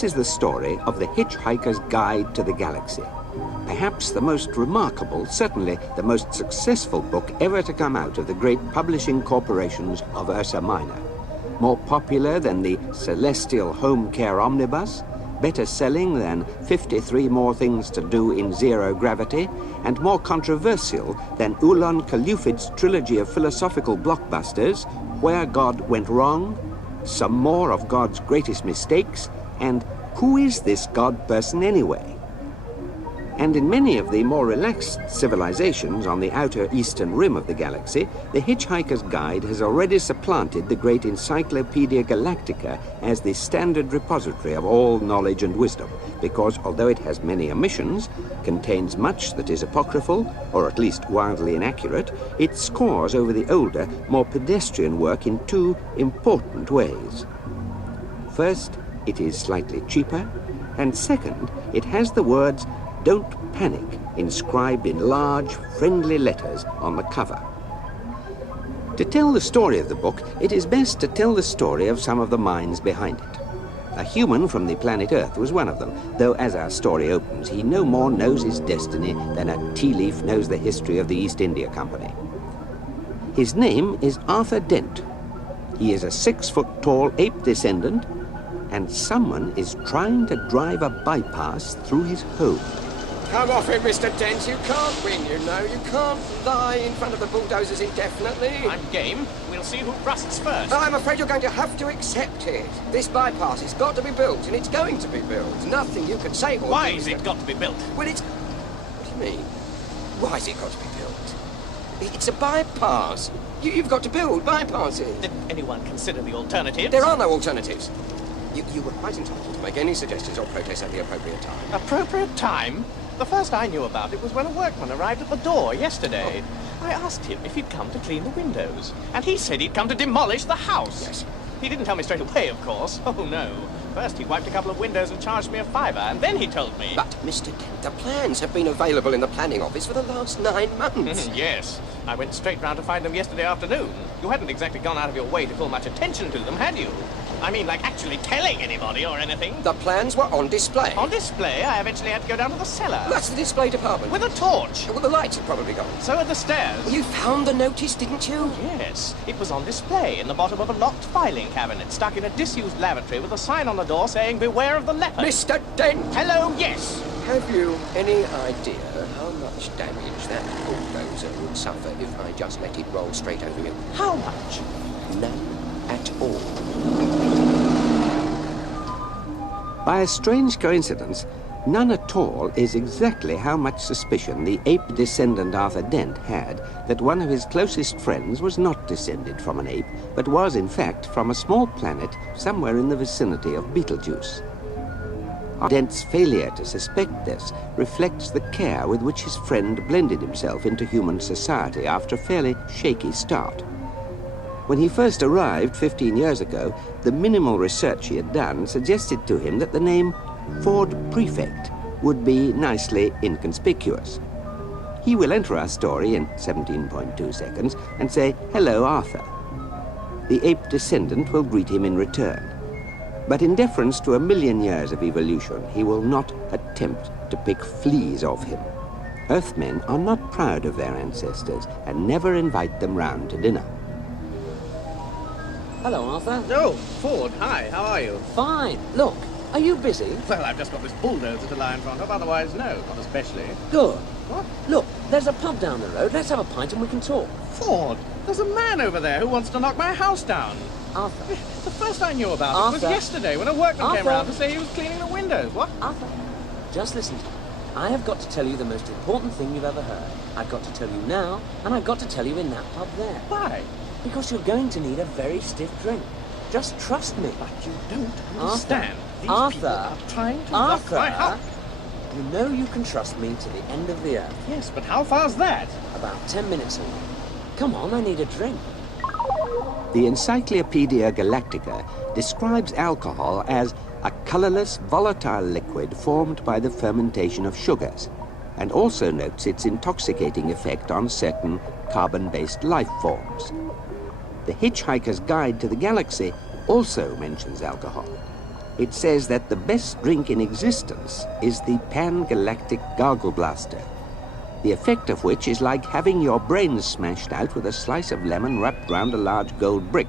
This is the story of the Hitchhiker's Guide to the Galaxy. Perhaps the most remarkable, certainly the most successful book ever to come out of the great publishing corporations of Ursa Minor. More popular than the Celestial Home Care Omnibus, better selling than 53 More Things to Do in Zero Gravity, and more controversial than Ulon Kalufid's trilogy of philosophical blockbusters, Where God Went Wrong, Some More of God's Greatest Mistakes, and Who Is This God Person Anyway? And in many of the more relaxed civilizations on the outer eastern rim of the galaxy, the Hitchhiker's Guide has already supplanted the great Encyclopedia Galactica as the standard repository of all knowledge and wisdom, because although it has many omissions, contains much that is apocryphal, or at least wildly inaccurate, it scores over the older, more pedestrian work in two important ways. First, it is slightly cheaper, and second, it has the words "Don't Panic" inscribed in large, friendly letters on the cover. To tell the story of the book, it is best to tell the story of some of the minds behind it. A human from the planet Earth was one of them, though as our story opens, he no more knows his destiny than a tea leaf knows the history of the East India Company. His name is Arthur Dent. He is a 6-foot-tall ape descendant, and someone is trying to drive a bypass through his home. Come off it, Mr. Dent. You can't win, you know. You can't lie in front of the bulldozers indefinitely. I'm game. We'll see who rusts first. I'm afraid you're going to have to accept it. This bypass has got to be built, and it's going to be built. Nothing you can say or Why do has it got to be built? Well, it's... What do you mean? Why's it got to be built? It's a bypass. You've got to build bypasses. Did anyone consider the alternatives? There are no alternatives. You were quite entitled to make any suggestions or protests at the appropriate time. Appropriate time? The first I knew about it was when a workman arrived at the door yesterday. Oh. I asked him if he'd come to clean the windows, and he said he'd come to demolish the house. Yes. He didn't tell me straight away, of course. Oh, no. First he wiped a couple of windows and charged me a £5, and then he told me... But, Mr. Dent, the plans have been available in the planning office for the last 9 months. Yes. I went straight round to find them yesterday afternoon. You hadn't exactly gone out of your way to call much attention to them, had you? I mean, like actually telling anybody or anything. The plans were on display. On display, I eventually had to go down to the cellar. That's the display department. With a torch. Well, the lights had probably gone. So are the stairs. You found the notice, didn't you? Yes. It was on display in the bottom of a locked filing cabinet stuck in a disused lavatory with a sign on the door saying, "Beware of the leopard." Mr. Dent! Hello, yes. Have you any idea how much damage that bulldozer would suffer if I just let it roll straight over you? How much? None at all. By a strange coincidence, none at all is exactly how much suspicion the ape descendant Arthur Dent had that one of his closest friends was not descended from an ape, but was in fact from a small planet somewhere in the vicinity of Betelgeuse. Dent's failure to suspect this reflects the care with which his friend blended himself into human society after a fairly shaky start. When he first arrived 15 years ago, the minimal research he had done suggested to him that the name Ford Prefect would be nicely inconspicuous. He will enter our story in 17.2 seconds and say, "Hello, Arthur." The ape descendant will greet him in return. But in deference to 1,000,000 years of evolution, he will not attempt to pick fleas off him. Earthmen are not proud of their ancestors and never invite them round to dinner. Hello, Arthur. Oh, Ford, hi, how are you? Fine. Look, are you busy? Well, I've just got this bulldozer to lie in front of, otherwise no, not especially. Good. What? Look, there's a pub down the road. Let's have a pint and we can talk. Ford, there's a man over there who wants to knock my house down. Arthur. The first I knew about it was Arthur. yesterday when a workman came Arthur. round to say he was cleaning the windows. What? Arthur, just listen to me. I have got to tell you the most important thing you've ever heard. I've got to tell you now, and I've got to tell you in that pub there. Why? Because you're going to need a very stiff drink. Just trust me. But you don't understand. These Arthur. people are trying to knock my house. You know you can trust me to the end of the earth. Yes, but how far's that? About 10 minutes away. Come on, I need a drink. The Encyclopedia Galactica describes alcohol as a colorless, volatile liquid formed by the fermentation of sugars, and also notes its intoxicating effect on certain carbon-based life forms. The Hitchhiker's Guide to the Galaxy also mentions alcohol. it says that the best drink in existence is the Pan-Galactic Gargle Blaster, the effect of which is like having your brains smashed out with a slice of lemon wrapped round a large gold brick.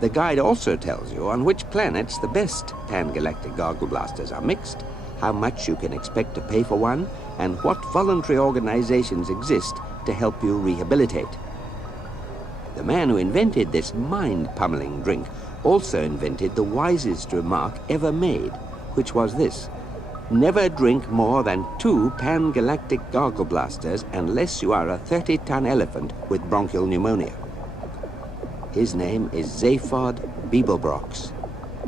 The guide also tells you on which planets the best Pan-Galactic Gargle Blasters are mixed, how much you can expect to pay for one, and what voluntary organizations exist to help you rehabilitate. The man who invented this mind-pummeling drink also invented the wisest remark ever made, which was this: never drink more than 2 Pan-Galactic Gargle Blasters unless you are a 30-ton elephant with bronchial pneumonia. His name is Zaphod Beeblebrox,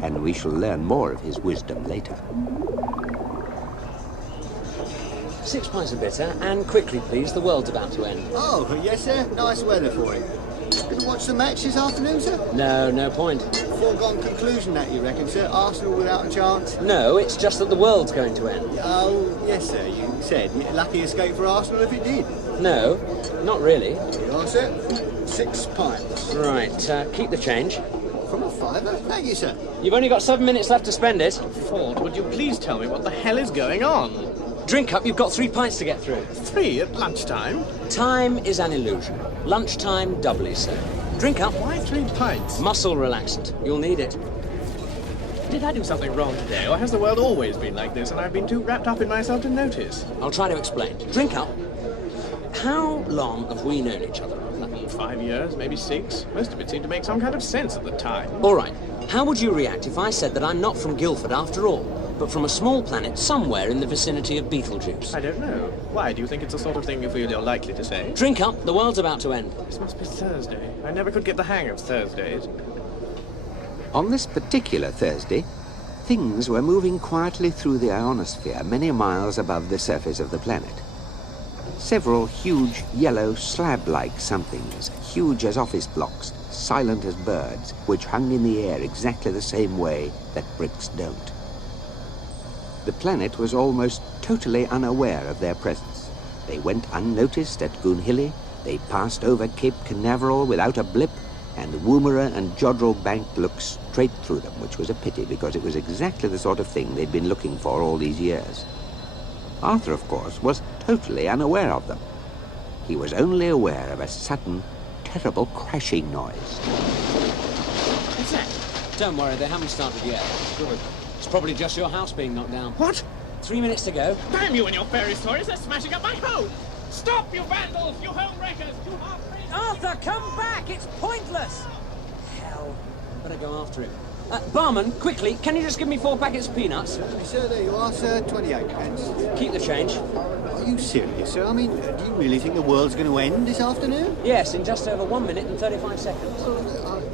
and we shall learn more of his wisdom later. 6 pints of bitter, and quickly, please. The world's about to end. Oh, yes, sir. Nice weather for it. Gonna watch the match this afternoon, sir? No, no point. Foregone conclusion that, you reckon, sir? Arsenal without a chance? No, it's just that the world's going to end. Oh, yes, sir. You said. Lucky escape for Arsenal if it did. No, not really. Here you are, sir. 6 pints. Right, keep the change. From a fiver? Thank you, sir. You've only got 7 minutes left to spend it. Ford, would you please tell me what the hell is going on? Drink up, you've got 3 pints to get through. 3 at lunchtime? Time is an illusion. Lunchtime, doubly so. Drink up. Why 3 pints? Muscle relaxant. You'll need it. Did I do something wrong today, or has the world always been like this and I've been too wrapped up in myself to notice? I'll try to explain. Drink up. How long have we known each other? 5 years, maybe 6. Most of it seemed to make some kind of sense at the time. All right. How would you react if I said that I'm not from Guildford after all, but from a small planet somewhere in the vicinity of Beetlejuice? I don't know. Why? Do you think it's the sort of thing you feel you're likely to say? Drink up. The world's about to end. This must be Thursday. I never could get the hang of Thursdays. On this particular Thursday, things were moving quietly through the ionosphere many miles above the surface of the planet. Several huge yellow slab-like somethings, huge as office blocks, silent as birds, which hung in the air exactly the same way that bricks don't. The planet was almost totally unaware of their presence. They went unnoticed at Goonhilly, they passed over Cape Canaveral without a blip, and Woomera and Jodrell Bank looked straight through them, which was a pity because it was exactly the sort of thing they'd been looking for all these years. Arthur, of course, was totally unaware of them. He was only aware of a sudden, terrible crashing noise. What's that? Don't worry, they haven't started yet. Good. It's probably just your house being knocked down. What? 3 minutes to go. Damn you and your fairy stories! They're smashing up my home! Stop, you vandals! You home wreckers! You half-crazy... Arthur, come back! It's pointless! Hell. Better go after him. Barman, quickly, can you just give me 4 packets of peanuts? Sir, there you are, sir. 28 pence. Keep the change. Are you serious, sir? I mean, do you really think the world's going to end this afternoon? Yes, in just over 1 minute and 35 seconds.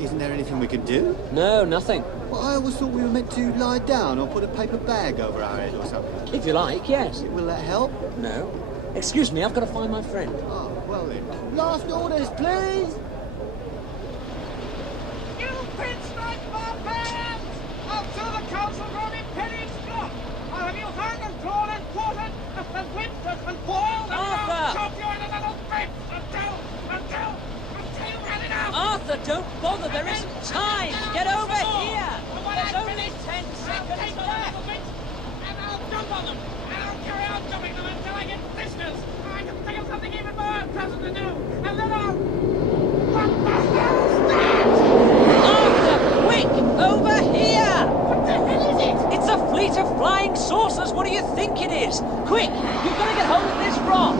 Isn't there anything we can do? No, nothing. Well, I always thought we were meant to lie down or put a paper bag over our head or something. If you like, yes. Will that help? No. Excuse me, I've got to find my friend. Oh, well then. Last orders, please! You pinch-like barbarians! Up to the council grown imperial blood! I'll have you hung and drawn and quartered and whipped and boiled and Arthur! chop you in a little bits until you've had enough! Arthur, don't bother, there isn't time! Get over here! And when There's I only finish, 10 I'll seconds take the left! little bits and I'll jump on them! And I'll carry on jumping them until I get blisters! I can think of something even more unpleasant to do! And then I'll... What the hell's that? Arthur, quick! Over here! What the hell is it? It's a fleet of flying saucers! What do you think it is? Quick! You've got to get hold of this rod!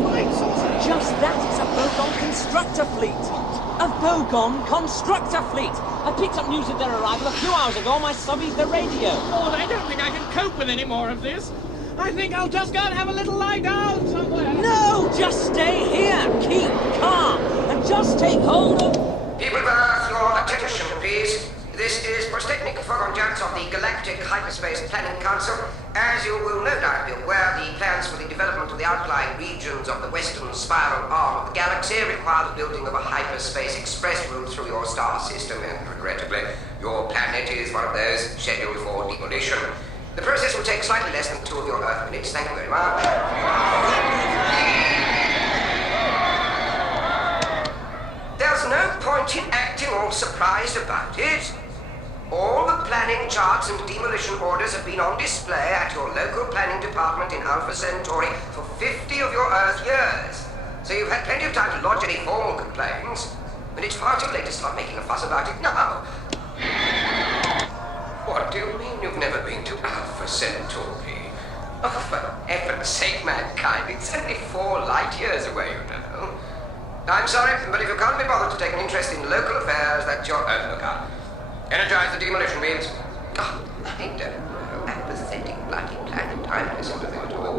Flying saucers? Just that, it's a Bogon constructor fleet! A Bogon constructor fleet! I picked up news of their arrival a few hours ago on my sub-ether radio. Lord, I don't think I can cope with any more of this. I think I'll just go and have a little lie down somewhere. No! Just stay here! Keep calm! And just take hold of... People of Earth, your attention, please. This is Prostetnik Fogonjats of the Galactic Hyperspace Planning Council. As you will no doubt be aware, the plans for the development of the outlying regions of the western spiral arm of the galaxy require the building of a hyperspace express route through your star system, and regrettably, your planet is one of those scheduled for demolition. The process will take slightly less than 2 of your Earth minutes. Thank you very much. There's no point in acting all surprised about it. All the planning charts and demolition orders have been on display at your local planning department in Alpha Centauri for 50 of your Earth years. So you've had plenty of time to lodge any formal complaints, but it's far too late to start making a fuss about it now. What do you mean you've never been to Alpha Centauri? Oh, for heaven's sake, mankind, it's only 4 light years away, you know. I'm sorry, but if you can't be bothered to take an interest in local affairs, that's your own lookout. Energize the demolition beams. Oh, I don't know. Apathetic bloody planet. I'm no sympathy at all.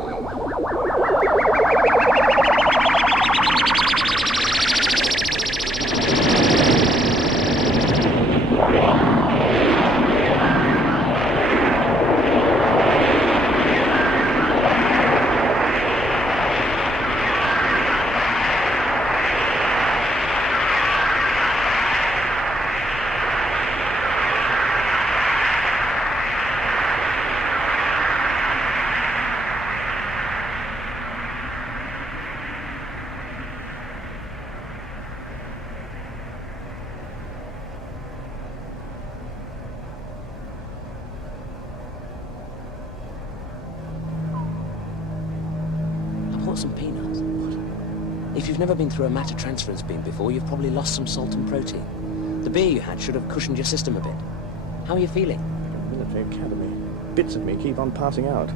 Some peanuts. What? If you've never been through a matter transference beam before, you've probably lost some salt and protein. The beer you had should have cushioned your system a bit. How are you feeling? Military Academy. Bits of me keep on passing out.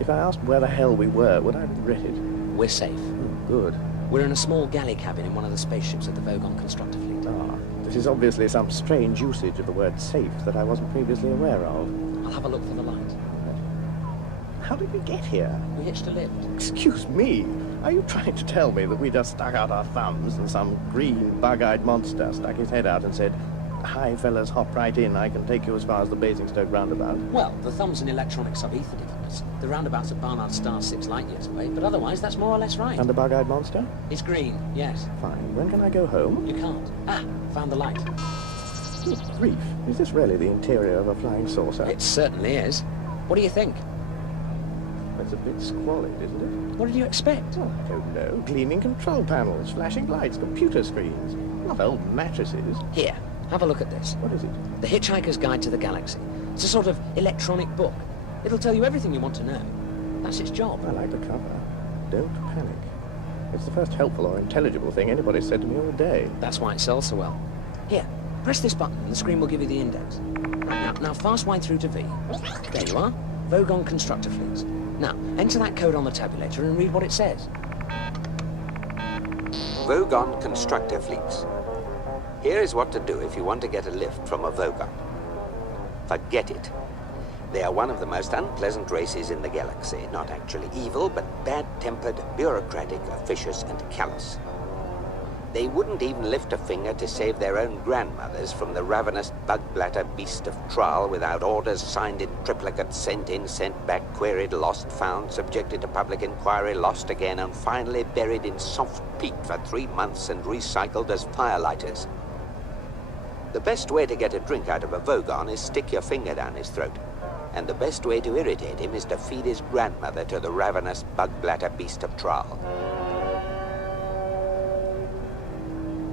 If I asked where the hell we were, would I regret it? We're safe. Oh, good. We're in a small galley cabin in one of the spaceships of the Vogon constructor fleet. Ah, this is obviously some strange usage of the word safe that I wasn't previously aware of. I'll have a look for the light. How did we get here? We hitched a lift. Excuse me, are you trying to tell me that we just stuck out our thumbs and some green, bug-eyed monster stuck his head out and said, "Hi, fellas, hop right in, I can take you as far as the Basingstoke roundabout"? Well, the thumb's an electronic sub-ether device. The roundabout's at Barnard Star 6 light years away, but otherwise that's more or less right. And the bug-eyed monster? It's green, yes. Fine. When can I go home? You can't. Ah, found the light. Good grief. Is this really the interior of a flying saucer? It certainly is. What do you think? It's a bit squalid, isn't it? What did you expect? Oh, I don't know. Gleaming control panels, flashing lights, computer screens. Not old mattresses. Here, have a look at this. What is it? The Hitchhiker's Guide to the Galaxy. It's a sort of electronic book. It'll tell you everything you want to know. That's its job. I like the cover. Don't panic. It's the first helpful or intelligible thing anybody's said to me all day. That's why it sells so well. Here, press this button and the screen will give you the index. Right, now fast wind through to V. There you are. Vogon Constructor Fleets. Now, enter that code on the tabulator and read what it says. Vogon Constructor Fleets. Here is what to do if you want to get a lift from a Vogon. Forget it. They are one of the most unpleasant races in the galaxy. Not actually evil, but bad-tempered, bureaucratic, officious, and callous. They wouldn't even lift a finger to save their own grandmothers from the ravenous bug-blatter beast of Trial without orders signed in triplicate, sent in, sent back, queried, lost, found, subjected to public inquiry, lost again, and finally buried in soft peat for 3 months and recycled as firelighters. The best way to get a drink out of a Vogon is stick your finger down his throat. And the best way to irritate him is to feed his grandmother to the ravenous bug-blatter beast of Trial.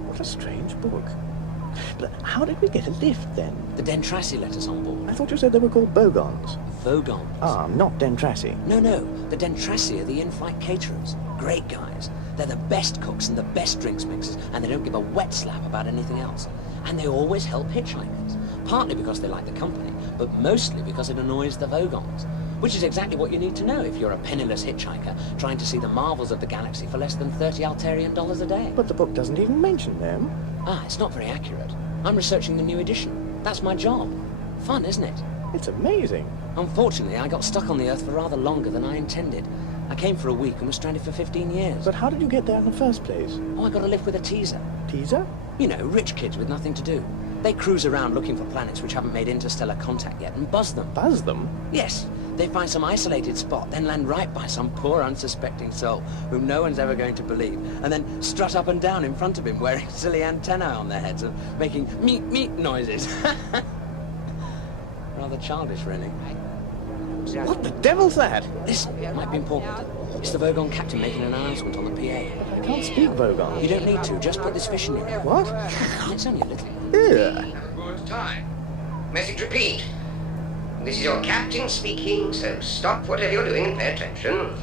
What a strange book. But how did we get a lift, then? The Dentrassi let us on board. I thought you said they were called Bogons. Vogons. Ah, not Dentrassi. No, the Dentrassi are the in-flight caterers. Great guys. They're the best cooks and the best drinks mixers, and they don't give a wet slap about anything else. And they always help hitchhikers. Partly because they like the company, but mostly because it annoys the Vogons. Which is exactly what you need to know if you're a penniless hitchhiker trying to see the marvels of the galaxy for less than 30 Altarian dollars a day. But the book doesn't even mention them. Ah, it's not very accurate. I'm researching the new edition. That's my job. Fun, isn't it? It's amazing. Unfortunately, I got stuck on the Earth for rather longer than I intended. I came for a week and was stranded for 15 years. But how did you get there in the first place? Oh, I got to live with a teaser. Teaser? You know, rich kids with nothing to do. They cruise around looking for planets which haven't made interstellar contact yet and buzz them. Buzz them? Yes. They find some isolated spot, then land right by some poor unsuspecting soul whom no one's ever going to believe, and then strut up and down in front of him wearing silly antennae on their heads and making meep meep noises. Rather childish, really. What the devil's that? This might be important. It's the Vogon captain making an announcement on the PA. I can't speak Vogon. You don't need to, just put this fish in your ear. What? It's only a little one. Ugh. First time. Message repeat. This is your captain speaking, so stop whatever you're doing and pay attention.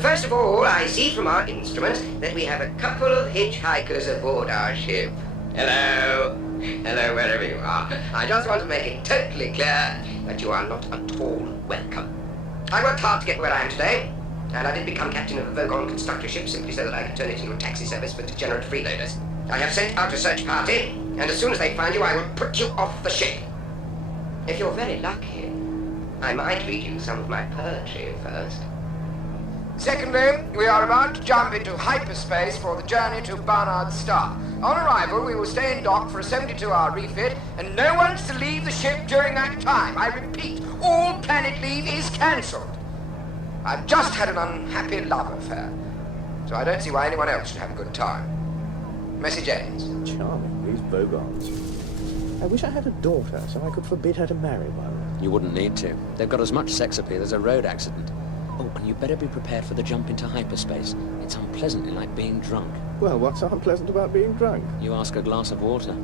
First of all, I see from our instruments that we have a couple of hitchhikers aboard our ship. Hello. Hello, wherever you are. I just want to make it totally clear that you are not at all welcome. I worked hard to get where I am today, and I did become captain of the Vogon constructor ship simply so that I could turn it into a taxi service for degenerate freeloaders. I have sent out a search party, and as soon as they find you, I will put you off the ship. If you're very lucky, I might read you some of my poetry first. Secondly, we are about to jump into hyperspace for the journey to Barnard's Star. On arrival, we will stay in dock for a 72-hour refit, and no one's to leave the ship during that time. I repeat, all planet leave is cancelled. I've just had an unhappy love affair, so I don't see why anyone else should have a good time. Message ends. Charming, these Vogons. I wish I had a daughter so I could forbid her to marry one. You wouldn't need to. They've got as much sex appeal as a road accident. Oh, and you better be prepared for the jump into hyperspace. It's unpleasantly like being drunk. Well, what's so unpleasant about being drunk? You ask a glass of water.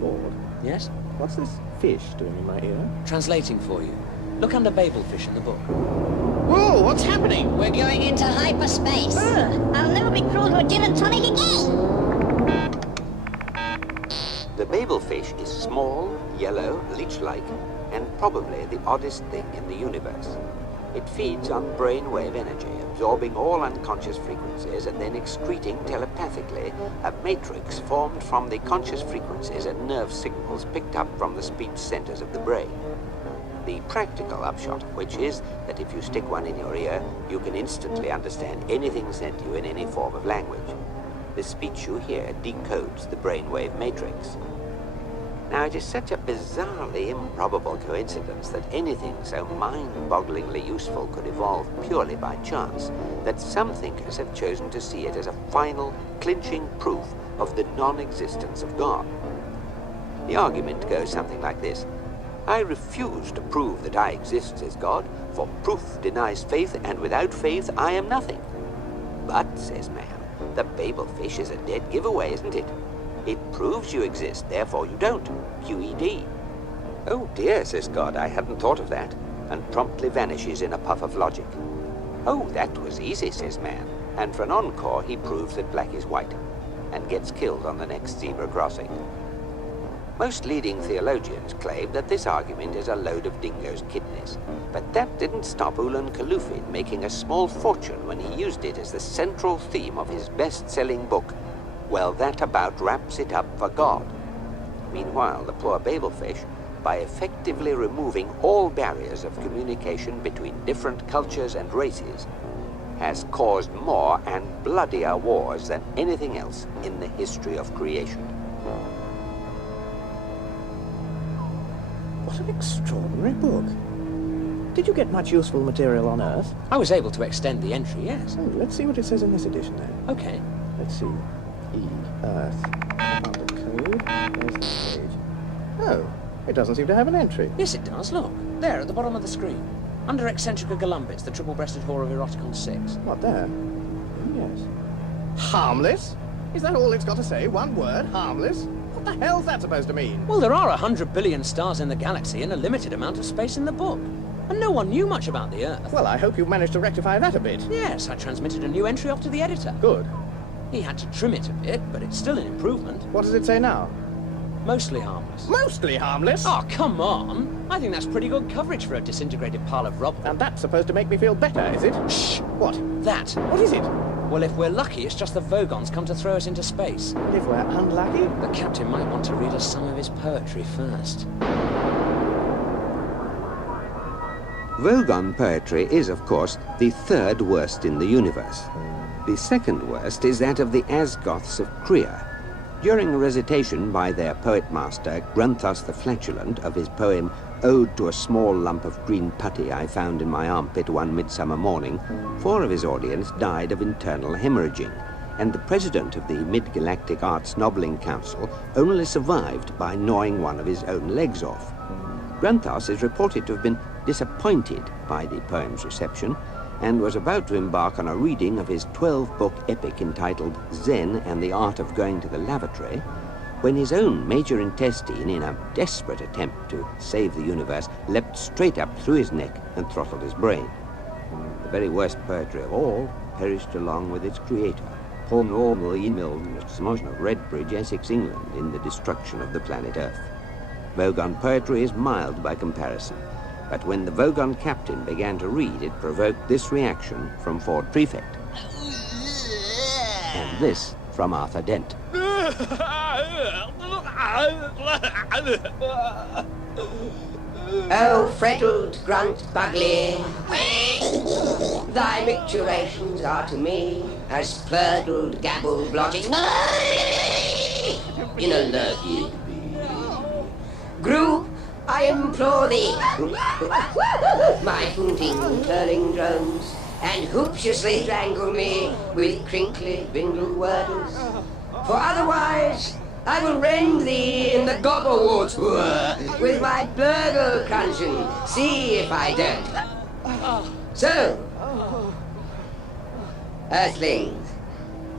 Ford, Yes? what's this fish doing in my ear? Translating for you. Look under Babelfish in the book. Whoa, what's happening? We're going into hyperspace. I'll never be cruel to a gin and tonic again. The Babelfish is small, yellow, leech-like, and probably the oddest thing in the universe. It feeds on brainwave energy, absorbing all unconscious frequencies and then excreting telepathically a matrix formed from the conscious frequencies and nerve signals picked up from the speech centers of the brain. The practical upshot of which is that if you stick one in your ear, you can instantly understand anything sent to you in any form of language. The speech you hear decodes the brainwave matrix. Now, it is such a bizarrely improbable coincidence that anything so mind-bogglingly useful could evolve purely by chance that some thinkers have chosen to see it as a final, clinching proof of the non-existence of God. The argument goes something like this. I refuse to prove that I exist, says God, for proof denies faith, and without faith I am nothing. But, says man, the Babelfish is a dead giveaway, isn't it? It proves you exist, therefore you don't. QED. Oh dear, says God, I hadn't thought of that, and promptly vanishes in a puff of logic. Oh, that was easy, says man, and for an encore he proves that black is white, and gets killed on the next zebra crossing. Most leading theologians claim that this argument is a load of dingo's kidneys, but that didn't stop Ulan Kalufin making a small fortune when he used it as the central theme of his best-selling book. Well, that about wraps it up for God. Meanwhile, the poor Babelfish, by effectively removing all barriers of communication between different cultures and races, has caused more and bloodier wars than anything else in the history of creation. What an extraordinary book. Did you get much useful material on Earth? I was able to extend the entry, yes. Oh, let's see what it says in this edition then. Okay. Let's see. Earth. About the code. There's the page. Oh, it doesn't seem to have an entry. Yes, it does. Look. There, at the bottom of the screen. Under Eccentrica Golumbits, the triple-breasted whore of Eroticon 6. What, there? Oh, yes. Harmless? Is that all it's got to say? One word? Harmless? What the hell's that supposed to mean? Well, there are 100 billion stars in the galaxy and a limited amount of space in the book. And no one knew much about the Earth. Well, I hope you've managed to rectify that a bit. Yes, I transmitted a new entry off to the editor. Good. He had to trim it a bit, but it's still an improvement. What does it say now? Mostly harmless. Mostly harmless? Oh, come on! I think that's pretty good coverage for a disintegrated pile of rubble. And that's supposed to make me feel better, is it? Shh! What? That. What is it? Well, if we're lucky, it's just the Vogons come to throw us into space. If we're unlucky? The captain might want to read us some of his poetry first. Vogon poetry is, of course, the third worst in the universe. The second worst is that of the Asgoths of Krea. During a recitation by their poet-master, Grunthos the Flatulent, of his poem Ode to a Small Lump of Green Putty I Found in My Armpit One Midsummer Morning, 4 of his audience died of internal hemorrhaging, and the president of the Mid-Galactic Arts Nobbling Council only survived by gnawing one of his own legs off. Grunthos is reported to have been disappointed by the poem's reception, and was about to embark on a reading of his 12-book epic entitled Zen and the Art of Going to the Lavatory, when his own major intestine, in a desperate attempt to save the universe, leapt straight up through his neck and throttled his brain. The very worst poetry of all perished along with its creator, Paul Normally Mill, Smotion of Redbridge, Essex, England, in the destruction of the planet Earth. Vogon poetry is mild by comparison, but when the Vogon captain began to read, it provoked this reaction from Ford Prefect, and this from Arthur Dent. Oh, frettled grunt Bugley, thy micturations are to me as plurdled gabble blotting in a lurgy bee. Group, I implore thee, my hooting, curling drones, and hooptiously strangle me with crinkly, bindled words, for otherwise I will rend thee in the gobblewort with my burgle cruncheon. See if I don't. So, Earthlings,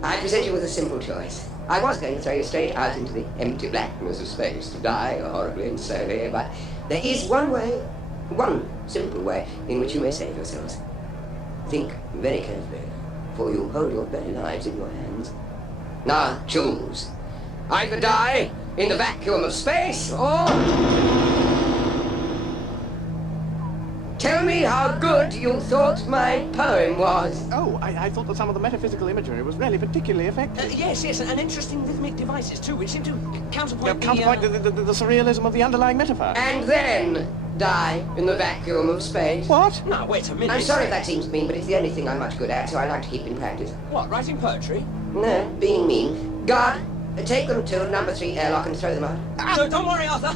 I present you with a simple choice. I was going to throw you straight out into the empty blackness of space to die horribly and slowly, but there is one way, one simple way, in which you may save yourselves. Think very carefully, for you hold your very lives in your hands. Now, choose. Either die in the vacuum of space, or tell me how good you thought my poem was. Oh, I thought that some of the metaphysical imagery was really particularly effective. Yes, and interesting rhythmic devices too, which seem to counterpoint the surrealism of the underlying metaphor. And then die in the vacuum of space. What? No, wait a minute. I'm sorry if that seems mean, but it's the only thing I'm much good at, so I like to keep in practice. What, writing poetry? No, being mean. Guard, take them to number 3 airlock and throw them out. No, don't worry, Arthur.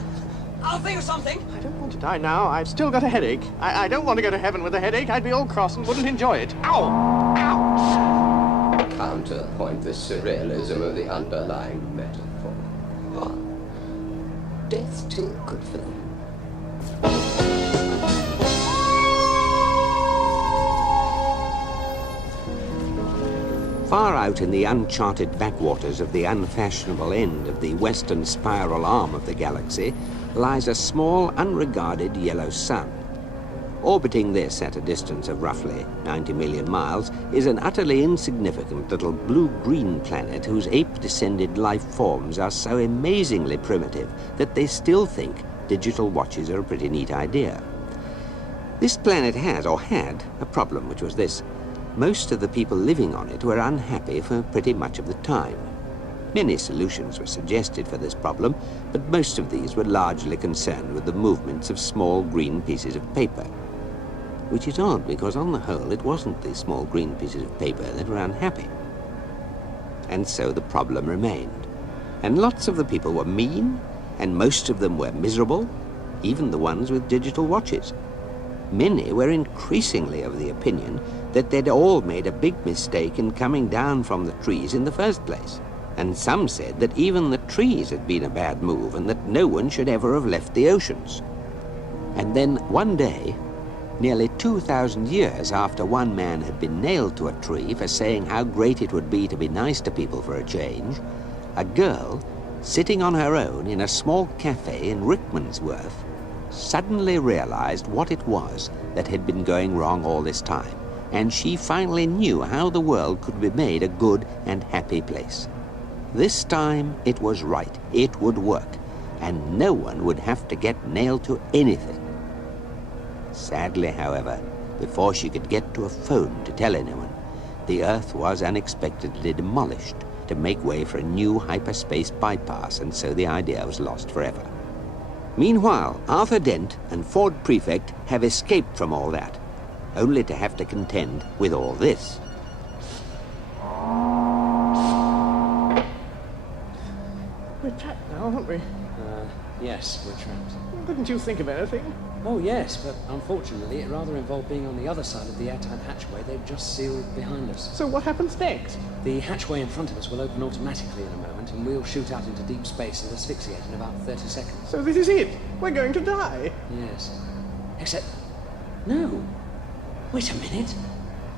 I'll think of something. I don't want to die now. I've still got a headache. I don't want to go to heaven with a headache. I'd be all cross and wouldn't enjoy it. Ow! Ow! Counterpoint the surrealism of the underlying metaphor. Oh, death's too good for them. Far out in the uncharted backwaters of the unfashionable end of the western spiral arm of the galaxy lies a small, unregarded yellow sun. Orbiting this at a distance of roughly 90 million miles is an utterly insignificant little blue-green planet whose ape-descended life forms are so amazingly primitive that they still think digital watches are a pretty neat idea. This planet has, or had, a problem, which was this. Most of the people living on it were unhappy for pretty much of the time. Many solutions were suggested for this problem, but most of these were largely concerned with the movements of small green pieces of paper. Which is odd, because on the whole it wasn't the small green pieces of paper that were unhappy. And so the problem remained. And lots of the people were mean, and most of them were miserable, even the ones with digital watches. Many were increasingly of the opinion that they'd all made a big mistake in coming down from the trees in the first place. And some said that even the trees had been a bad move and that no one should ever have left the oceans. And then one day, nearly 2,000 years after one man had been nailed to a tree for saying how great it would be to be nice to people for a change, a girl, sitting on her own in a small cafe in Rickmansworth, suddenly realized what it was that had been going wrong all this time, and she finally knew how the world could be made a good and happy place. This time it was right, it would work, and no one would have to get nailed to anything. Sadly, however, before she could get to a phone to tell anyone, the Earth was unexpectedly demolished to make way for a new hyperspace bypass, and so the idea was lost forever. Meanwhile, Arthur Dent and Ford Prefect have escaped from all that, only to have to contend with all this. We're trapped now, aren't we? Yes, we're trapped. Couldn't you think of anything? Oh, yes, but unfortunately it rather involved being on the other side of the airtight hatchway they've just sealed behind us. So what happens next? The hatchway in front of us will open automatically in a moment, and we'll shoot out into deep space and asphyxiate in about 30 seconds. So this is it? We're going to die? Yes. Except... no. Wait a minute.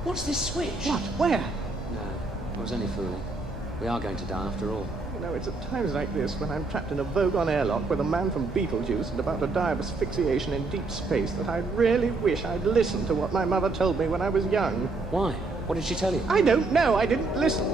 What's this switch? What? Where? No, I was only fooling. We are going to die after all. No, it's at times like this, when I'm trapped in a Vogon airlock with a man from Beetlejuice and about to die of asphyxiation in deep space, that I really wish I'd listened to what my mother told me when I was young. Why? What did she tell you? I don't know. I didn't listen.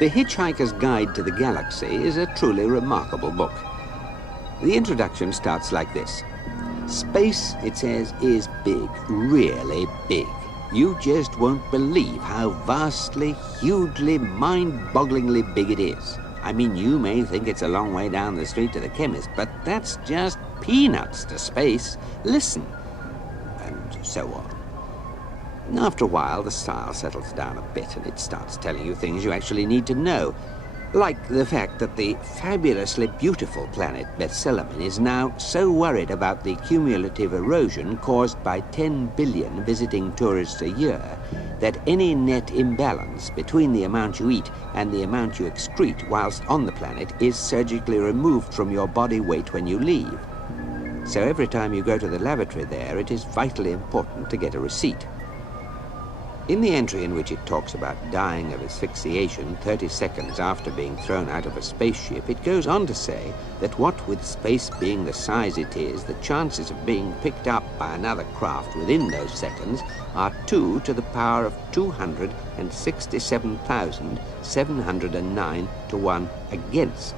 The Hitchhiker's Guide to the Galaxy is a truly remarkable book. The introduction starts like this. Space, it says, is big, really big. You just won't believe how vastly, hugely, mind-bogglingly big it is. I mean, you may think it's a long way down the street to the chemist, but that's just peanuts to space. Listen. And so on. After a while, the style settles down a bit and it starts telling you things you actually need to know. Like the fact that the fabulously beautiful planet Bethselamin is now so worried about the cumulative erosion caused by 10 billion visiting tourists a year that any net imbalance between the amount you eat and the amount you excrete whilst on the planet is surgically removed from your body weight when you leave. So every time you go to the lavatory there, it is vitally important to get a receipt. In the entry in which it talks about dying of asphyxiation 30 seconds after being thrown out of a spaceship, it goes on to say that what with space being the size it is, the chances of being picked up by another craft within those seconds are 2 to the power of 267,709 to 1 against,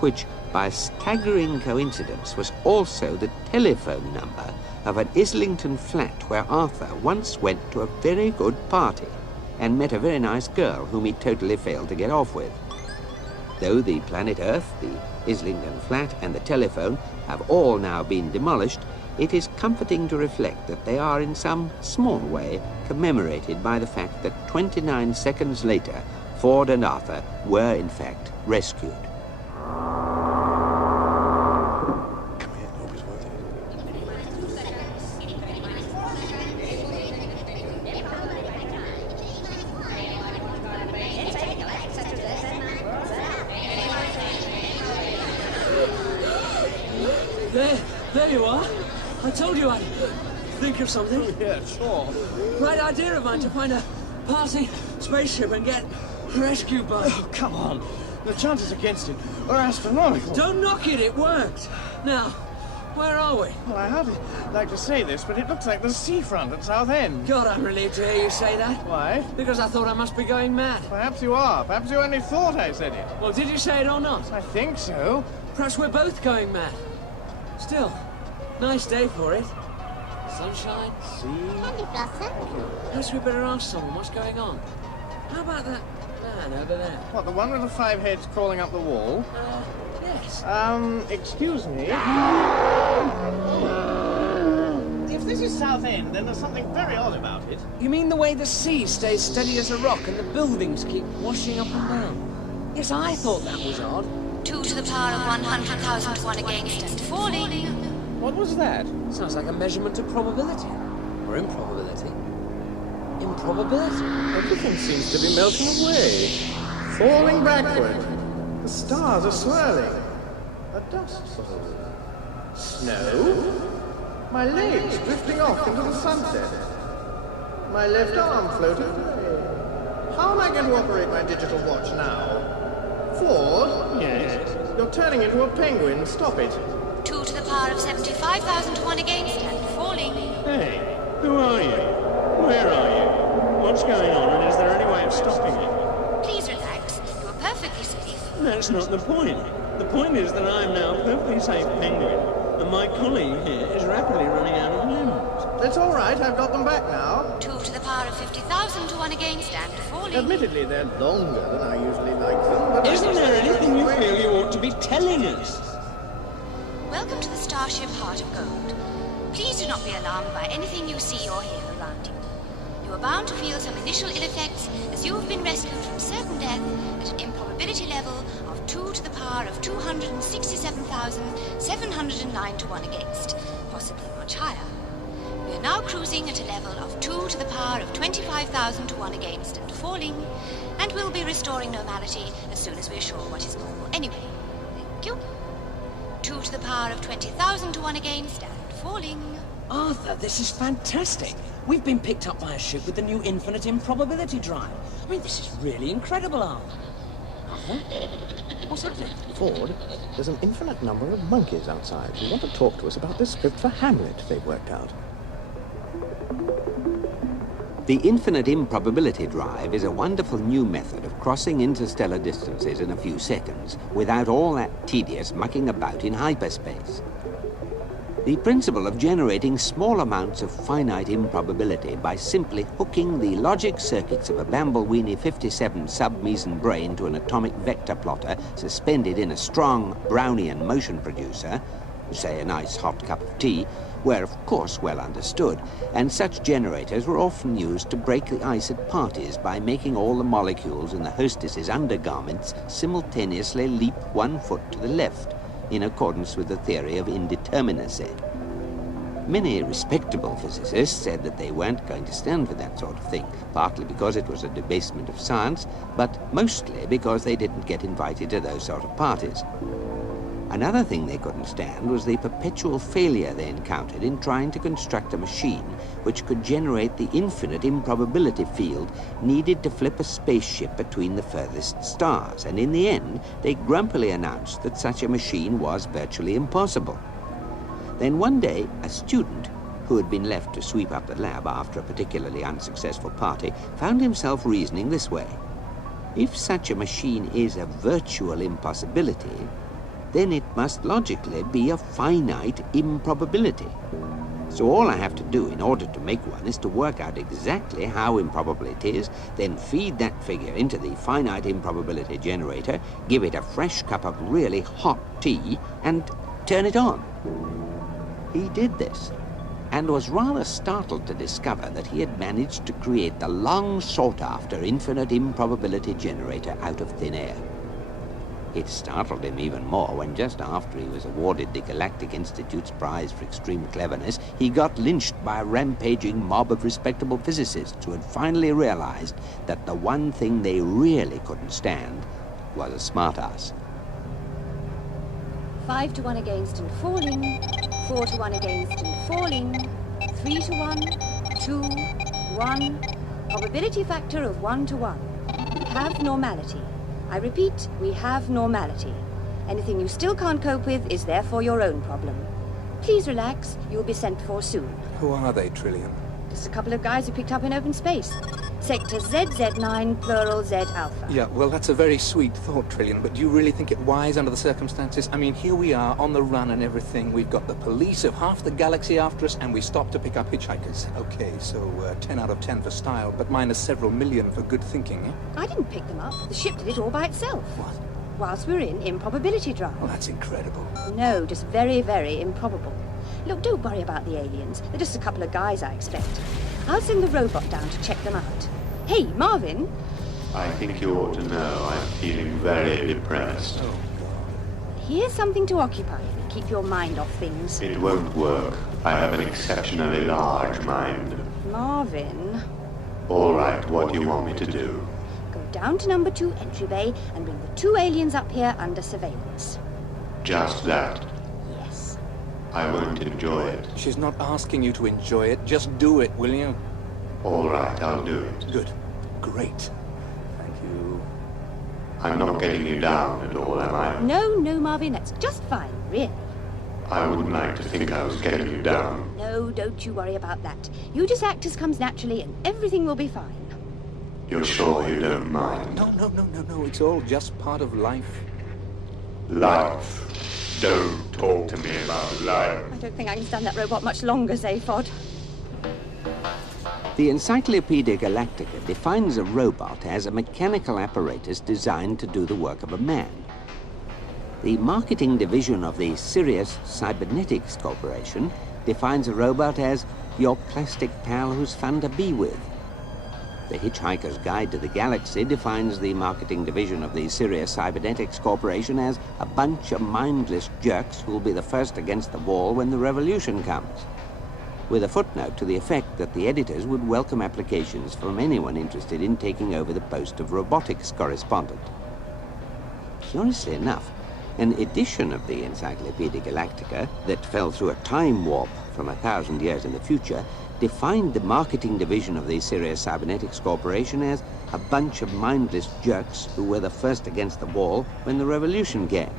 which, by a staggering coincidence, was also the telephone number of an Islington flat where Arthur once went to a very good party and met a very nice girl whom he totally failed to get off with. Though the planet Earth, the Islington flat, and the telephone have all now been demolished, it is comforting to reflect that they are in some small way commemorated by the fact that 29 seconds later, Ford and Arthur were in fact rescued. There you are. I told you I'd think of something. Yeah, sure. Right idea of mine to find a passing spaceship and get rescued by... Oh, come on. The chances against it are astronomical. Don't knock it, it worked. Now, where are we? Well, I hardly like to say this, but it looks like the seafront at Southend. God, I'm relieved to hear you say that. Why? Because I thought I must be going mad. Perhaps you are. Perhaps you only thought I said it. Well, did you say it or not? I think so. Perhaps we're both going mad. Still, nice day for it. Sunshine. Candy Blossom. Perhaps we better ask someone what's going on. How about that man over there? What, the one with the 5 heads crawling up the wall? Yes. Excuse me. If this is Southend, then there's something very odd about it. You mean the way the sea stays steady as a rock and the buildings keep washing up and down? Yes, I thought that was odd. 2 to the power of 100,000 to 1 against and falling. What was that? Sounds like a measurement of probability. Or improbability. Improbability. Everything seems to be melting away. Falling backward. The stars are swirling. A dust bowl. Snow? My legs drifting off into the sunset. My left arm floating away. How am I going to operate my digital watch now? Ford? Yes? You're turning into a penguin. Stop it. 2 to the power of 75,000 to 1 against and falling. Hey, who are you? Where are you? What's going on, and is there any way of stopping it? Please relax. You are perfectly safe. That's not the point. The point is that I am now a perfectly safe penguin, and my colleague here is rapidly running out of limbs. That's all right. I've got them back now. 2 to the power of 50,000 to 1 against and falling. Admittedly, they're longer than I usually like them, but... Isn't there anything you feel you ought to be telling us? Welcome to the starship Heart of Gold. Please do not be alarmed by anything you see or hear around you. You are bound to feel some initial ill effects as you have been rescued from certain death at an improbability level of 2 to the power of 267,709 to 1 against, possibly much higher. We are now cruising at a level of 2 to the power of 25,000 to 1 against and falling, and we'll be restoring normality as soon as we're sure what is normal. Anyway, thank you. 2 to the power of 20,000 to 1 against and falling. Arthur, this is fantastic. We've been picked up by a ship with the new infinite improbability drive. I mean, this is really incredible, Arthur. Arthur? What's happening? Ford, there's an infinite number of monkeys outside who want to talk to us about the script for Hamlet they've worked out. The infinite improbability drive is a wonderful new method of crossing interstellar distances in a few seconds without all that tedious mucking about in hyperspace. The principle of generating small amounts of finite improbability by simply hooking the logic circuits of a Bambleweenie 57 sub-Meson brain to an atomic vector plotter suspended in a strong Brownian motion producer, say a nice hot cup of tea, were of course well understood, and such generators were often used to break the ice at parties by making all the molecules in the hostess's undergarments simultaneously leap 1 foot to the left, in accordance with the theory of indeterminacy. Many respectable physicists said that they weren't going to stand for that sort of thing, partly because it was a debasement of science, but mostly because they didn't get invited to those sort of parties. Another thing they couldn't stand was the perpetual failure they encountered in trying to construct a machine which could generate the infinite improbability field needed to flip a spaceship between the furthest stars, and in the end, they grumpily announced that such a machine was virtually impossible. Then one day, a student, who had been left to sweep up the lab after a particularly unsuccessful party, found himself reasoning this way. If such a machine is a virtual impossibility, then it must logically be a finite improbability. So all I have to do in order to make one is to work out exactly how improbable it is, then feed that figure into the finite improbability generator, give it a fresh cup of really hot tea, and turn it on. He did this, and was rather startled to discover that he had managed to create the long-sought-after infinite improbability generator out of thin air. It startled him even more when just after he was awarded the Galactic Institute's prize for extreme cleverness, he got lynched by a rampaging mob of respectable physicists who had finally realized that the one thing they really couldn't stand was a smartass. 5 to 1 against and falling, 4 to 1 against and falling, 3 to 1, 2, 1, probability factor of 1 to 1. Have normality. I repeat, we have normality. Anything you still can't cope with is therefore your own problem. Please relax, you'll be sent for soon. Who are they, Trillian? Just a couple of guys who picked up in open space. Sector ZZ9, plural Z Alpha. Yeah, well, that's a very sweet thought, Trillian, but do you really think it wise under the circumstances? I mean, here we are, on the run and everything. We've got the police of half the galaxy after us, and we stopped to pick up hitchhikers. Okay, so 10 out of 10 for style, but minus several million for good thinking, eh? I didn't pick them up. The ship did it all by itself. What? Whilst we're in improbability drive. Well, that's incredible. No, just very, very improbable. Look, don't worry about the aliens. They're just a couple of guys, I expect. I'll send the robot down to check them out. Hey, Marvin! I think you ought to know I'm feeling very depressed. Oh, God. Here's something to occupy you and keep your mind off things. It won't work. I have an exceptionally large mind. Marvin... All right, what do you want me to do? Go down to number 2 entry bay and bring the 2 aliens up here under surveillance. Just that. Yes. I won't enjoy it. She's not asking you to enjoy it. Just do it, will you? All right, I'll do it. Good. Great. Thank you. I'm not getting you down at all, am I? No, Marvin, that's just fine, really. I wouldn't like to think I was getting you down. No, don't you worry about that. You just act as comes naturally and everything will be fine. You're sure you don't mind? No. It's all just part of life. Life. Don't talk to me about life. I don't think I can stand that robot much longer, Zaphod. The Encyclopedia Galactica defines a robot as a mechanical apparatus designed to do the work of a man. The marketing division of the Sirius Cybernetics Corporation defines a robot as your plastic pal who's fun to be with. The Hitchhiker's Guide to the Galaxy defines the marketing division of the Sirius Cybernetics Corporation as a bunch of mindless jerks who'll be the first against the wall when the revolution comes. with a footnote to the effect that the editors would welcome applications from anyone interested in taking over the post of robotics correspondent. Curiously enough, an edition of the Encyclopedia Galactica that fell through a time warp from 1,000 years in the future defined the marketing division of the Sirius Cybernetics Corporation as a bunch of mindless jerks who were the first against the wall when the revolution came.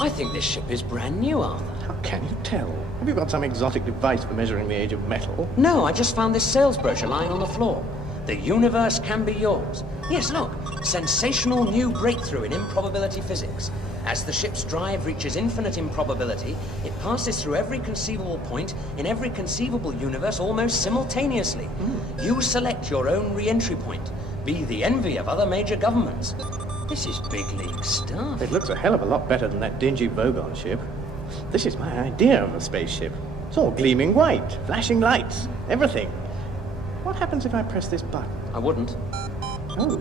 I think this ship is brand new, Arthur. How can you tell? Have you got some exotic device for measuring the age of metal? No, I just found this sales brochure lying on the floor. The universe can be yours. Yes, look. Sensational new breakthrough in improbability physics. As the ship's drive reaches infinite improbability, it passes through every conceivable point in every conceivable universe almost simultaneously. You select your own re-entry point. Be the envy of other major governments. This is big league stuff. It looks a hell of a lot better than that dingy Vogon ship. This is my idea of a spaceship. It's all gleaming white, flashing lights, everything. What happens if I press this button? I wouldn't. Oh.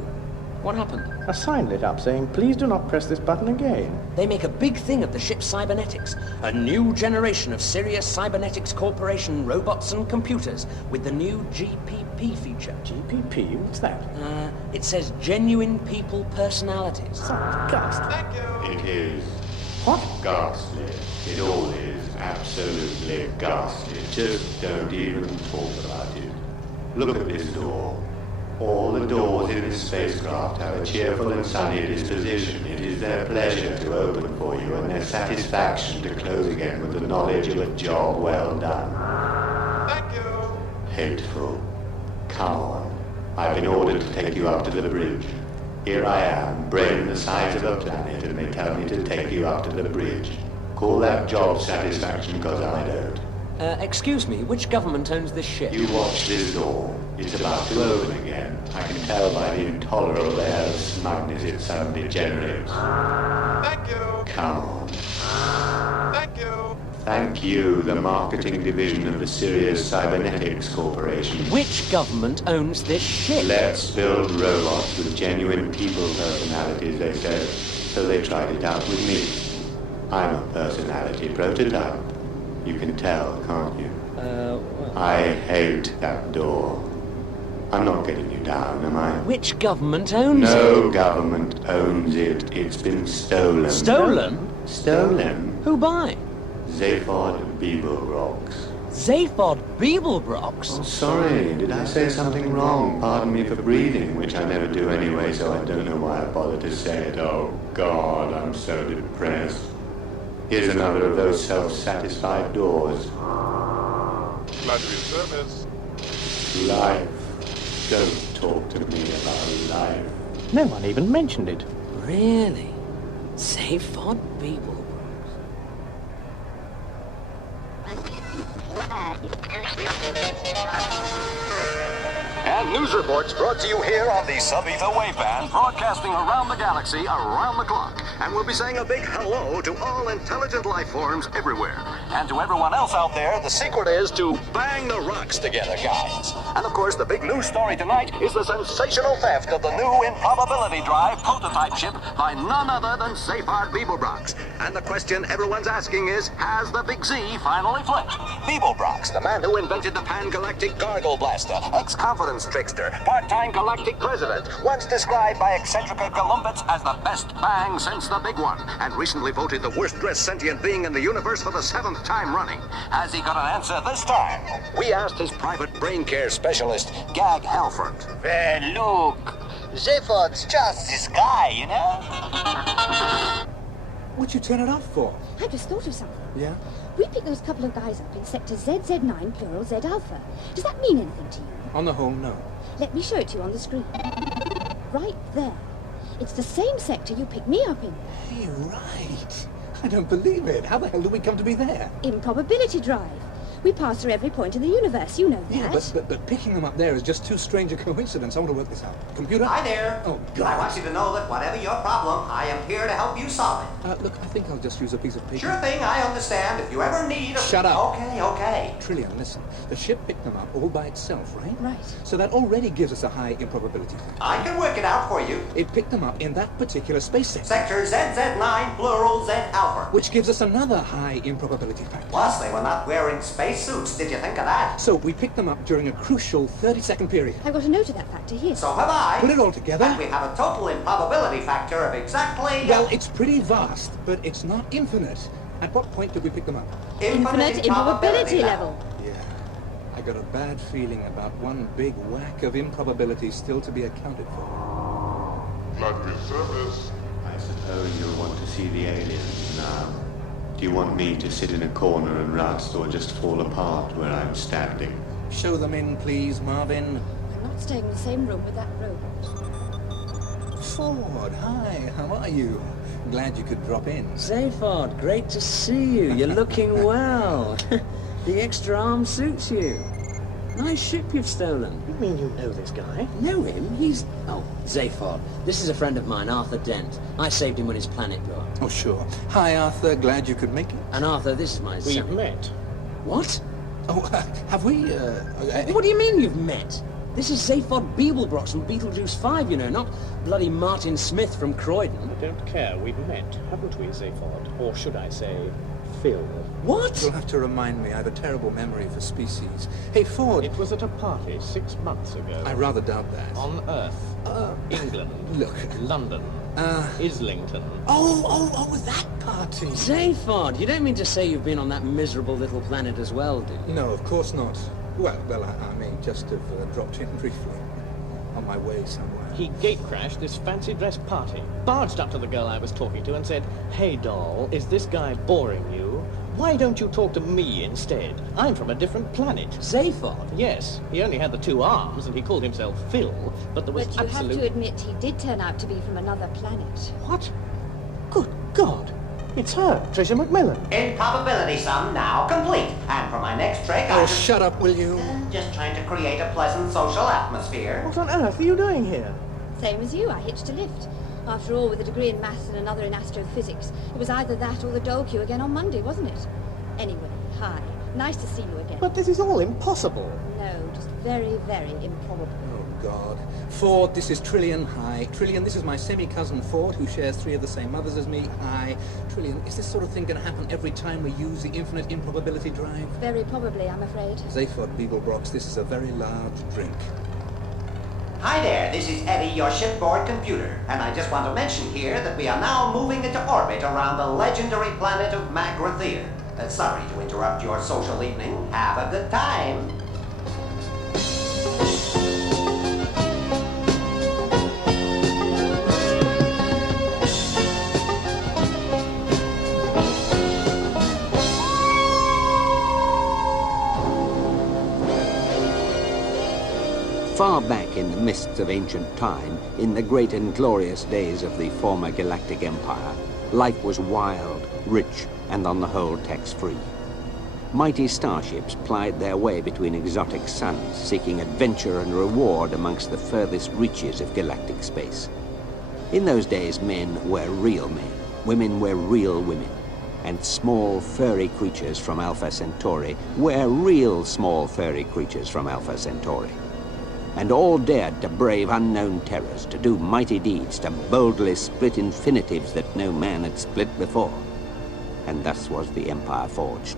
What happened? A sign lit up saying, please do not press this button again. They make a big thing of the ship's cybernetics. A new generation of Sirius Cybernetics Corporation robots and computers with the new GPP feature. GPP? What's that? It says genuine people personalities. Ghastly. Thank you. It is What? ghastly. It all is absolutely ghastly. Just don't even talk about it. Look at this door. All the doors in this spacecraft have a cheerful and sunny disposition. It is their pleasure to open for you and their satisfaction to close again with the knowledge of a job well done. Thank you. Hateful. Come on. I've been ordered to take you up to the bridge. Here I am, brain the size of a planet, and they tell me to take you up to the bridge. Call that job satisfaction, because I don't. Excuse me, which government owns this ship? You watch this door. It's about to open again. I can tell by the intolerable air of smugness it suddenly generates. Thank you. Come on. Thank you. Thank you, the marketing division of the Sirius Cybernetics Corporation. Which government owns this ship? Let's build robots with genuine people personalities, they said. So they tried it out with me. I'm a personality prototype. You can tell, can't you? Well... I hate that door. I'm not getting you down, am I? Which government owns it? No government owns it. It's been stolen. Stolen? Stolen? Who by? Zaphod Beeblebrox. Zaphod Beeblebrox? Oh, sorry, did I say something wrong? Pardon me for breathing, which I never do anyway, so I don't know why I bothered to say it. Oh, God, I'm so depressed. Here's another of those self-satisfied doors. Glad to be of service. Life. Don't talk to me about life. No one even mentioned it. Really? Zaphod Beeblebrox. And news reports brought to you here on the sub-ether waveband, broadcasting around the galaxy, around the clock. And we'll be saying a big hello to all intelligent life forms everywhere. And to everyone else out there, the secret is to bang the rocks together, guys. And of course, the big news story tonight is the sensational theft of the new Improbability Drive prototype ship by none other than Zaphod Beeblebrox. And the question everyone's asking is, has the Big Z finally flipped? Beeblebrox, the man who invented the pan-galactic gargle blaster, ex-confidence trickster, part-time galactic president, once described by eccentrica Galumbits as the best bang since the big one, and recently voted the worst-dressed sentient being in the universe for the 7th time running. Has he got an answer this time? We asked his private brain care specialist, Gag Halfront. Well, look, Zaphod's just this guy, you know? What'd you turn it off for? I just thought of something. Yeah? We picked those couple of guys up in sector ZZ9 plural Z alpha. Does that mean anything to you? On the whole, no. Let me show it to you on the screen. Right there. It's the same sector you picked me up in. Hey, right. I don't believe it. How the hell did we come to be there? Improbability Drive. We pass through every point in the universe, you know that. Yeah, but picking them up there is just too strange a coincidence. I want to work this out. Computer? Hi there. Oh, God. I want you to know that whatever your problem, I am here to help you solve it. Look, I think I'll just use a piece of paper. Sure thing, I understand. If you ever need a... Shut up. Okay. Trillian, listen. The ship picked them up all by itself, right? Right. So that already gives us a high improbability factor. I can work it out for you. It picked them up in that particular space sector. Sector ZZ9, plural Z Alpha. Which gives us another high improbability factor. Plus, they were not wearing spacesuits. Did you think of that? So we picked them up during a crucial 30-second period. I've got a note of that factor here. So have I. Put it all together. And we have a total improbability factor of exactly... Well, it's pretty vast, but it's not infinite. At what point did we pick them up? Infinite improbability level. Yeah. I got a bad feeling about one big whack of improbability still to be accounted for. Planetary service. I suppose you'll want to see the aliens now. Do you want me to sit in a corner and rust, or just fall apart where I'm standing? Show them in, please, Marvin. I'm not staying in the same room with that robot. Ford, hi, how are you? Glad you could drop in. Zaphod, great to see you. You're looking well. The extra arm suits you. Nice ship you've stolen. You mean you know this guy? Know him? He's... Oh, Zaphod. This is a friend of mine, Arthur Dent. I saved him when his planet blew up. Oh, sure. Hi, Arthur. Glad you could make it. And Arthur, this is my We've son. met. What? Oh, have we, What do you mean you've met? This is Zaphod Beeblebrox from Beetlejuice 5, you know, not bloody Martin Smith from Croydon. I don't care. We've met, haven't we, Zaphod? Or should I say, Phil? What? You'll have to remind me. I have a terrible memory for species. Hey, Ford. It was at a party 6 months ago. I rather doubt that. On Earth. England. Look. London. Islington. Oh, that party. Zaphod, you don't mean to say you've been on that miserable little planet as well, do you? No, of course not. Well, I may just have dropped in briefly. On my way somewhere. He gate-crashed this fancy-dress party, barged up to the girl I was talking to and said, "Hey, doll, is this guy boring you? Why don't you talk to me instead? I'm from a different planet." Zaphod? Yes. He only had the 2 arms, and he called himself Phil, but there was But you have to admit he did turn out to be from another planet. What? Good God! It's her, Tricia McMillan. Improbability sum now complete. And for my next trick, Oh, shut up, will you? Just trying to create a pleasant social atmosphere. What on earth are you doing here? Same as you, I hitched a lift. After all, with a degree in maths and another in astrophysics, it was either that or the dole queue again on Monday, wasn't it? Anyway, hi. Nice to see you again. But this is all impossible. No, just very, very improbable. Oh, God. Ford, this is Trillian. Hi. Trillian, this is my semi-cousin Ford, who shares 3 of the same mothers as me. Hi. Trillian, is this sort of thing going to happen every time we use the infinite improbability drive? Very probably, I'm afraid. Zaphod Beeblebrox, this is a very large drink. Hi there, this is Eddie, your shipboard computer. And I just want to mention here that we are now moving into orbit around the legendary planet of Magrathea. Sorry to interrupt your social evening. Have a good time. Far back in the mists of ancient time, in the great and glorious days of the former galactic empire, life was wild, rich, and on the whole tax-free. Mighty starships plied their way between exotic suns, seeking adventure and reward amongst the furthest reaches of galactic space. In those days, men were real men, women were real women, and small furry creatures from Alpha Centauri were real small furry creatures from Alpha Centauri. And all dared to brave unknown terrors, to do mighty deeds, to boldly split infinitives that no man had split before. And thus was the empire forged.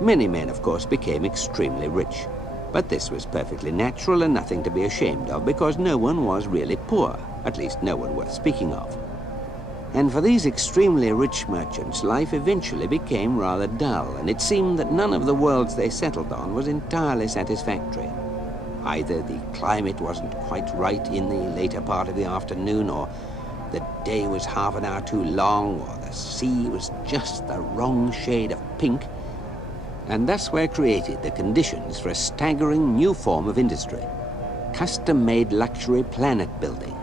Many men, of course, became extremely rich. But this was perfectly natural and nothing to be ashamed of, because no one was really poor, at least no one worth speaking of. And for these extremely rich merchants, life eventually became rather dull, and it seemed that none of the worlds they settled on was entirely satisfactory. Either the climate wasn't quite right in the later part of the afternoon, or the day was half an hour too long, or the sea was just the wrong shade of pink. And thus were created the conditions for a staggering new form of industry, custom-made luxury planet building.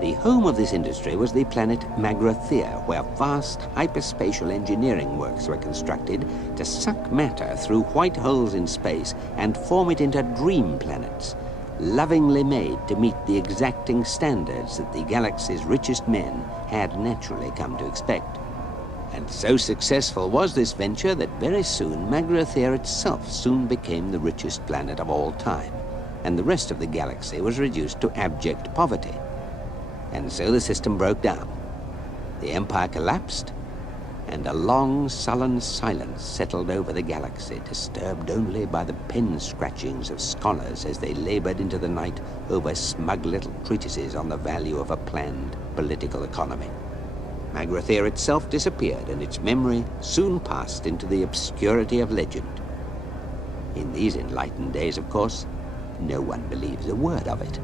The home of this industry was the planet Magrathea, where vast hyperspatial engineering works were constructed to suck matter through white holes in space and form it into dream planets, lovingly made to meet the exacting standards that the galaxy's richest men had naturally come to expect. And so successful was this venture that very soon Magrathea itself soon became the richest planet of all time, and the rest of the galaxy was reduced to abject poverty. And so the system broke down. The Empire collapsed, and a long, sullen silence settled over the galaxy, disturbed only by the pen-scratchings of scholars as they labored into the night over smug little treatises on the value of a planned political economy. Magrathea itself disappeared, and its memory soon passed into the obscurity of legend. In these enlightened days, of course, no one believes a word of it.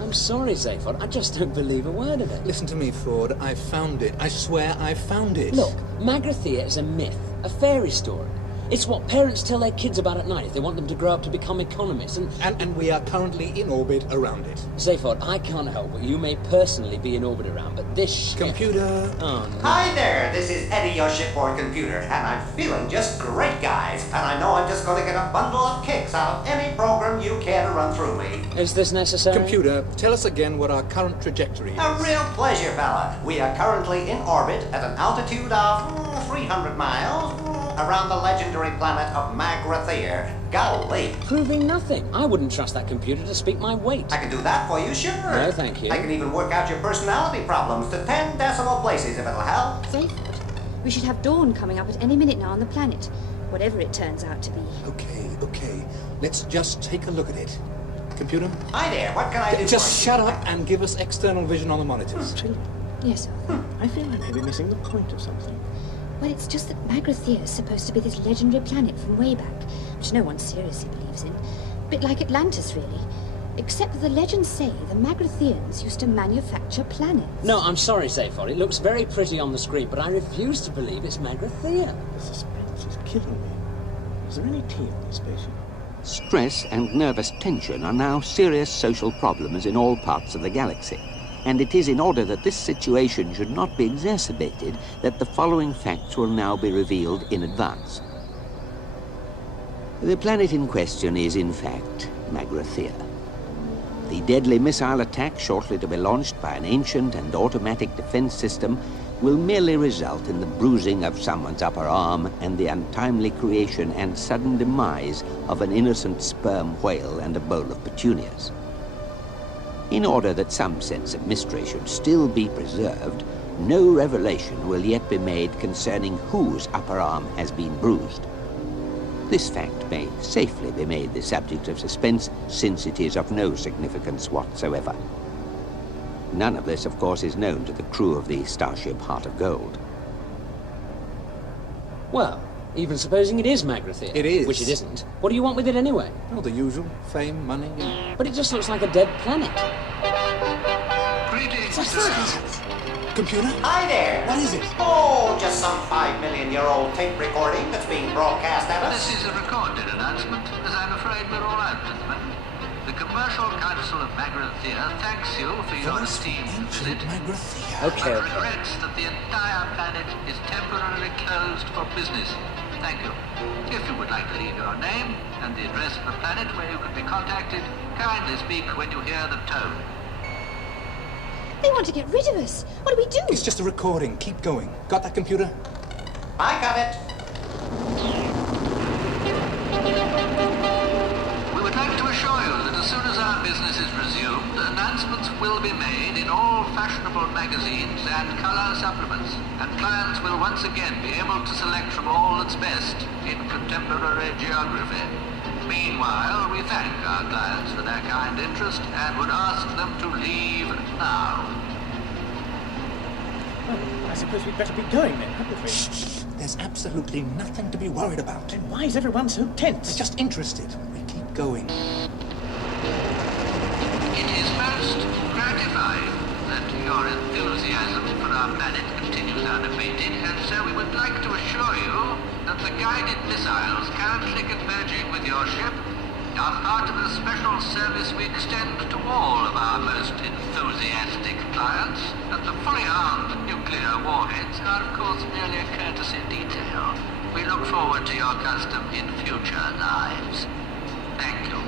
I'm sorry, Zaphod. I just don't believe a word of it. Listen to me, Ford. I found it. I swear I found it. Look, Magrathea is a myth, a fairy story. It's what parents tell their kids about at night if they want them to grow up to become economists, and we are currently in orbit around it. Zaphod, I can't help it. You may personally be in orbit around, but this ship... Computer... Oh, no. Hi there, this is Eddie, your shipboard computer, and I'm feeling just great, guys. And I know I'm just going to get a bundle of kicks out of any program you care to run through me. Is this necessary? Computer, tell us again what our current trajectory is. A real pleasure, fella. We are currently in orbit at an altitude of 300 miles around the legendary planet of Magrathea. Golly. Proving nothing. I wouldn't trust that computer to speak my weight. I can do that for you, sure. No, thank you. I can even work out your personality problems to 10 decimal places if it'll help. Zaphod, we should have dawn coming up at any minute now on the planet, whatever it turns out to be. Okay. Let's just take a look at it. Computer? Hi there, what can I do Just for shut up and give us external vision on the monitors. Yes, sir. I feel I may be missing the point of something. Well, it's just that Magrathea is supposed to be this legendary planet from way back, which no one seriously believes in. A bit like Atlantis, really. Except that the legends say the Magratheans used to manufacture planets. No, I'm sorry, Zaphod. It looks very pretty on the screen, but I refuse to believe it's Magrathea. The suspense is killing me. Is there any tea on this spaceship? Stress and nervous tension are now serious social problems in all parts of the galaxy. And it is in order that this situation should not be exacerbated that the following facts will now be revealed in advance. The planet in question is, in fact, Magrathea. The deadly missile attack shortly to be launched by an ancient and automatic defense system will merely result in the bruising of someone's upper arm and the untimely creation and sudden demise of an innocent sperm whale and a bowl of petunias. In order that some sense of mystery should still be preserved, no revelation will yet be made concerning whose upper arm has been bruised. This fact may safely be made the subject of suspense, since it is of no significance whatsoever. None of this, of course, is known to the crew of the starship Heart of Gold. Well, even supposing it is Magrathea. It is. Which it isn't. What do you want with it anyway? Oh, the usual. Fame, money... But it just looks like a dead planet. Greetings, Computer? Hi there. What is it? Oh, just some 5-million-year-old tape recording that's being broadcast at us. This is a recorded announcement, as I'm afraid we're all out, gentlemen. The Commercial Council of Magrathea thanks you for your esteemed visit. Okay. But regrets that the entire planet is temporarily closed for business. Thank you. If you would like to leave your name and the address of the planet where you could be contacted, kindly speak when you hear the tone. They want to get rid of us. What do we do? It's just a recording. Keep going. Got that, computer? I got it. We would like to assure you that as soon as our business is resumed, announcements will be made in all fashionable magazines and color supplements, and clients will once again be able to select from all that's best in contemporary geography. Meanwhile, we thank our clients for their kind interest and would ask them to leave now. Well, I suppose we'd better be going then, hadn't we? Shh. There's absolutely nothing to be worried about. Then why is everyone so tense? They're just interested. We keep going. It is most gratifying that your enthusiasm for our planet continues unabated, and so we would like to assure you that the guided missiles currently converging with your ship are part of the special service we extend to all of our most enthusiastic clients. And the fully armed nuclear warheads are, of course, merely a courtesy detail. We look forward to your custom in future lives. Thank you.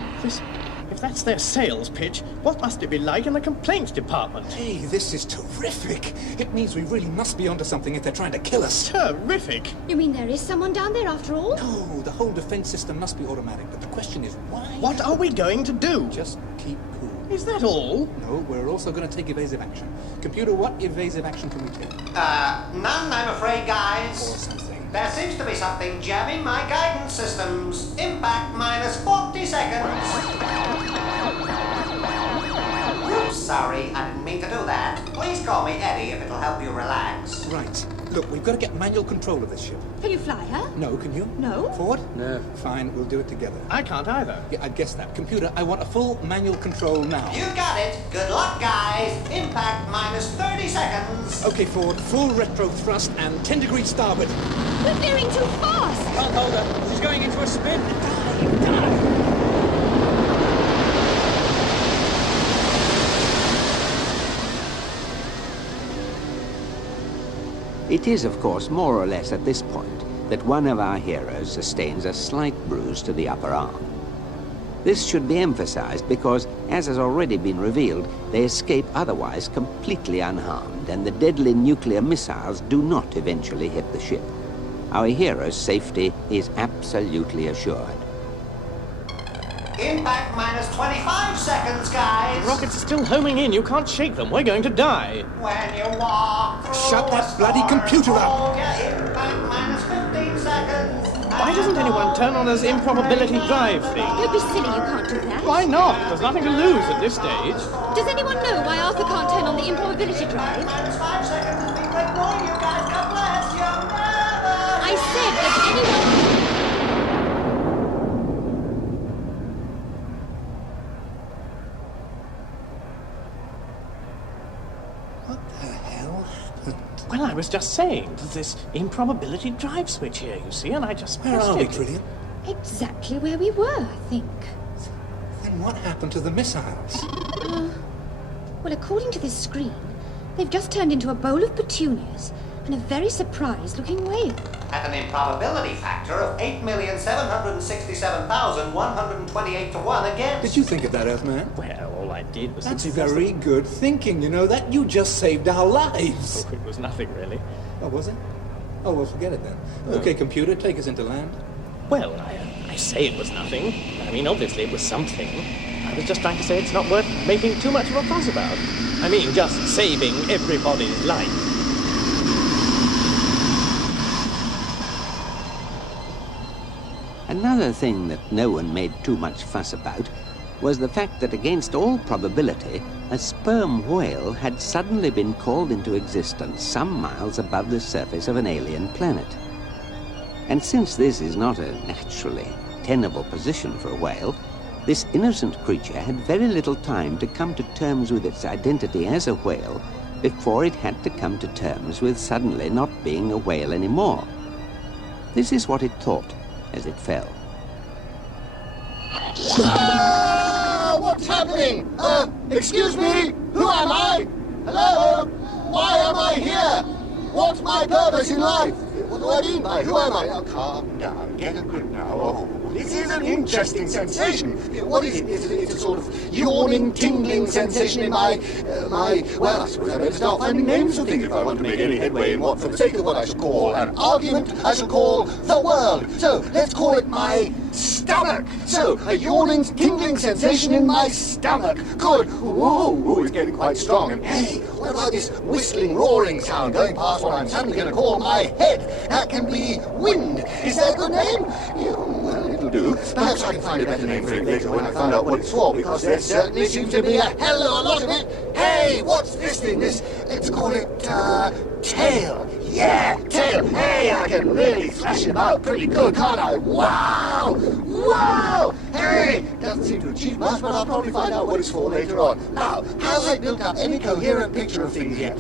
If that's their sales pitch, what must it be like in the complaints department? Hey, this is terrific. It means we really must be onto something if they're trying to kill us. Terrific. You mean there is someone down there after all? No, the whole defense system must be automatic, but the question is why? What are we going to do? Just keep cool. Is that all? No, we're also going to take evasive action. Computer, what evasive action can we take? None, I'm afraid, guys. Or something. There seems to be something jamming my guidance systems. Impact minus 40 seconds. Oops, sorry, I didn't mean to do that. Please call me Eddie if it'll help you relax. Right. Look, we've got to get manual control of this ship. Can you fly her? No, can you? No. Forward? No. Fine, we'll do it together. I can't either. Yeah, I'd guess that. Computer, I want a full manual control now. You got it. Good luck, guys. Impact minus 30 seconds. Okay, forward. Full retro thrust and 10 degrees starboard. We're veering too fast. Can't hold her. She's going into a spin. It is, of course, more or less at this point that one of our heroes sustains a slight bruise to the upper arm. This should be emphasized because, as has already been revealed, they escape otherwise completely unharmed, and the deadly nuclear missiles do not eventually hit the ship. Our hero's safety is absolutely assured. Impact minus 25 seconds, guys. The rockets are still homing in. You can't shake them. We're going to die. When you walk through Shut that bloody computer up. Impact minus 15 seconds. Why doesn't anyone turn on this improbability drive thing? Don't be silly, you can't do that. Why not? There's nothing to lose at this stage. Does anyone know why Arthur can't turn on the improbability drive? Minus 5 seconds has been ignoring you guys. God bless you. I said, does anyone... Well, I was just saying, there's this improbability drive switch here, you see, and I just Where pressed are we, it. Trillian? Exactly where we were, I think. Then what happened to the missiles? Well, according to this screen, they've just turned into a bowl of petunias and a very surprised-looking whale. At an improbability factor of 8,767,128 to 1 against. Did you think of that, Earthman? Well, all I did was... That's very good thinking, you know that? You just saved our lives. Oh, it was nothing, really. Oh, was it? Oh, well, forget it then. Okay, computer, take us into land. Well, I say it was nothing. I mean, obviously it was something. I was just trying to say it's not worth making too much of a fuss about. I mean, just saving everybody's life. Another thing that no one made too much fuss about was the fact that against all probability, a sperm whale had suddenly been called into existence some miles above the surface of an alien planet. And since this is not a naturally tenable position for a whale, this innocent creature had very little time to come to terms with its identity as a whale before it had to come to terms with suddenly not being a whale anymore. This is what it thought as it fell. What's happening? Excuse me? Who am I? Hello? Why am I here? What's my purpose in life? What do I mean by who am I? Now, calm down. Get a grip now. Oh, this is an interesting sensation. What is it? It's a sort of yawning, tingling sensation in my... Well, I suppose I better start finding names for things if I want to make any headway in what, for the sake of what I shall call an argument, I shall call the world. So, let's call it my stomach. So, a yawning, tingling sensation in my stomach. Good. Ooh, it's getting quite strong. And hey, what about this whistling, roaring sound going past what I'm suddenly going to call my head? That can be wind. Is that a good name? Yeah, well, it'll do. Perhaps I can find a better name for it later when I find out what it's for, because there certainly seems to be a hell of a lot of it. Hey, what's this thing? Let's call it, tail. Yeah, tail. Hey, I can really thrash him out pretty good, can't I? Wow! Wow! Hey! Doesn't seem to achieve much, but I'll probably find out what it's for later on. Now, have I built up any coherent picture of things yet?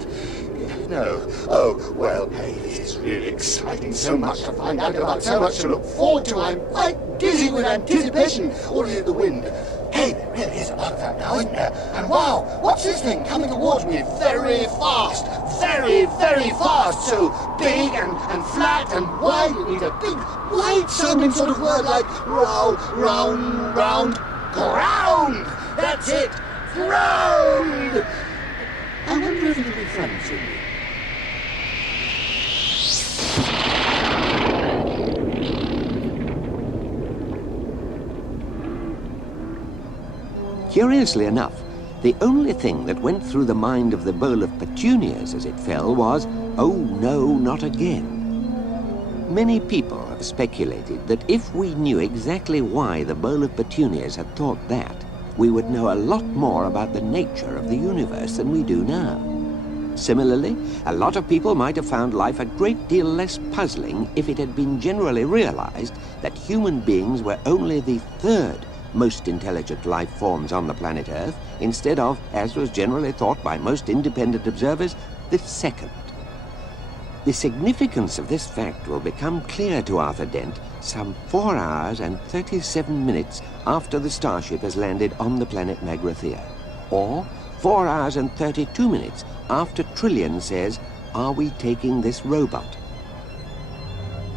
No. Oh, well, hey, this is really exciting. So much to find out about, so much to look forward to. I'm quite dizzy with anticipation. Or is it the wind? Hey, there really is a lot of that now, isn't there? And wow, what's this thing coming towards me very fast? Very, very fast. So big and flat and wide. It needs a big, wide-sounding sort of word like round, ground. That's it. Ground. I wonder if it'll be fun soon. Curiously enough, the only thing that went through the mind of the bowl of petunias as it fell was, oh no, not again. Many people have speculated that if we knew exactly why the bowl of petunias had thought that, we would know a lot more about the nature of the universe than we do now. Similarly, a lot of people might have found life a great deal less puzzling if it had been generally realized that human beings were only the third most intelligent life forms on the planet Earth, instead of, as was generally thought by most independent observers, the second. The significance of this fact will become clear to Arthur Dent some 4 hours and 37 minutes after the starship has landed on the planet Magrathea, or 4 hours and 32 minutes after Trillian says, "Are we taking this robot?"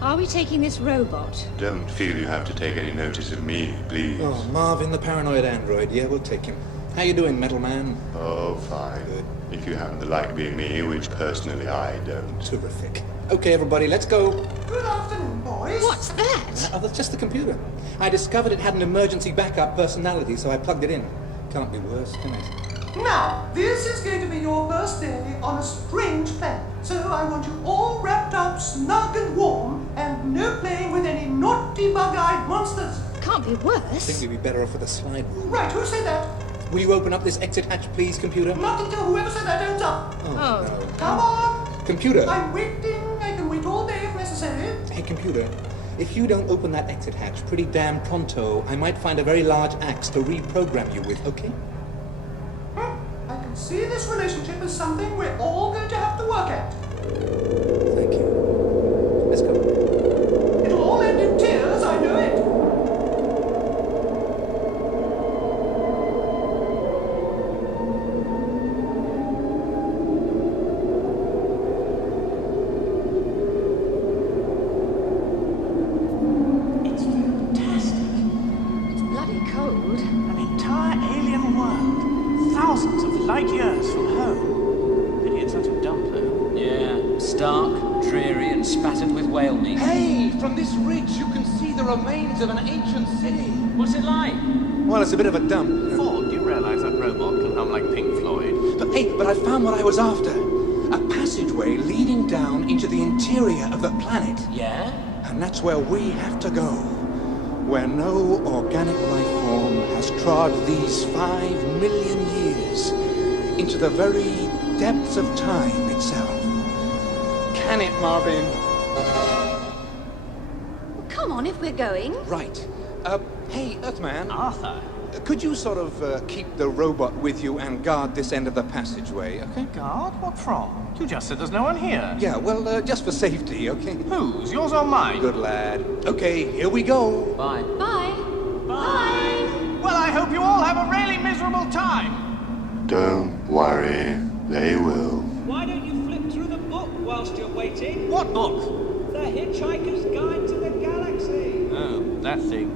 Are we taking this robot? Don't feel you have to take any notice of me, please. Oh, Marvin, the paranoid android. Yeah, we'll take him. How you doing, Metal Man? Oh, fine. Good. If you happen to like being me, which personally I don't. Terrific. Okay, everybody, let's go. Good afternoon, boys. What's that? Oh, that's just the computer. I discovered it had an emergency backup personality, so I plugged it in. Can't be worse, can it? Now, this is going to be your first day on a strange planet. So I want you all wrapped up snug and warm, and no playing with any naughty bug-eyed monsters. Can't be I worse. think we'd be better off with a slide rule. Right, who said that? Will you open up this exit hatch, please, computer? Not until whoever said that owns up. Oh, no. Come on. Computer. I'm waiting. I can wait all day if necessary. Hey, computer. If you don't open that exit hatch pretty damn pronto, I might find a very large axe to reprogram you with, okay? I can see this relationship as something we're all going to have to work at. Thank you. Let's go. It'll all end in tears, I know it. It's fantastic. It's bloody cold. An entire alien world. Thousands of light years from home. Pity it's such a dump, though. Yeah, stark, dreary, and spattered with whale meat. Hey, from this ridge you can see the remains of an ancient city. What's it like? Well, it's a bit of a dump. Ford, do you realize that robot can hum like Pink Floyd? But I found what I was after. A passageway leading down into the interior of the planet. Yeah? And that's where we have to go. Where no organic life form has trod these 5 million years into the very depths of time itself. Can it, Marvin? Come on, if we're going. Right. Hey, Earthman. Arthur. Could you sort of keep the robot with you and guard this end of the passageway, okay? Guard? What from? You just said there's no one here. Yeah, well, just for safety, okay? Whose? Yours or mine? Good lad. Okay, here we go. Bye. Bye. Bye. Well, I hope you all have a really miserable time. Don't worry, they will. Why don't you flip through the book whilst you're waiting? What book? The Hitchhiker's Guide to the Galaxy. Oh, that thing.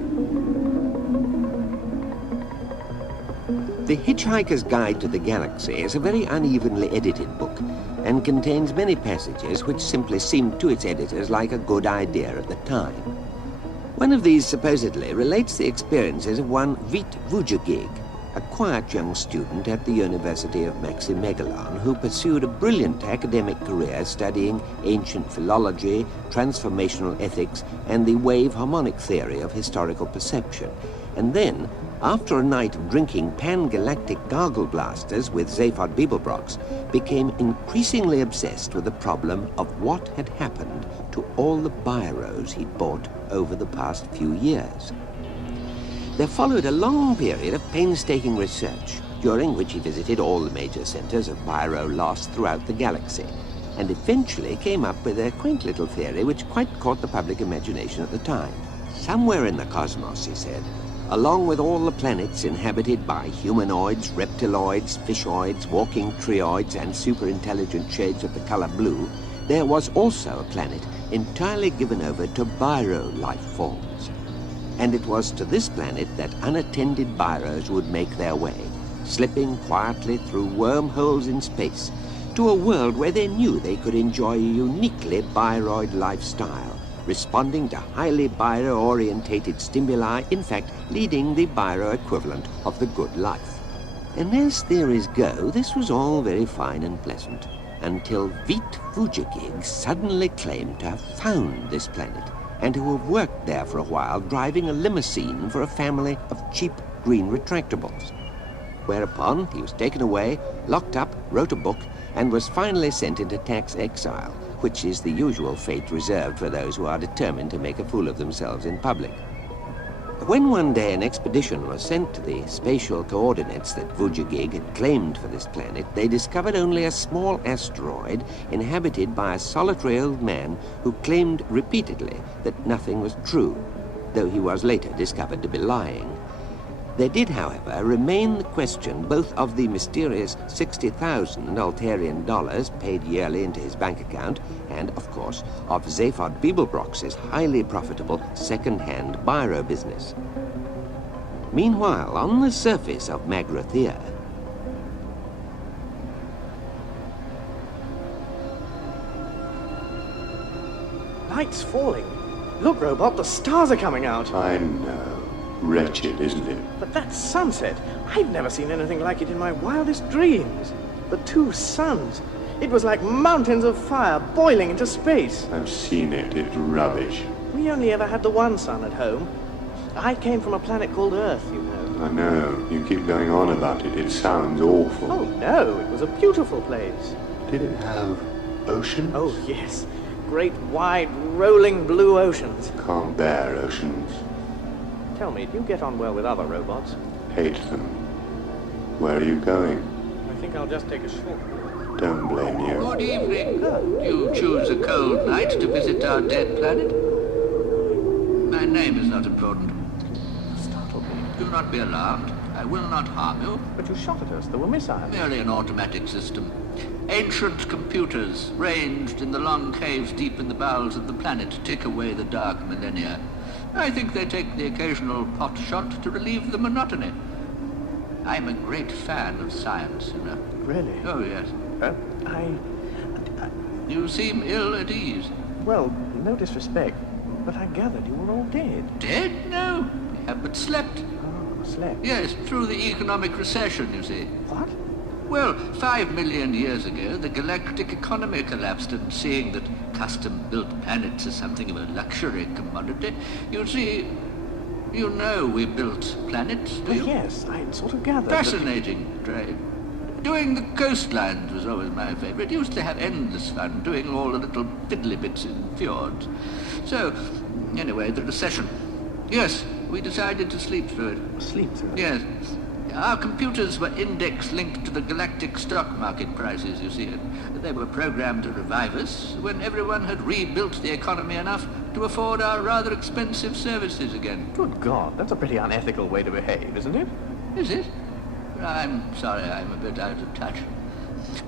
The Hitchhiker's Guide to the Galaxy is a very unevenly edited book and contains many passages which simply seemed to its editors like a good idea at the time. One of these supposedly relates the experiences of one Vít Vujagig, a quiet young student at the University of Maximegalon who pursued a brilliant academic career studying ancient philology, transformational ethics, and the wave harmonic theory of historical perception, and then, after a night of drinking pan-galactic gargle blasters with Zaphod Beeblebrox, became increasingly obsessed with the problem of what had happened to all the biros he'd bought over the past few years. There followed a long period of painstaking research, during which he visited all the major centers of biro loss throughout the galaxy, and eventually came up with a quaint little theory which quite caught the public imagination at the time. Somewhere in the cosmos, he said, along with all the planets inhabited by humanoids, reptiloids, fishoids, walking trioids, and super-intelligent shades of the color blue, there was also a planet entirely given over to biro life forms. And it was to this planet that unattended biros would make their way, slipping quietly through wormholes in space, to a world where they knew they could enjoy a uniquely biroid lifestyle, responding to highly biro-orientated stimuli, in fact, leading the biro equivalent of the good life. And as theories go, this was all very fine and pleasant, until Vít Vujicic suddenly claimed to have found this planet, and to have worked there for a while driving a limousine for a family of cheap green retractables. Whereupon he was taken away, locked up, wrote a book, and was finally sent into tax exile, which is the usual fate reserved for those who are determined to make a fool of themselves in public. When one day an expedition was sent to the spatial coordinates that Vujicic had claimed for this planet, they discovered only a small asteroid inhabited by a solitary old man who claimed repeatedly that nothing was true, though he was later discovered to be lying. There did, however, remain the question both of the mysterious 60,000 Altarian dollars paid yearly into his bank account and, of course, of Zaphod Beeblebrox's highly profitable second-hand biro business. Meanwhile, on the surface of Magrathea, Night's falling. Look, Robot, the stars are coming out. I know. Wretched, isn't it? But that sunset, I've never seen anything like it in my wildest dreams. The two suns. It was like mountains of fire boiling into space. I've seen it. It's rubbish. We only ever had the one sun at home. I came from a planet called Earth, you know. I know. You keep going on about it. It sounds awful. Oh, no. It was a beautiful place. Did it have oceans? Oh, yes. Great, wide, rolling blue oceans. Can't bear oceans. Tell me, do you get on well with other robots? Hate them. Where are you going? I think I'll just take a short walk. Don't blame you. Good evening. Do you choose a cold night to visit our dead planet? My name is not important. Startled me. Do not be alarmed. I will not harm you. But you shot at us. There were missiles. Merely an automatic system. Ancient computers, ranged in the long caves deep in the bowels of the planet, tick away the dark millennia. I think they take the occasional pot shot to relieve the monotony. I'm a great fan of science, you know. Really? Oh, yes. You seem ill at ease. Well, no disrespect, but I gathered you were all dead. Dead? No. We have but slept. Oh, slept? Yes, through the economic recession, you see. What? Well, 5 million years ago, the galactic economy collapsed, and seeing that custom-built planets are something of a luxury commodity, you see, you know we built planets, do you? Yes, I sort of gathered. Fascinating trade. Doing the coastlines was always my favorite. Used to have endless fun doing all the little fiddly bits in fjords. So, anyway, the recession. Yes, we decided to sleep through it. Sleep through it? Yes. Our computers were index-linked to the galactic stock market prices, you see. They were programmed to revive us when everyone had rebuilt the economy enough to afford our rather expensive services again. Good God, that's a pretty unethical way to behave, isn't it? Is it? I'm sorry, I'm a bit out of touch.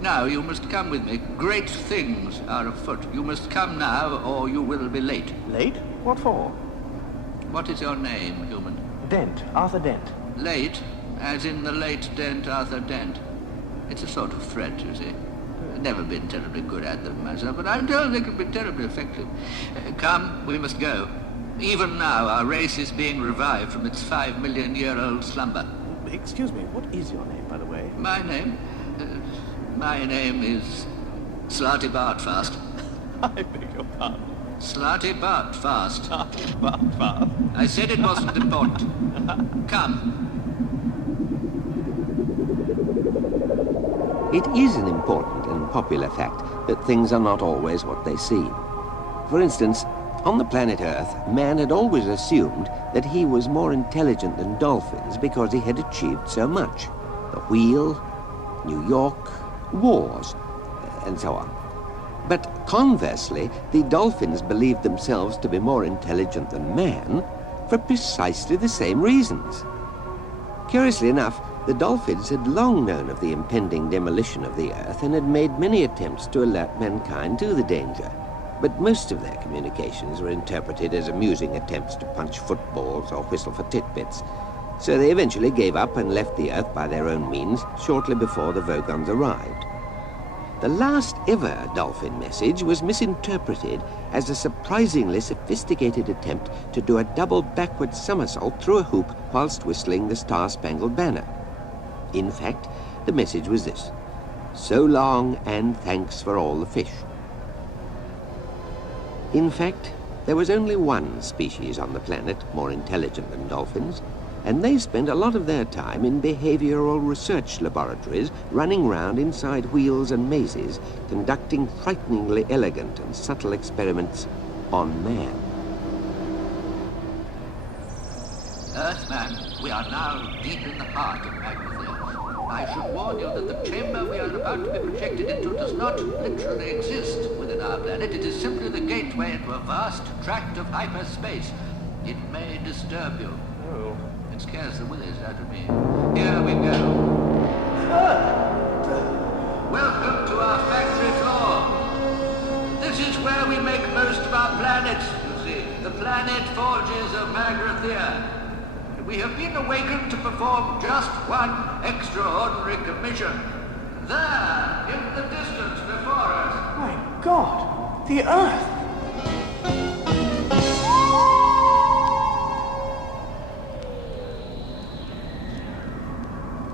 Now, you must come with me. Great things are afoot. You must come now, or you will be late. Late? What for? What is your name, human? Dent. Arthur Dent. Late? As in the late Dent, Arthur Dent. It's a sort of threat, you see. I've never been terribly good at them myself, but I'm told they can be terribly effective. Come, we must go. Even now, our race is being revived from its 5-million-year-old slumber. Excuse me, what is your name, by the way? My name? My name is Slarty Bartfast. I beg your pardon. Slarty Bartfast. Slarty Bartfast. I said it wasn't important. Come. It is an important and popular fact that things are not always what they seem. For instance, on the planet Earth, man had always assumed that he was more intelligent than dolphins because he had achieved so much. The wheel, New York, wars, and so on. But conversely, the dolphins believed themselves to be more intelligent than man for precisely the same reasons. Curiously enough, the dolphins had long known of the impending demolition of the Earth and had made many attempts to alert mankind to the danger. But most of their communications were interpreted as amusing attempts to punch footballs or whistle for titbits. So they eventually gave up and left the Earth by their own means shortly before the Vogons arrived. The last ever dolphin message was misinterpreted as a surprisingly sophisticated attempt to do a double backward somersault through a hoop whilst whistling the Star-Spangled Banner. In fact, the message was this: "So long and thanks for all the fish." In fact, there was only one species on the planet more intelligent than dolphins, and they spent a lot of their time in behavioral research laboratories, running round inside wheels and mazes, conducting frighteningly elegant and subtle experiments on man. Earthman, we are now deep in the heart of Magnesia. I should warn you that the chamber we are about to be projected into does not literally exist within our planet. It is simply the gateway into a vast tract of hyperspace. It may disturb you. Oh. It scares the willies out of me. Here we go. Welcome to our factory floor. This is where we make most of our planets, you see. The planet forges of Magrathea. We have been awakened to perform just one extraordinary commission. There, in the distance before us. My God, the Earth!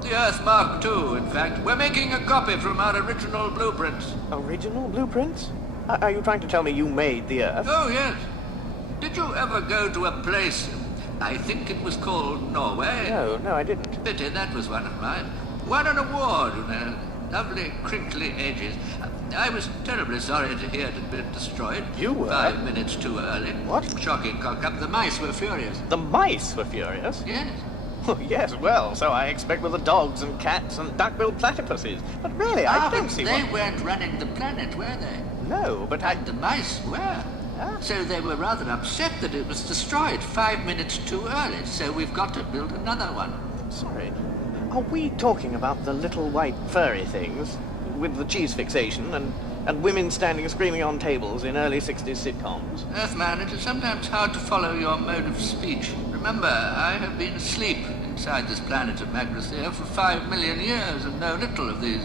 The Earth Mark II, in fact. We're making a copy from our original blueprints. Original blueprints? Are you trying to tell me you made the Earth? Oh, yes. Did you ever go to a place, I think it was called Norway? No, I didn't. Pity, that was one of mine. Won an award, you know. Lovely, crinkly edges. I was terribly sorry to hear it had been destroyed. You were? 5 minutes too early. What? Shocking cock-up. The mice were furious. The mice were furious? Yes. Oh, yes, well, so I expect with the dogs and cats and duck-billed platypuses. But really, I don't see they weren't running the planet, were they? No, but the mice were. Huh? So they were rather upset that it was destroyed 5 minutes too early, so we've got to build another one. Sorry. Are we talking about the little white furry things with the cheese fixation and women standing screaming on tables in early 60s sitcoms? Earthman, it is sometimes hard to follow your mode of speech. Remember, I have been asleep inside this planet of Magrathea for 5 million years and know little of these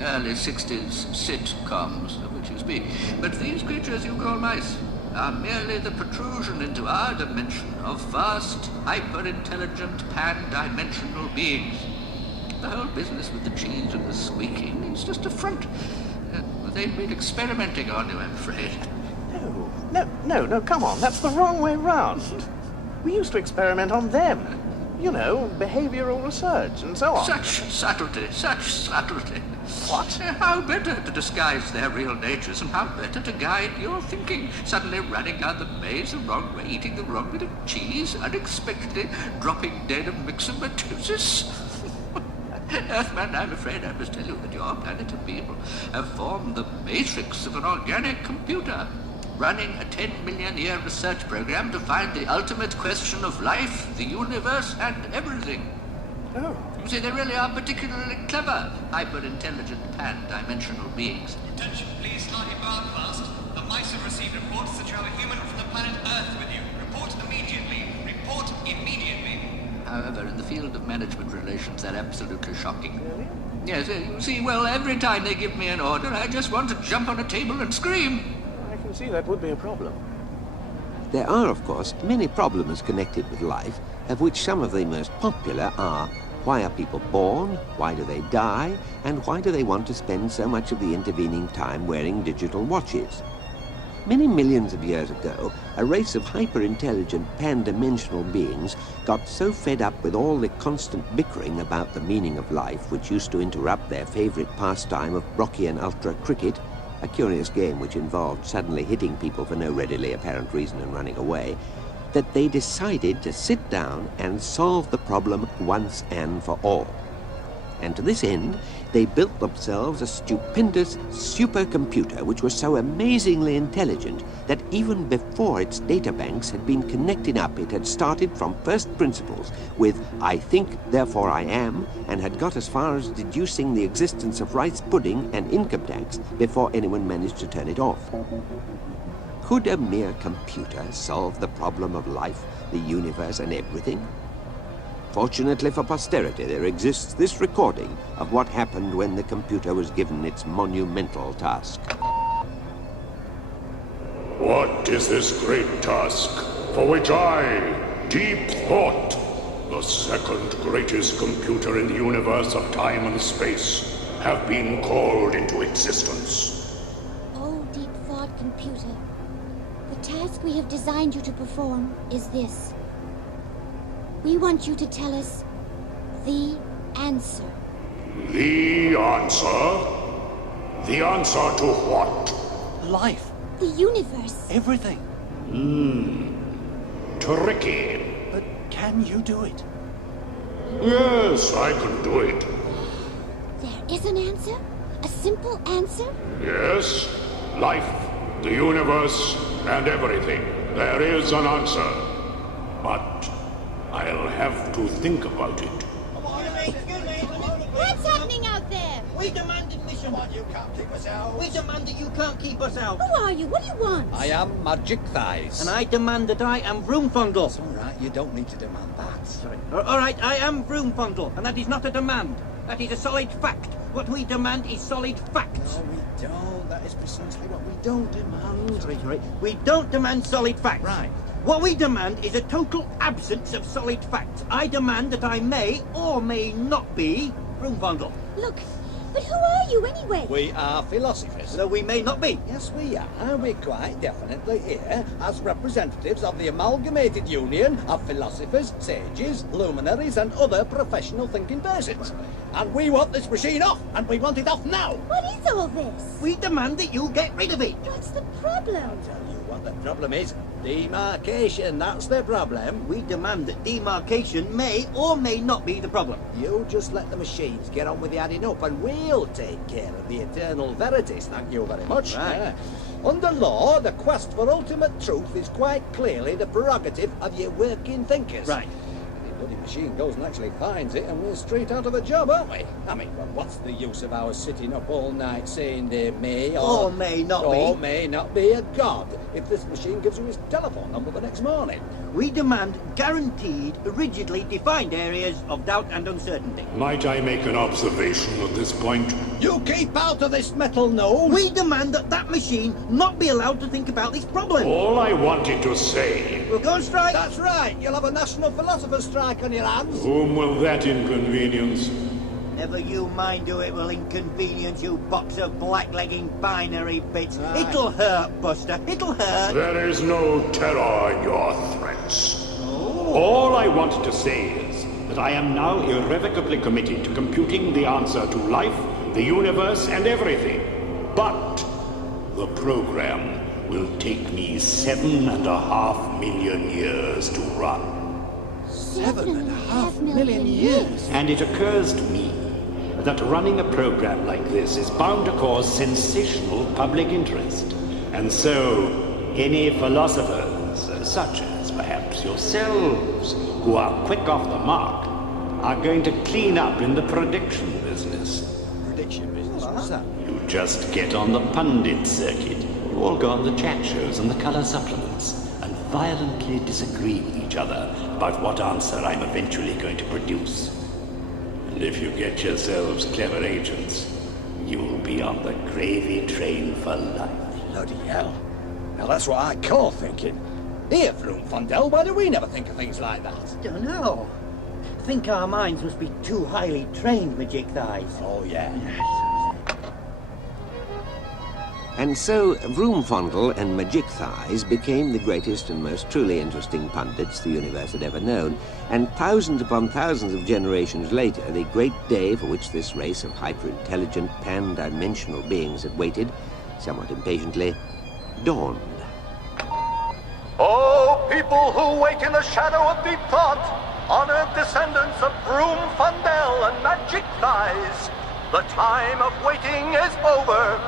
early 60s sitcoms of which you speak. But these creatures you call mice are merely the protrusion into our dimension of vast, hyper-intelligent, pan-dimensional beings. The whole business with the cheese and the squeaking is just a front. They've been experimenting on you, I'm afraid. No, come on, that's the wrong way round. We used to experiment on them. You know, behavioral research and so on. Such subtlety. What? How better to disguise their real natures and how better to guide your thinking. Suddenly running down the maze the wrong way, eating the wrong bit of cheese, unexpectedly dropping dead of myxomatosis. Earthman, I'm afraid I must tell you that your planet of people have formed the matrix of an organic computer, running a 10-million-year research program to find the ultimate question of life, the universe, and everything. Oh. You see, they really are particularly clever, hyper-intelligent, pan-dimensional beings. Attention, please, slightly broadcast. The mice have received reports that you have a human from the planet Earth with you. Report immediately. Report immediately. However, in the field of management relations, they're absolutely shocking. Really? Yes, you see, well, every time they give me an order, I just want to jump on a table and scream. I can see that would be a problem. There are, of course, many problems connected with life, of which some of the most popular are: why are people born, why do they die, and why do they want to spend so much of the intervening time wearing digital watches? Many millions of years ago, a race of hyper-intelligent, pan-dimensional beings got so fed up with all the constant bickering about the meaning of life, which used to interrupt their favorite pastime of Brockian ultra cricket, a curious game which involved suddenly hitting people for no readily apparent reason and running away, that they decided to sit down and solve the problem once and for all. And to this end, they built themselves a stupendous supercomputer which was so amazingly intelligent that even before its databanks had been connected up, it had started from first principles with "I think, therefore I am," and had got as far as deducing the existence of rice pudding and income tax before anyone managed to turn it off. Could a mere computer solve the problem of life, the universe, and everything? Fortunately for posterity, there exists this recording of what happened when the computer was given its monumental task. What is this great task for which I, Deep Thought, the second greatest computer in the universe of time and space, have been called into existence? Oh, Deep Thought computer, the task we have designed you to perform is this. We want you to tell us the answer. The answer? The answer to what? Life. The universe. Everything. Tricky. But can you do it? Yes, I can do it. There is an answer? A simple answer? Yes. Life, the universe, and everything. There is an answer. But I'll have to think about it. What's happening out there? We demanded mission. Come on, you can't keep us out. We demand that you can't keep us out. Who are you? What do you want? I am Magic Thighs. And I demand that I am Vroomfondle. It's all right, you don't need to demand that. Sorry. All right, I am Vroomfondle, and that is not a demand. That is a solid fact. What we demand is solid facts. No, we don't. That is precisely what we don't demand. Sorry. We don't demand solid facts. Right. What we demand is a total absence of solid facts. I demand that I may or may not be Vroomfondle. Look, but who are you anyway? We are philosophers. So we may not be. Yes, we are. We're quite definitely here as representatives of the amalgamated union of philosophers, sages, luminaries, and other professional thinking persons. And we want this machine off, and we want it off now. What is all this? We demand that you get rid of it. What's the problem? I'll tell you what the problem is. Demarcation, that's the problem. We demand that demarcation may or may not be the problem. You just let the machines get on with the adding up, and we'll take care of the eternal verities. Thank you very much. Right. Under law, the quest for ultimate truth is quite clearly the prerogative of your working thinkers. Right. The bloody machine goes and actually finds it, and we're straight out of the job, aren't we? I mean, well, what's the use of our sitting up all night saying there may or may not be a god if this machine gives you his telephone number the next morning? We demand guaranteed, rigidly defined areas of doubt and uncertainty. Might I make an observation at this point? You keep out of this metal nose! We demand that that machine not be allowed to think about this problem. All I wanted to say... We'll go on strike. That's right. You'll have a national philosopher's strike on your hands. Whom will that inconvenience? Never you mind who it will inconvenience, you box of blacklegging binary bits. Right. It'll hurt, Buster. It'll hurt. There is no terror in your threats. Oh. All I want to say is that I am now irrevocably committed to computing the answer to life, the universe, and everything. But the program will take me 7.5 million years to run. 7.5 million years? And it occurs to me that running a program like this is bound to cause sensational public interest. And so, any philosophers, such as perhaps yourselves, who are quick off the mark, are going to clean up in the prediction business. Prediction business? What's that? You just get on the pundit circuit. You all go on the chat shows and the color supplements, and violently disagree with each other about what answer I'm eventually going to produce. And if you get yourselves clever agents, you'll be on the gravy train for life. Bloody hell. Now that's what I call thinking. Here, Vroomfondle, why do we never think of things like that? Don't know. Think our minds must be too highly trained, Magic Thighs. Oh, yeah. And so Vroomfondle and Magic Thighs became the greatest and most truly interesting pundits the universe had ever known. And thousands upon thousands of generations later, the great day for which this race of hyper-intelligent, pan-dimensional beings had waited, somewhat impatiently, dawned. Oh, people who wait in the shadow of deep thought, honored descendants of Broom Fundell and Magic Thighs, the time of waiting is over.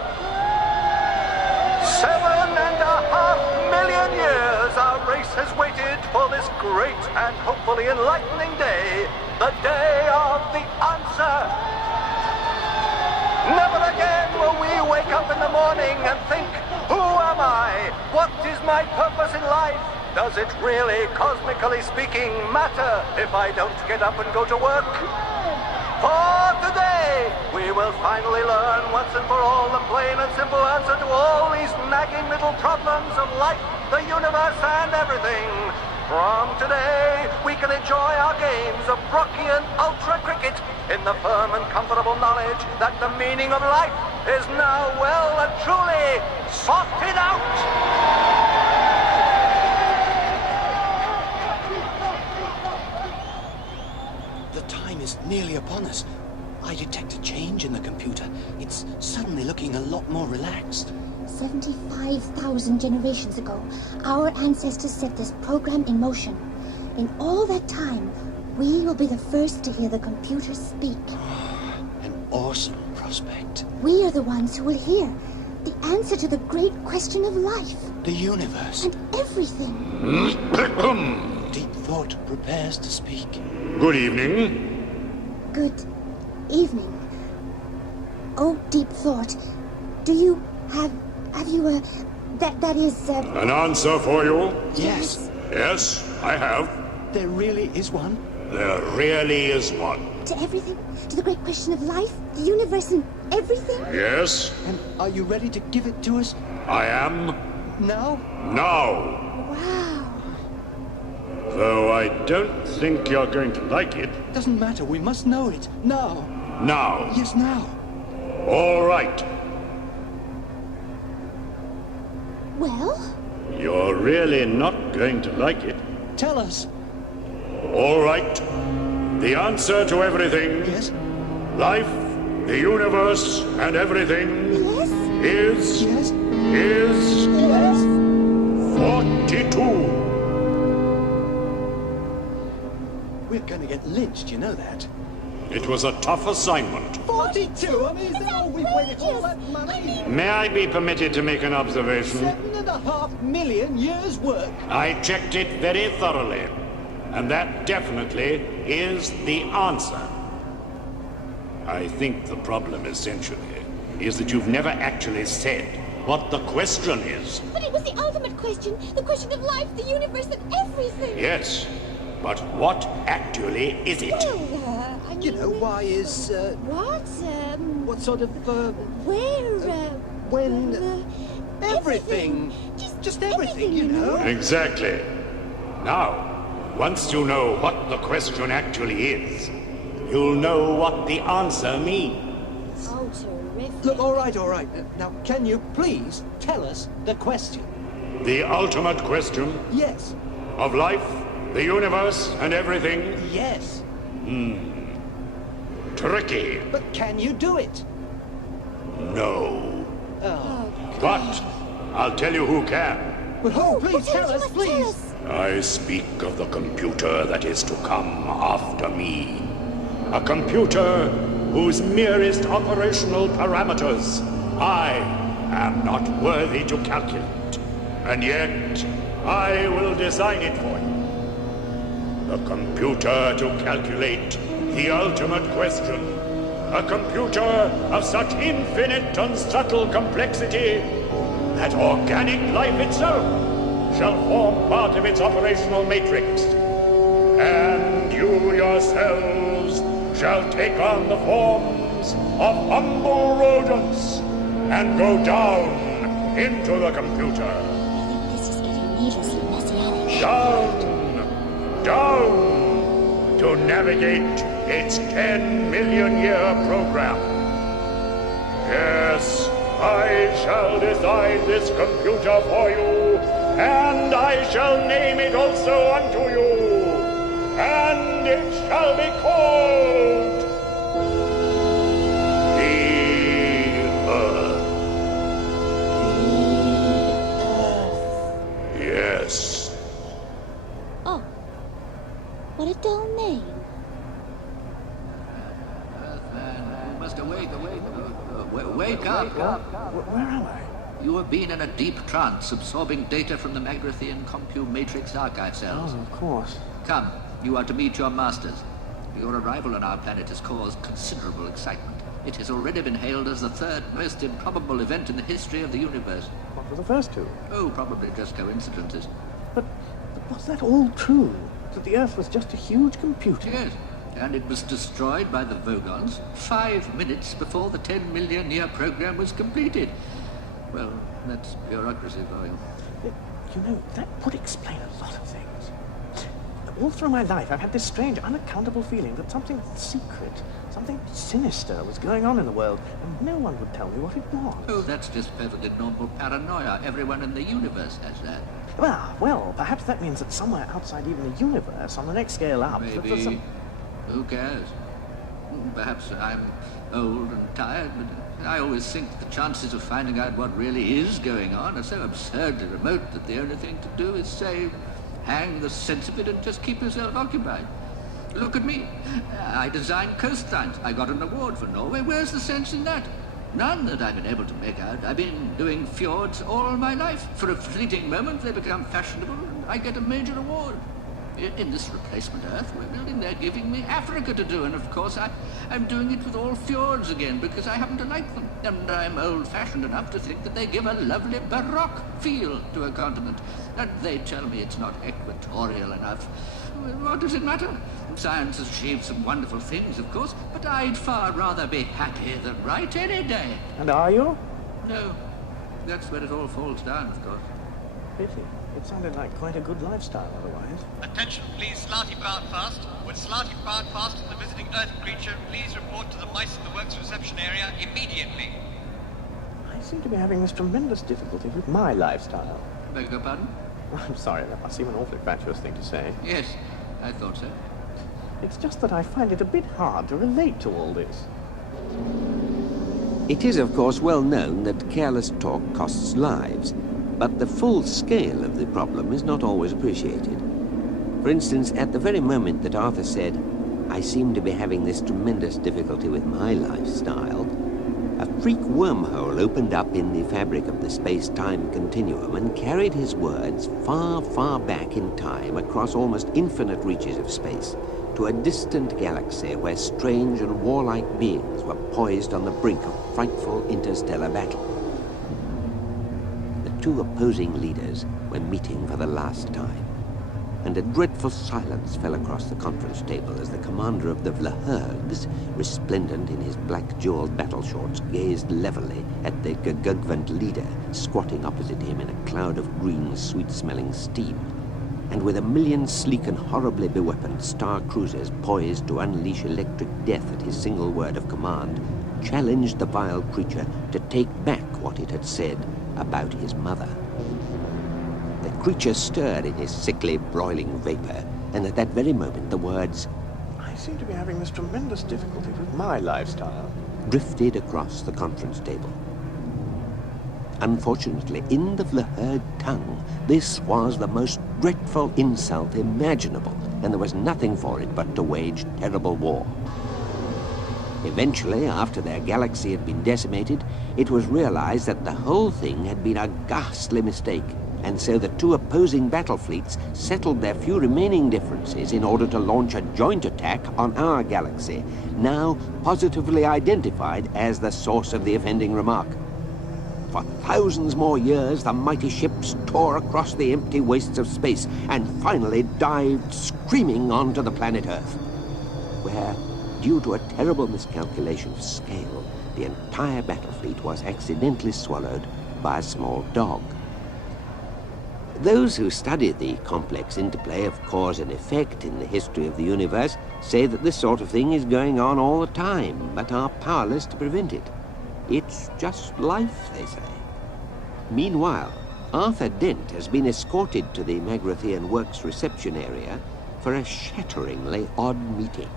7.5 million years our race has waited for this great and hopefully enlightening day, the day of the answer. Never again will we wake up in the morning and think, who am I? What is my purpose in life? Does it really, cosmically speaking, matter if I don't get up and go to work? For today, we will finally learn once and for all the plain and simple answer to all these nagging little problems of life, the universe, and everything. From today, we can enjoy our games of Brockian Ultra Cricket in the firm and comfortable knowledge that the meaning of life is now well and truly sorted out. The time is nearly upon us. I detect a change in the computer. It's suddenly looking a lot more relaxed. 75,000 generations ago, our ancestors set this program in motion. In all that time, we will be the first to hear the computer speak. An awesome prospect. We are the ones who will hear the answer to the great question of life. The universe. And everything. Deep thought prepares to speak. Good evening. Good evening. Oh, Deep Thought, do you have you, that is, An answer for you? Yes. Yes, I have. There really is one? There really is one. To everything? To the great question of life, the universe, and everything? Yes. And are you ready to give it to us? I am. Now? Now. Wow. Though I don't think you're going to like it. Doesn't matter, we must know it. Now. Now. Yes, now. All right. Well? You're really not going to like it. Tell us. All right. The answer to everything. Yes. Life, the universe, and everything. Yes. Is. Yes. Is. Yes. 42. We're going to get lynched, you know that. It was a tough assignment. 42? I mean, we've waited all that money. May I be permitted to make an observation? 7.5 million years' work. I checked it very thoroughly, and that definitely is the answer. I think the problem, essentially, is that you've never actually said what the question is. But it was the ultimate question, the question of life, the universe, and everything. Yes, but what actually is it? Well, I mean, You know, why is, What? what sort of, Where, when, well, everything. Just everything, you know. Exactly. Now, once you know what the question actually is, you'll know what the answer means. Oh, terrific. Look, all right. Now, can you please tell us the question? The ultimate question Yes. of life, the universe, and everything. Yes. Tricky. But can you do it? No. Oh. But I'll tell you who can. But who? Please tell us, please. I speak of the computer that is to come after me. A computer whose merest operational parameters I am not worthy to calculate. And yet, I will design it for you. A computer to calculate the ultimate question. A computer of such infinite and subtle complexity that organic life itself shall form part of its operational matrix. And you yourselves shall take on the forms of humble rodents and go down into the computer. I think this is getting needlessly messianic. Down to navigate its 10 million year program. Yes, I shall design this computer for you, and I shall name it also unto you, and it shall be called the Earth. Yes. Oh. What a dull name. Earthman, you must awake. Wake up. Where am I? You have been in a deep trance, absorbing data from the Magrathian Compu-Matrix archive cells. Oh, of course. Come, you are to meet your masters. Your arrival on our planet has caused considerable excitement. It has already been hailed as the third most improbable event in the history of the universe. What were the first two? Oh, probably just coincidences. But was that all true? That the Earth was just a huge computer? Yes, and it was destroyed by the Vogons 5 minutes before the 10 million year program was completed. Well, that's bureaucracy for you. You know, that would explain a lot of things. All through my life, I've had this strange, unaccountable feeling that something secret, something sinister was going on in the world, and no one would tell me what it was. Oh, that's just perfectly normal paranoia. Everyone in the universe has that. Well, perhaps that means that somewhere outside even the universe, on the next scale up... Maybe. Who cares? Perhaps I'm old and tired, but I always think the chances of finding out what really is going on are so absurdly remote that the only thing to do is say, hang the sense of it and just keep yourself occupied. Look at me. I designed coastlines. I got an award for Norway. Where's the sense in that? None that I've been able to make out. I've been doing fjords all my life. For a fleeting moment, they become fashionable, and I get a major award. In this replacement Earth we're building, they're giving me Africa to do, and of course I'm doing it with all fjords again because I happen to like them. And I'm old-fashioned enough to think that they give a lovely baroque feel to a continent. And they tell me it's not equatorial enough. What does it matter? Science has achieved some wonderful things, of course, but I'd far rather be happy than right any day. And are you? No. That's where it all falls down, of course. Pity. It sounded like quite a good lifestyle otherwise. Attention, please, Slarty Broadfast. Would Slarty Broadfast and the visiting Earth creature please report to the Mice in the Works reception area immediately? I seem to be having this tremendous difficulty with my lifestyle. Beg your pardon? I'm sorry, that must seem an awfully fatuous thing to say. Yes, I thought so. It's just that I find it a bit hard to relate to all this. It is, of course, well known that careless talk costs lives, but the full scale of the problem is not always appreciated. For instance, at the very moment that Arthur said, "I seem to be having this tremendous difficulty with my lifestyle," a freak wormhole opened up in the fabric of the space-time continuum and carried his words far, far back in time across almost infinite reaches of space to a distant galaxy where strange and warlike beings were poised on the brink of frightful interstellar battle. The two opposing leaders were meeting for the last time, and a dreadful silence fell across the conference table as the commander of the Vlahergs, resplendent in his black jeweled battle shorts, gazed levelly at the Gugvant leader, squatting opposite him in a cloud of green, sweet-smelling steam, and with a million sleek and horribly beweaponed star cruisers poised to unleash electric death at his single word of command, challenged the vile creature to take back what it had said about his mother. The creature stirred in his sickly, broiling vapor, and at that very moment the words, "I seem to be having this tremendous difficulty with my lifestyle," drifted across the conference table. Unfortunately, in the Vlaherg tongue, this was the most dreadful insult imaginable, and there was nothing for it but to wage terrible war. Eventually, after their galaxy had been decimated, it was realized that the whole thing had been a ghastly mistake, and so the two opposing battle fleets settled their few remaining differences in order to launch a joint attack on our galaxy, now positively identified as the source of the offending remark. For thousands more years, the mighty ships tore across the empty wastes of space and finally dived screaming onto the planet Earth, where, due to a terrible miscalculation of scale, the entire battle fleet was accidentally swallowed by a small dog. Those who study the complex interplay of cause and effect in the history of the universe say that this sort of thing is going on all the time, but are powerless to prevent it. It's just life, they say. Meanwhile, Arthur Dent has been escorted to the Magrathian Works reception area for a shatteringly odd meeting.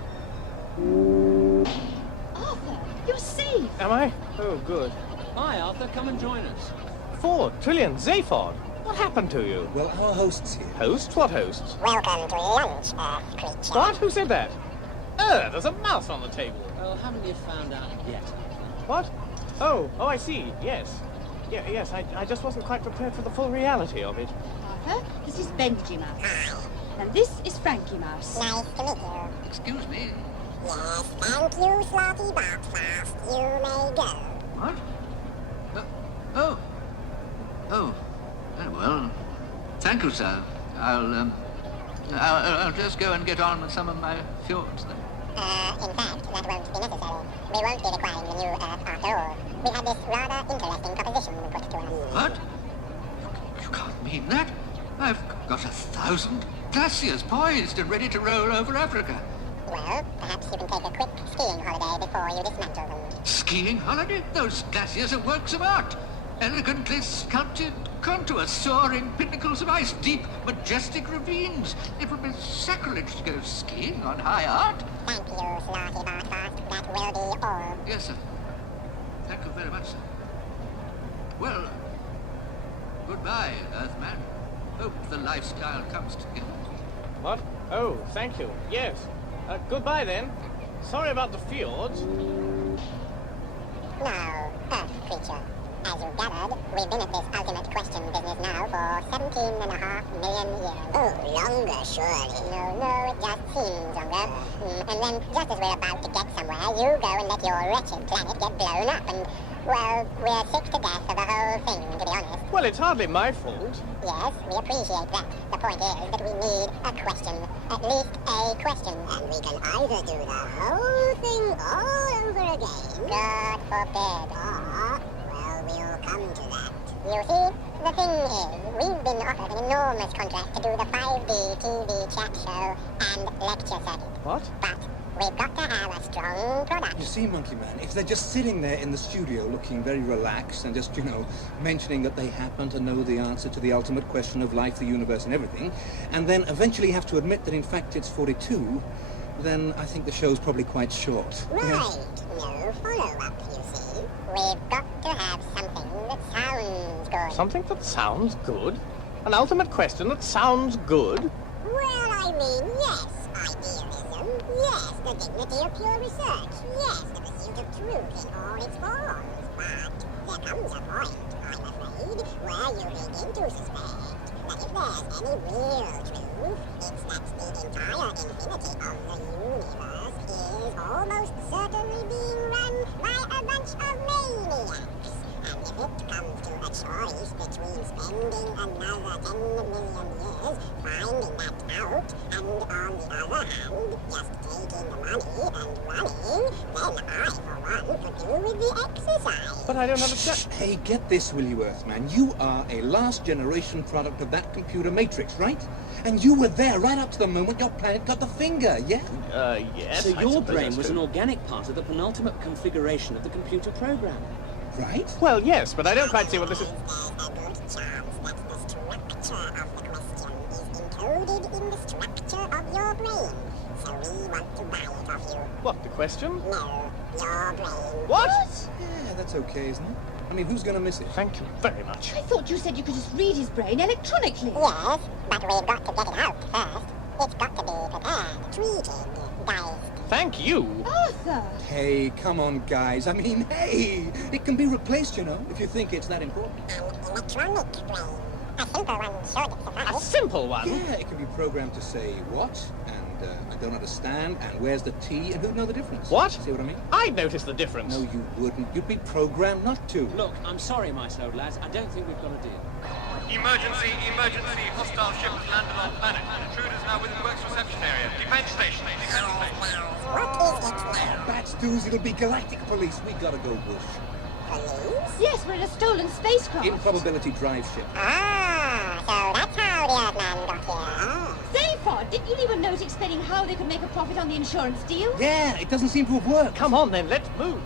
Arthur, you're safe! Am I? Oh, good. Hi, Arthur. Come and join us. 4 trillion Zaphod! What happened to you? Well, our host's here. Hosts? What hosts? Welcome to lunch, Earth creature. What? Who said that? There's a mouse on the table. Well, haven't you found out yet? What? Oh, I see. Yes. Yes, I just wasn't quite prepared for the full reality of it. Arthur, this is Benji Mouse. And this is Frankie Mouse. Nice to meet you. Excuse me. Yes, thank you, Slotty Bartfast. You may go. What? Oh, well, thank you, sir. I'll just go and get on with some of my fjords then. In fact, that won't be necessary. We won't be requiring the new Earth after all. We had this rather interesting proposition put to us. What? You can't mean that. I've got 1,000 glaciers poised and ready to roll over Africa. Well, perhaps you can take a quick skiing holiday before you dismantle them. Skiing holiday? Those glaciers are works of art. Elegantly sculpted contours, soaring pinnacles of ice, deep, majestic ravines. It would be sacrilege to go skiing on high art. Thank you, Slotty Bartfast. That will be all. Yes, sir. Thank you very much, sir. Well, goodbye, Earthman. Hope the lifestyle comes together. What? Oh, thank you. Yes. Goodbye, then. Sorry about the fjords. Now, Earth creature. As you gathered, we've been at this ultimate question business now for 17.5 million years. Oh, longer, surely. No, it just seems longer. And then, just as we're about to get somewhere, you go and let your wretched planet get blown up and, well, we're sick to death of the whole thing, to be honest. Well, it's hardly my fault. Yes, we appreciate that. The point is that we need a question. At least a question. And we can either do the whole thing all over again. God forbid. Or, well, we'll come to that. You see, the thing is, we've been offered an enormous contract to do the 5D TV chat show and lecture circuit. What? But we've got to have a strong product. You see, Monkey Man, if they're just sitting there in the studio looking very relaxed and just, mentioning that they happen to know the answer to the ultimate question of life, the universe, and everything, and then eventually have to admit that in fact it's 42, then I think the show's probably quite short. Right. No follow-up, you see. We've got to have something that sounds good. Something that sounds good? An ultimate question that sounds good? Well, I mean, yes, idealism. Yes, the dignity of pure research. Yes, the pursuit of truth in all its forms. But there comes a point, I'm afraid, where you begin to suspect that if there's any real truth, it's that the entire infinity of the universe is almost certainly being run by a bunch of maniacs. And if it comes to a choice between spending another 10 million years finding that out, and on the other hand, just taking the money and running, then I, for one, could do with the exercise. But I don't understand. Hey, get this, will you, Earthman? You are a last-generation product of that computer matrix, right? And you were there right up to the moment your planet got the finger, yeah? Yes. So your brain was an organic part of the penultimate configuration of the computer program. Right? Well, yes, but I don't quite see what this is. There's a good chance that the structure of the question is encoded in the structure of your brain. So we want to buy it off you. What, the question? No, your brain. What? Yeah, that's okay, isn't it? I mean, who's going to miss it? Thank you very much. I thought you said you could just read his brain electronically. Yes, but we've got to get it out first. It's got to be prepared, treated, diced. Thank you. Arthur! Hey, come on, guys. I mean, hey! It can be replaced, if you think it's that important. An electronic brain. A simple one should suffice. A simple one? Yeah, it can be programmed to say what, and I don't understand, and where's the T, and who'd know the difference? What? See what I mean? I'd notice the difference. No, you wouldn't. You'd be programmed not to. Look, I'm sorry, my soul lads. I don't think we've got a deal. Emergency, emergency. Hostile ship has landed on planet. Intruders now within the works reception area. Defense station. What is it now? Bats, dudes, it'll be galactic police. We gotta go bush. Police? Yes, we're in a stolen spacecraft. Improbability drive ship. Ah, so that's how the Earthman got here. Zaphod, didn't you leave a note explaining how they could make a profit on the insurance deal? Yeah, it doesn't seem to have worked. Come on, then, let's move.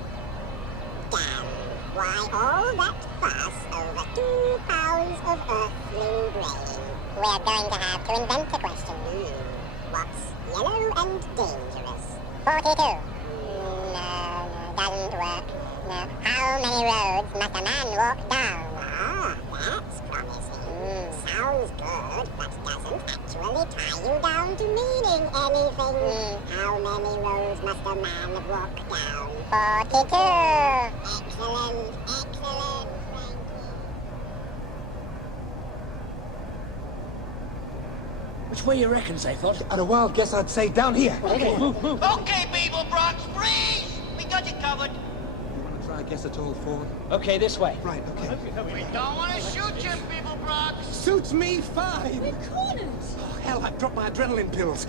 Damn. Why all that fuss over 2 pounds of earthling grain? We're going to have to invent a question. What's yellow and dangerous? 42. No, doesn't work. No. How many roads must a man walk down? Ah, that's promising. sounds good, but doesn't actually tie you down to meaning anything. How many roads must a man walk down? 42. Excellent, excellent. Which way you reckon, Zaphod? On a wild guess, I'd say down here. Okay, move. Okay, people, Bronx, freeze! We got you covered. You want to try a guess at all, Ford? Okay, this way. Right, okay. We don't want to shoot you, people, Bronx. Suits me fine. We're cornered. Oh, hell, I've dropped my adrenaline pills.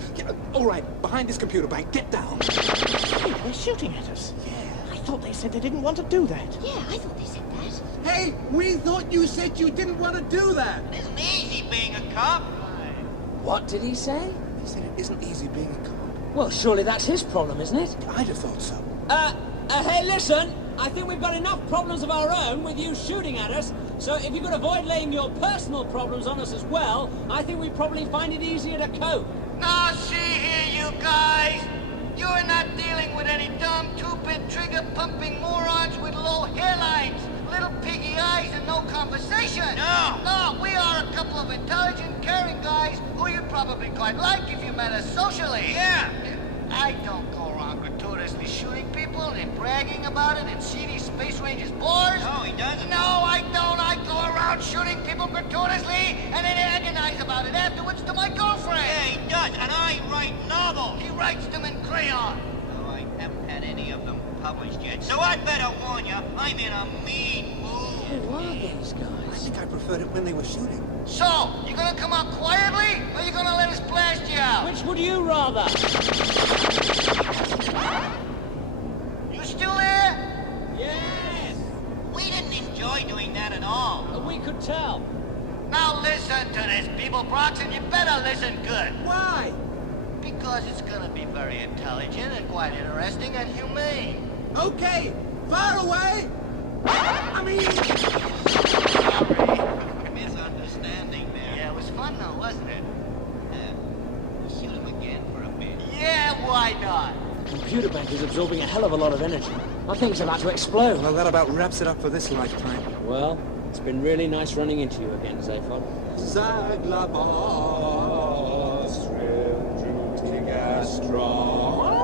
All right, behind this computer bank. Get down. Hey, they're shooting at us. Yeah. I thought they said they didn't want to do that. Yeah, I thought they said that. Hey, we thought you said you didn't want to do that. It isn't easy being a cop. What did he say? He said it isn't easy being a cop. Well, surely that's his problem, isn't it? I'd have thought so. Hey, listen. I think we've got enough problems of our own with you shooting at us. So if you could avoid laying your personal problems on us as well, I think we'd probably find it easier to cope. Now, see here, you guys. You're not dealing with any dumb, two-bit, trigger-pumping morons with low hairlines, little piggy eyes, and no conversation. No, we are a couple of intelligent, caring guys who you'd probably quite like if you met us socially. Yeah. I don't go around gratuitously shooting people and bragging about it in seedy Space Rangers bars. No, he doesn't. No, I don't. I go around shooting people gratuitously and then agonize about it afterwards to my girlfriend. Yeah, he does. And I write novels. He writes them in crayon. Oh, I haven't had any of them published yet. So I'd better warn you, I'm in a mean mood. Who are these guys? I think I preferred it when they were shooting. So, you gonna come out quietly, or you gonna let us blast you out? Which would you rather? You still there? Yes. We didn't enjoy doing that at all. We could tell. Now listen to this, people, Bronx, and you better listen good. Why? Because it's gonna be very intelligent and quite interesting and humane. Okay, far away. I mean... Misunderstanding there. Yeah, it was fun though, wasn't it? We'll shoot him again for a bit. Yeah, why not? The computer bank is absorbing a hell of a lot of energy. My thing's about to explode. Well, that about wraps it up for this lifetime. Well, it's been really nice running into you again, Zaphod. Zaglabos, King Astron.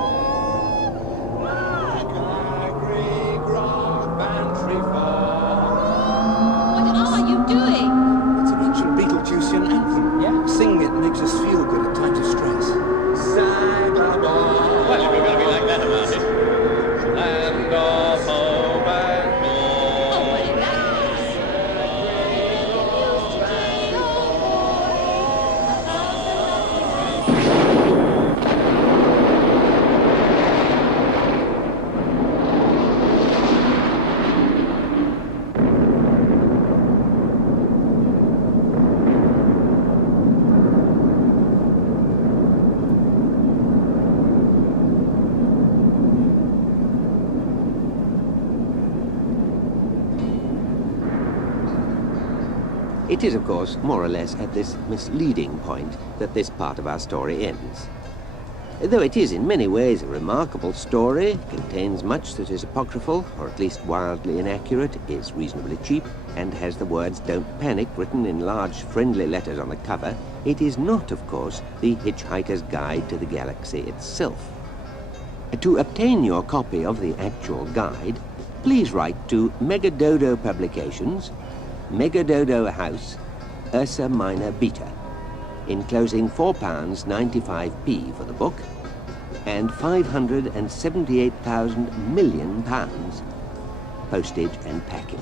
What are you doing? It's an ancient Beetlejuicean anthem. Yeah? Singing it makes us feel good at times of stress. Zaglabos. Well, if you're going to be like that about it. Land of hope and It is, of course, more or less at this misleading point that this part of our story ends. Though it is in many ways a remarkable story, contains much that is apocryphal, or at least wildly inaccurate, is reasonably cheap, and has the words "Don't Panic" written in large friendly letters on the cover, it is not, of course, the Hitchhiker's Guide to the Galaxy itself. To obtain your copy of the actual guide, please write to Megadodo Publications, Megadodo House, Ursa Minor Beta, enclosing £4.95p for the book and £578,000 million postage and packing.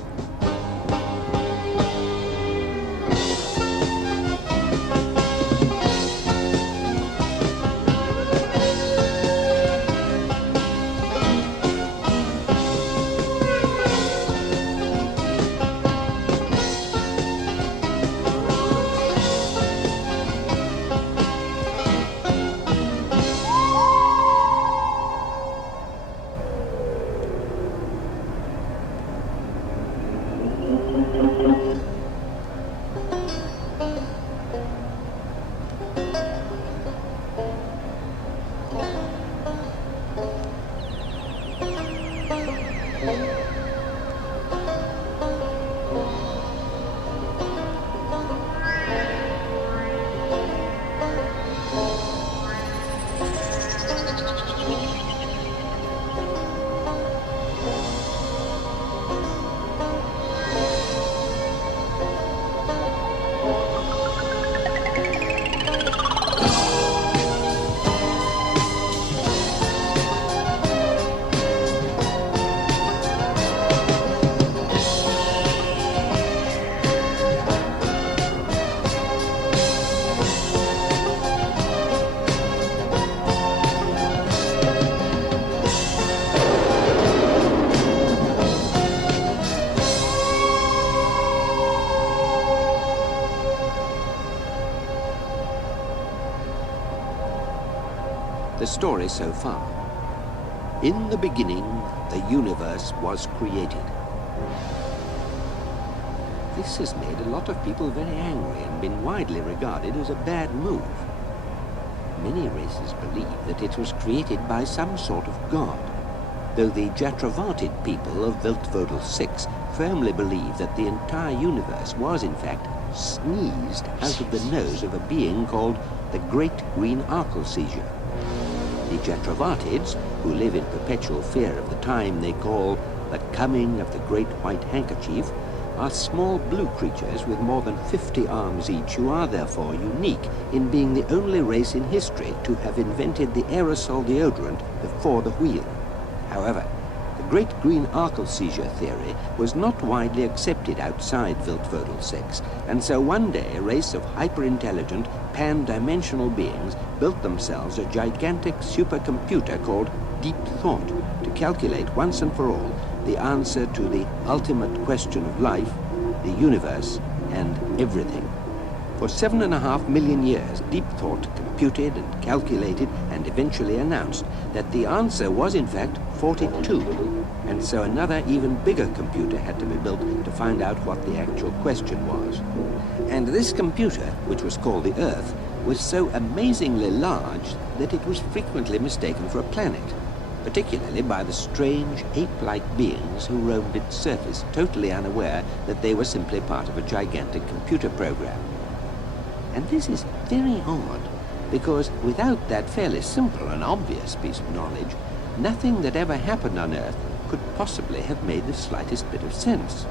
The story so far. In the beginning, the universe was created. This has made a lot of people very angry and been widely regarded as a bad move. Many races believe that it was created by some sort of god, though the Jatravated people of Viltvodel 6 firmly believe that the entire universe was in fact sneezed out of the nose of a being called the Great Green Arkelseizure. The Jatravatids, who live in perpetual fear of the time they call the coming of the Great White Handkerchief, are small blue creatures with more than 50 arms each who are therefore unique in being the only race in history to have invented the aerosol deodorant before the wheel. However, the Great Green Arkelseizure theory was not widely accepted outside Viltvodel 6, and so one day a race of hyper-intelligent, pan-dimensional beings built themselves a gigantic supercomputer called Deep Thought to calculate once and for all the answer to the ultimate question of life, the universe, and everything. For 7.5 million years, Deep Thought computed and calculated and eventually announced that the answer was in fact 42. And so another even bigger computer had to be built to find out what the actual question was. And this computer, which was called the Earth, was so amazingly large that it was frequently mistaken for a planet, particularly by the strange ape-like beings who roamed its surface, totally unaware that they were simply part of a gigantic computer program. And this is very odd, because without that fairly simple and obvious piece of knowledge, nothing that ever happened on Earth could possibly have made the slightest bit of sense.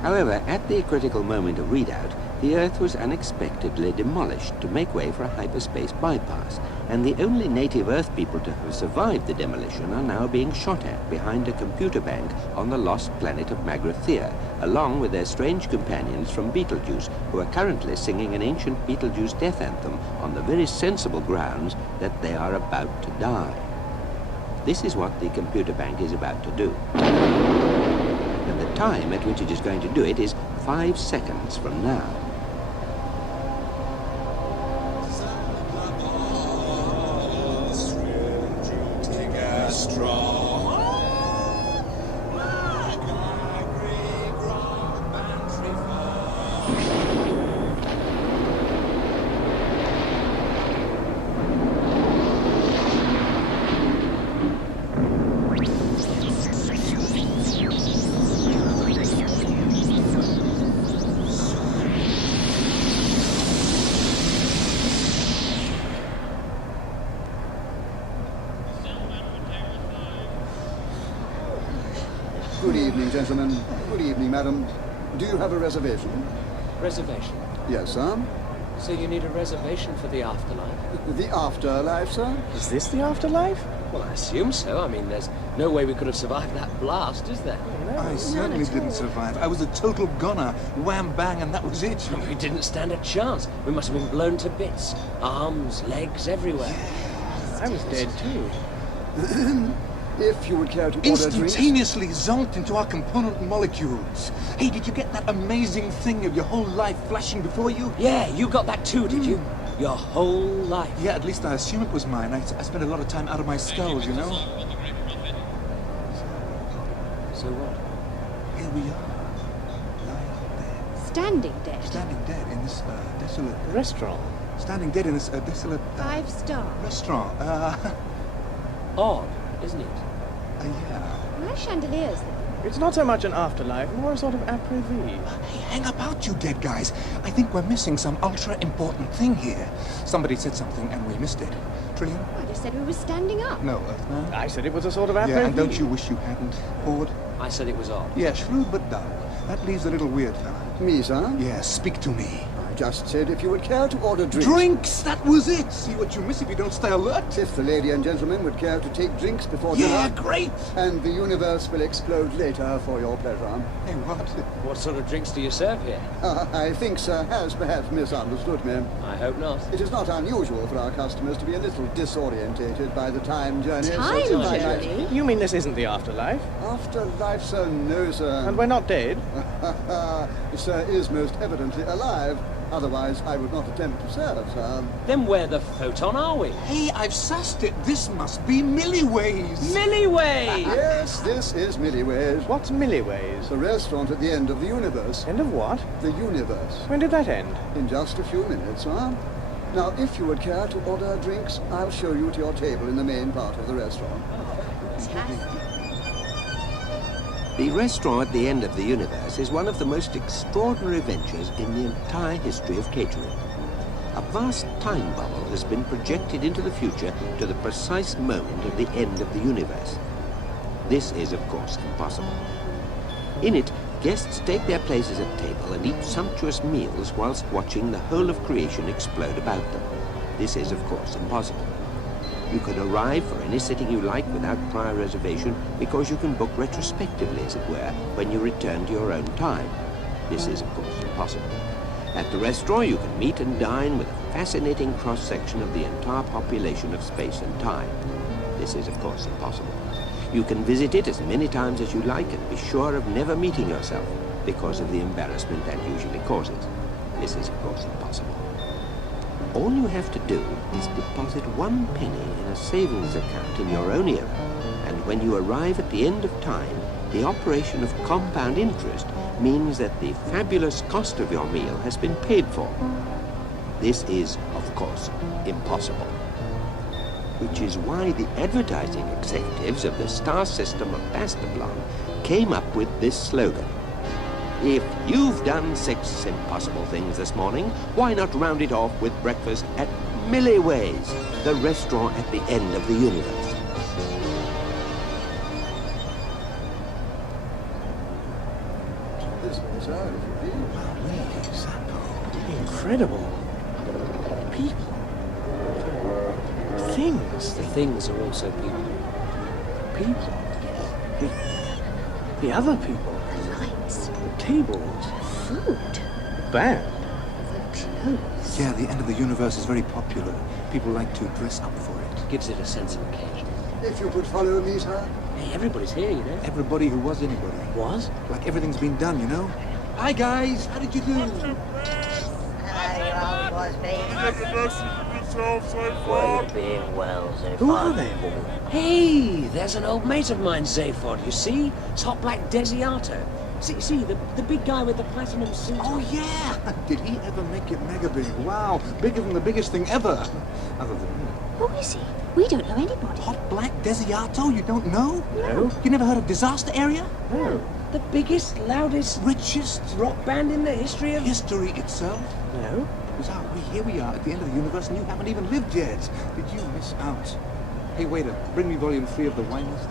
However, at the critical moment of readout, the Earth was unexpectedly demolished to make way for a hyperspace bypass, and the only native Earth people to have survived the demolition are now being shot at behind a computer bank on the lost planet of Magrathea, along with their strange companions from Betelgeuse, who are currently singing an ancient Betelgeuse death anthem on the very sensible grounds that they are about to die. This is what the computer bank is about to do. And the time at which it is going to do it is 5 seconds from now. Good evening, gentlemen. Good evening, madam. Do you have a reservation? Reservation? Yes, sir. So you need a reservation for the afterlife? The afterlife, sir? Is this the afterlife? Well, I assume so. I mean, there's no way we could have survived that blast, is there? I certainly didn't survive. I was a total goner. Wham, bang, and that was it. We didn't stand a chance. We must have been blown to bits. Arms, legs, everywhere. I was dead too. If you would care to order drinks... Instantaneously zonked into our component molecules. Hey, did you get that amazing thing of your whole life flashing before you? Yeah, you got that too, did you? Your whole life. Yeah, at least I assume it was mine. I spent a lot of time out of my skull, you know? So what? Here we are. Lying dead. Standing dead? Standing dead in this desolate... Restaurant? Standing dead in this desolate... 5-star. Restaurant. Odd, isn't it? Yeah. Why chandeliers, then? It's not so much an afterlife, more a sort of après-vis. Hey, hang about, you dead guys. I think we're missing some ultra-important thing here. Somebody said something and we missed it. Trillian? I just said we were standing up. No, Earthman. I said it was a sort of après-vis. Yeah, and don't you wish you hadn't, Ford? I said it was odd. Yeah, shrewd but dull. That leaves a little weird fella. Me, sir? Yeah, speak to me. I just said if you would care to order drinks... Drinks! That was it! See what you miss if you don't stay alert. If the lady and gentleman would care to take drinks before Yeah, dinner... great! And the universe will explode later for your pleasure. Hey, what? What sort of drinks do you serve here? I think sir has perhaps misunderstood me. I hope not. It is not unusual for our customers to be a little disorientated by the time journey. Time journey? You mean this isn't the afterlife? Afterlife, sir? No, sir. And we're not dead? Sir is most evidently alive. Otherwise, I would not attempt to serve, sir. Then where the photon are we? Hey, I've sussed it. This must be Milliways. Milliways! Yes, this is Milliways. What's Milliways? The restaurant at the end of the universe. End of what? The universe. When did that end? In just a few minutes, sir. Now, if you would care to order drinks, I'll show you to your table in the main part of the restaurant. The restaurant at the end of the universe is one of the most extraordinary ventures in the entire history of catering. A vast time bubble has been projected into the future to the precise moment of the end of the universe. This is, of course, impossible. In it, guests take their places at table and eat sumptuous meals whilst watching the whole of creation explode about them. This is, of course, impossible. You can arrive for any sitting you like without prior reservation because you can book retrospectively, as it were, when you return to your own time. This is, of course, impossible. At the restaurant, you can meet and dine with a fascinating cross-section of the entire population of space and time. This is, of course, impossible. You can visit it as many times as you like and be sure of never meeting yourself because of the embarrassment that usually causes. This is, of course, impossible. All you have to do is deposit 1 penny in a savings account in your own era, and when you arrive at the end of time, the operation of compound interest means that the fabulous cost of your meal has been paid for. This is, of course, impossible. Which is why the advertising executives of the star system of Bastablan came up with this slogan. If you've done 6 impossible things this morning, why not round it off with breakfast at Milliways, the restaurant at the end of the universe? This is Incredible. People. Things. The things are also people. People. The other people. Lights. The tables. Food. Band. Clothes. Yeah, the end of the universe is very popular. People like to dress up for it. Gives it a sense of occasion. If you could follow me, sir. Hey, everybody's here, you know. Everybody who was anybody. Was? Like everything's been done, you know? Hi, guys. How did you do? Who are they all? Hey, there's an old mate of mine, Zaphod, you see? It's Hot Black Desiato. See, the big guy with the platinum suit. Oh, yeah! Did he ever make it mega big? Wow, bigger than the biggest thing ever. Other than you. Who is he? We don't know anybody. Hot Black Desiato? You don't know? No. You never heard of Disaster Area? No. The biggest, loudest, richest rock band in the history of... history itself? No. Bizarre. Here we are at the end of the universe and you haven't even lived yet. Did you miss out? Hey, waiter, bring me volume 3 of the wine list.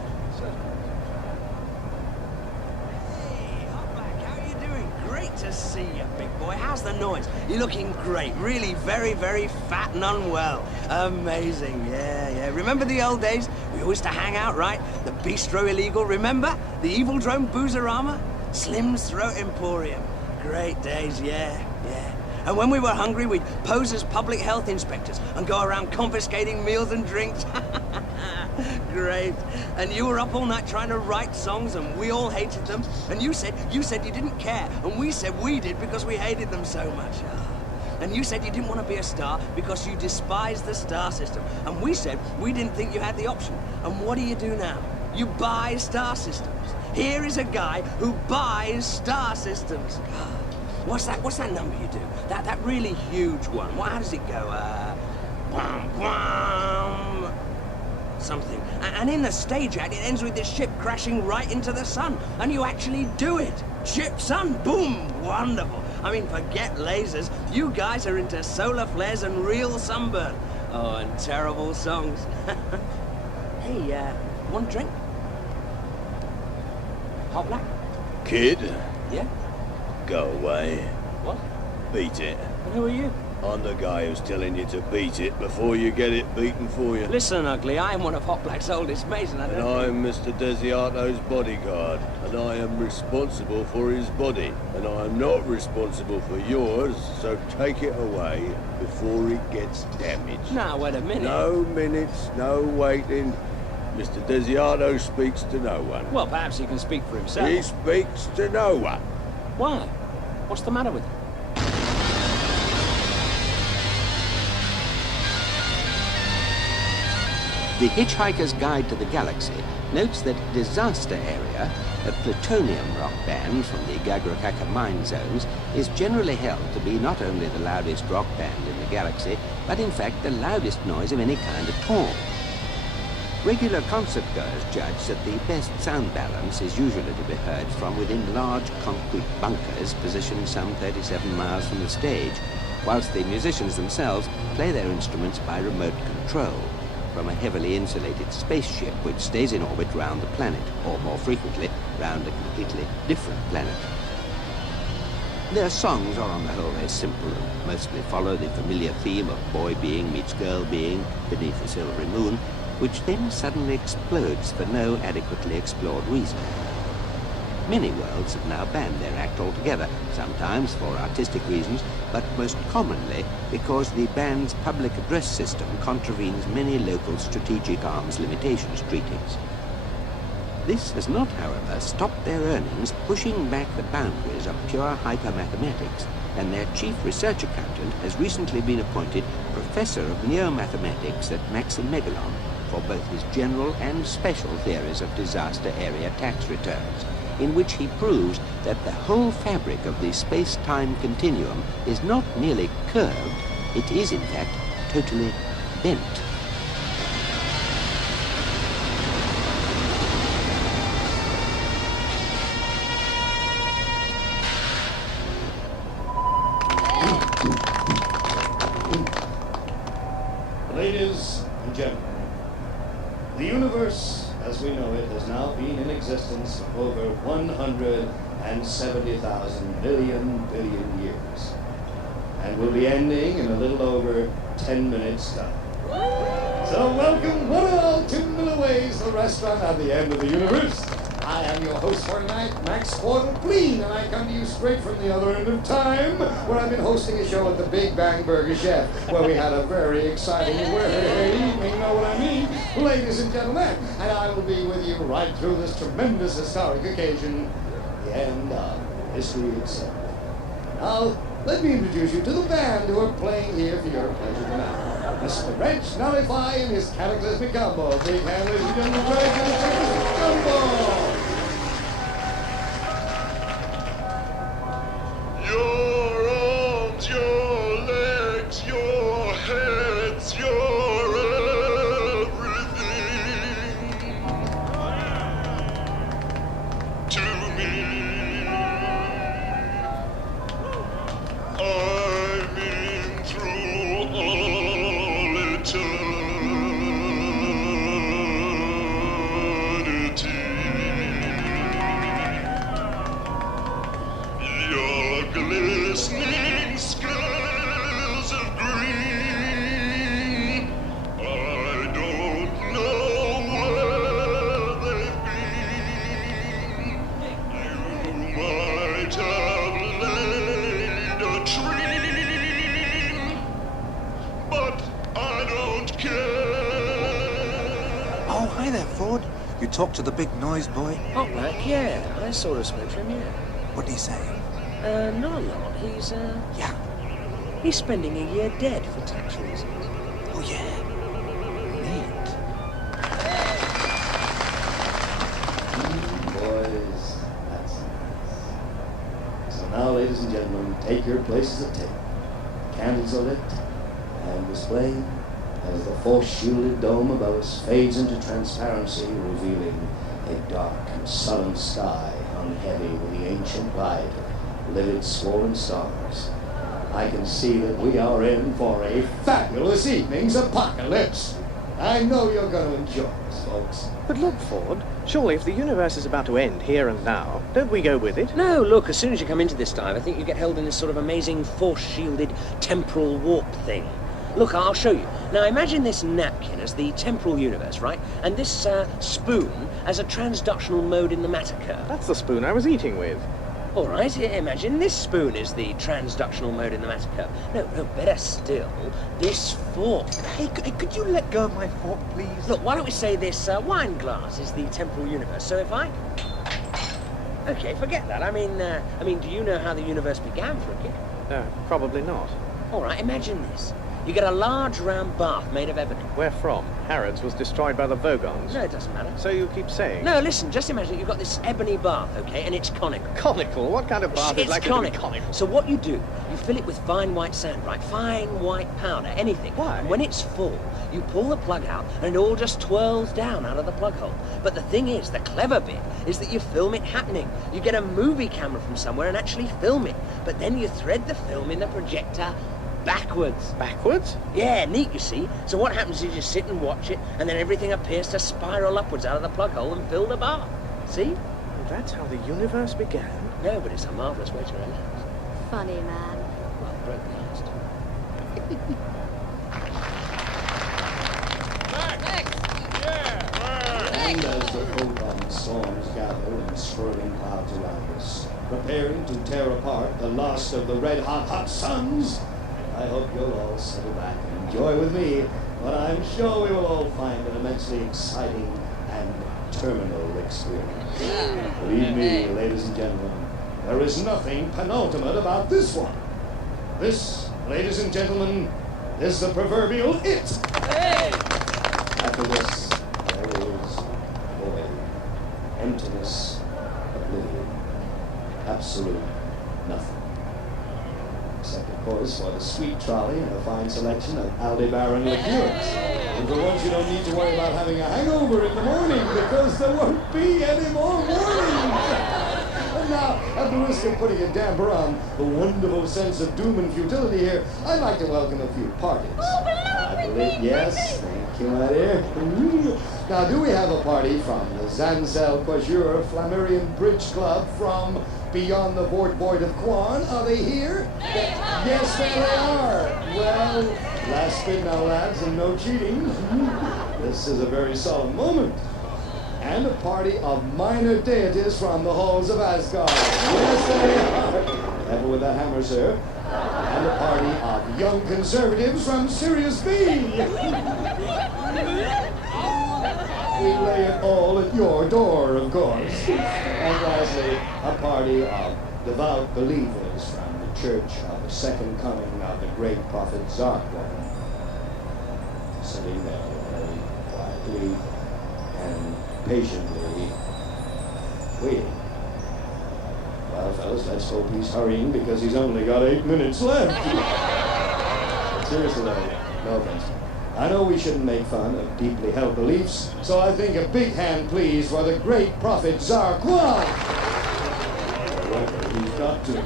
To see you, big boy. How's the noise? You're looking great. Really very, very fat and unwell. Amazing. Yeah. Remember the old days? We used to hang out, right? The Bistro Illegal, remember? The Evil Drone Boozerama? Slim's Throat Emporium. Great days, yeah. And when we were hungry, we'd pose as public health inspectors and go around confiscating meals and drinks. Great. And you were up all night trying to write songs and we all hated them. And you said you didn't care. And we said we did because we hated them so much. And you said you didn't want to be a star because you despised the star system. And we said we didn't think you had the option. And what do you do now? You buy star systems. Here is a guy who buys star systems. What's that number you do? That really huge one. How does it go? Something. And in the stage act, it ends with this ship crashing right into the sun. And you actually do it. Ship, sun, boom. Wonderful. I mean, forget lasers. You guys are into solar flares and real sunburn. Oh, and terrible songs. Hey, one drink? Hot Black? Kid? Yeah? Go away. What? Beat it. And who are you? I'm the guy who's telling you to beat it before you get it beaten for you. Listen, Ugly, I am one of Hot Black's oldest mates, and I'm Mr. Desiato's bodyguard, and I am responsible for his body, and I am not responsible for yours, so take it away before it gets damaged. Now, wait a minute. No minutes, no waiting. Mr. Desiato speaks to no one. Well, perhaps he can speak for himself. He speaks to no one. Why? What's the matter with him? The Hitchhiker's Guide to the Galaxy notes that Disaster Area, a plutonium rock band from the Gagrokaka mine zones, is generally held to be not only the loudest rock band in the galaxy, but in fact the loudest noise of any kind at all. Regular concertgoers judge that the best sound balance is usually to be heard from within large concrete bunkers positioned some 37 miles from the stage, whilst the musicians themselves play their instruments by remote control from a heavily insulated spaceship which stays in orbit round the planet, or more frequently, round a completely different planet. Their songs are on the whole very simple and mostly follow the familiar theme of boy being meets girl being beneath a silvery moon, which then suddenly explodes for no adequately explored reason. Many worlds have now banned their act altogether, sometimes for artistic reasons, but most commonly because the band's public address system contravenes many local strategic arms limitations treaties. This has not, however, stopped their earnings pushing back the boundaries of pure hypermathematics, and their chief research accountant has recently been appointed Professor of Neo-Mathematics at Maximegalon for both his general and special theories of disaster area tax returns, in which he proves that the whole fabric of the space-time continuum is not merely curved, it is in fact totally bent. Ladies and gentlemen, the universe as we know it has now been in existence for over 170,000 billion years, and will be ending in a little over 10 minutes time. So welcome one and all to Millaway's, the restaurant at the end of the universe. I am your host for tonight, Max Queen, and I come to you straight from the other end of time, where I've been hosting a show at the Big Bang Burger Chef, where we had a very exciting evening, know what I mean, ladies and gentlemen, and I will be with you right through this tremendous historic occasion, the end of history itself. Now, let me introduce you to the band who are playing here for your pleasure tonight. Mr. Wrench Nullify and his cataclysmic combo. Big hand, ladies and gentlemen, Wrench and his cataclysmic combo. Your arms, your legs, your heads, your everything to me. I've been through all eternity. Your glistening scales of green, I don't know where they've been. You might have laid a tree, but I don't care. Oh, hi there, Ford. You talked to the big noise boy? Oh, Mac, yeah. I saw a spoke from him, yeah. What did he say? Not a lot. He's, Yeah. he's spending a year dead for tax reasons. Oh, yeah. Boys, that's nice. So now, ladies and gentlemen, take your places at table. Candles are lit and displayed as the force-shielded dome above us fades into transparency, revealing a dark and sullen sky hung heavy with the ancient light of livid swollen stars. I can see that we are in for a fabulous evening's apocalypse. I know you're going to enjoy this, folks. But look, Ford, surely if the universe is about to end here and now, don't we go with it? No, look, as soon as you come into this dive, I think you get held in this sort of amazing force-shielded temporal warp thing. Look, I'll show you. Now, imagine this napkin as the temporal universe, right? And this spoon as a transductional mode in the matter curve. That's the spoon I was eating with. All right, imagine this spoon is the transductional mode in the matter curve. No, better still, this fork. Hey, could you let go of my fork, please? Look, why don't we say this wine glass is the temporal universe? So if I... Okay, forget that. I mean, do you know how the universe began, for a kick? No, probably not. All right, imagine this. You get a large round bath made of ebony. Where from? Harrods was destroyed by the Vogons. No, it doesn't matter. So you keep saying? No, listen, just imagine you've got this ebony bath, okay, and it's conical. Conical? What kind of bath is It's likely conical. to be conical? So what you do, you fill it with fine white sand, right? Fine white powder, anything. Why? And when it's full, you pull the plug out and it all just twirls down out of the plug hole. But the thing is, the clever bit is that you film it happening. You get a movie camera from somewhere and actually film it. But then you thread the film in the projector backwards. Backwards? Yeah, neat, you see. So what happens is you just sit and watch it, and then everything appears to spiral upwards out of the plug hole and fill the bath. See? Well, that's how the universe began. No, but it's a marvellous way to relax. Funny man. Well, broke the last. And as the Photon storms gather in swirling clouds around us, preparing to tear apart the last of the red-hot suns, I hope you'll all settle back and enjoy with me what I'm sure we will all find an immensely exciting and terminal experience. Believe me, ladies and gentlemen, there is nothing penultimate about this one. This, ladies and gentlemen, is the proverbial it. After this, there is void, emptiness, oblivion, absolute nothing. Except, of course, for the sweet trolley and a fine selection of Aldebaran liqueurs. And for once, you don't need to worry about having a hangover in the morning, because there won't be any more mornings. And now, at the risk of putting a damper on the wonderful sense of doom and futility here, I'd like to welcome a few parties. I believe, yes, thank you, my dear. Now, do we have a party from the Zancel Quajur Flammarion Bridge Club from beyond the Void of Quan? Are they here? Yes, there they are. Well, last spin now, lads, and no cheating. This is a very solemn moment. And a party of minor deities from the halls of Asgard. Yes, they are. Careful with that hammer, sir. And a party of young conservatives from Sirius B. We lay it all at your door, of course. And lastly, a party of devout believers from the Church of the Second Coming of the great prophet Zarkwan. Sitting there very quietly and patiently waiting. Well, fellas, let's hope he's hurrying because he's only got 8 minutes left. But seriously, though, no offense. I know we shouldn't make fun of deeply held beliefs, so I think a big hand, please, for the great prophet Zarkwan. However, he's got to.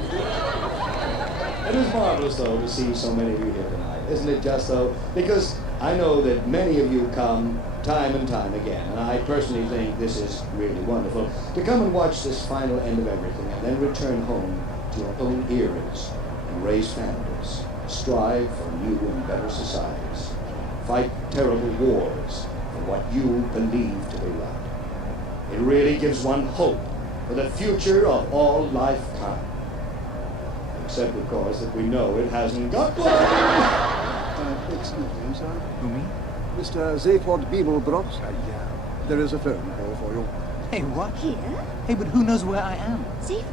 It is marvelous, though, to see so many of you here tonight. Isn't it just, though? Because I know that many of you come time and time again, and I personally think this is really wonderful, to come and watch this final end of everything and then return home to your own eras and raise families, strive for new and better societies, fight terrible wars for what you believe to be right. It really gives one hope for the future of all lifetime. Except, of course, that we know it hasn't got one. Excuse me, sir. Who, me? Mr. Zaphod Beeblebrox. Yeah. There is a phone call for you. Hey, what? Here? Hey, but who knows where I am? Zaphod,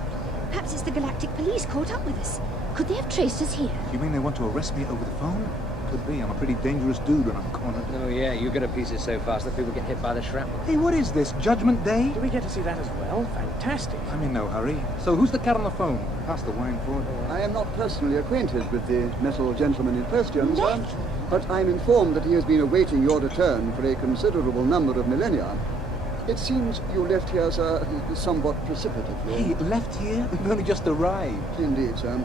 perhaps it's the Galactic Police caught up with us. Could they have traced us here? You mean they want to arrest me over the phone? Could be. I'm a pretty dangerous dude when I'm cornered. Oh, yeah, you get a pieces so fast that people get hit by the shrapnel. Hey, what is this? Judgment Day? Do we get to see that as well? Fantastic. I'm in no hurry. So who's the cat on the phone? Pass the wine for it. I am not personally acquainted with the metal gentleman in question, sir, Metal? but I'm informed that he has been awaiting your return for a considerable number of millennia. It seems you left here, sir, somewhat precipitately. Hey, left here? We've only just arrived. Indeed, sir.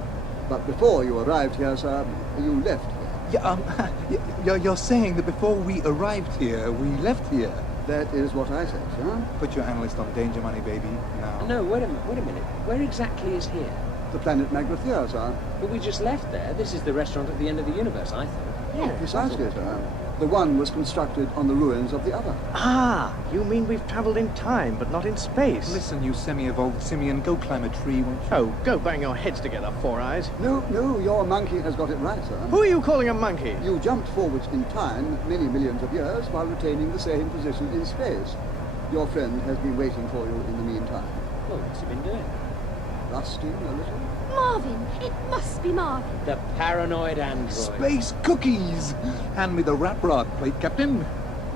But before you arrived here, sir, you left here. Yeah, you're saying that before we arrived here, we left here? That is what I said, sir. Put your analyst on danger money, baby, now. No, wait a minute. Where exactly is here? The planet Magrathea, sir. But we just left there. This is the restaurant at the end of the universe, I thought. Yeah, precisely, sir. The one was constructed on the ruins of the other. Ah, you mean we've traveled in time, but not in space? Listen, you semi-evolved simian, go climb a tree, won't you? Oh, go bang your heads together, Four Eyes. No, your monkey has got it right, sir. Who are you calling a monkey? You jumped forwards in time many millions of years while retaining the same position in space. Your friend has been waiting for you in the meantime. Well, what's he been doing? Rusting a little? Marvin! It must be Marvin! The paranoid android. Space cookies! Hand me the wrap rod plate, Captain.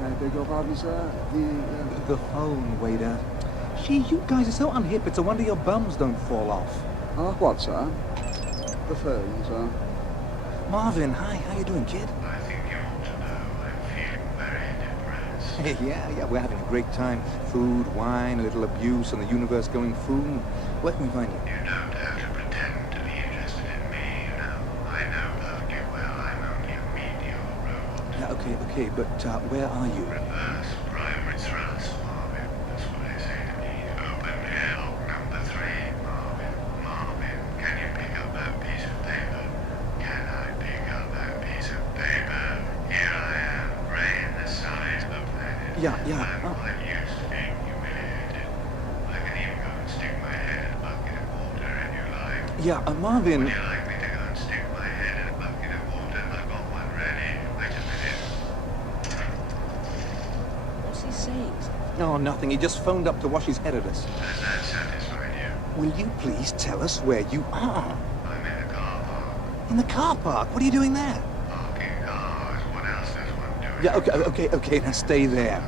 I beg your pardon, sir. The phone, waiter. Gee, you guys are so unhip, it's a wonder your bums don't fall off. What, sir? The phone, sir. Marvin, hi, how you doing, kid? I think you ought to know I'm feeling very depressed. Hey, yeah, we're having a great time. Food, wine, a little abuse, and the universe going boom. Where can we find you? You don't have to pretend to be interested in me, you know. I know perfectly well I'm only a mediocre robot. Yeah, okay, but where are you? Reverse primary thrust, Marvin. That's what they say to me. Open hell number 3, Marvin. Marvin, can you pick up that piece of paper? Can I pick up that piece of paper? Here I am, brain the size of a planet. Yeah. I'm quite used to being humiliated. I can even go and stick my head in a bucket of water if you like. Yeah, Marvin. Would you like me to go and stick my head in a bucket of water? I've got one ready. Wait a minute. What's he saying? Oh, nothing. He just phoned up to wash his head at us. Has that satisfied you? Will you please tell us where you are? I'm in the car park. In the car park? What are you doing there? Parking cars. What else does one do? Yeah, okay, now stay there.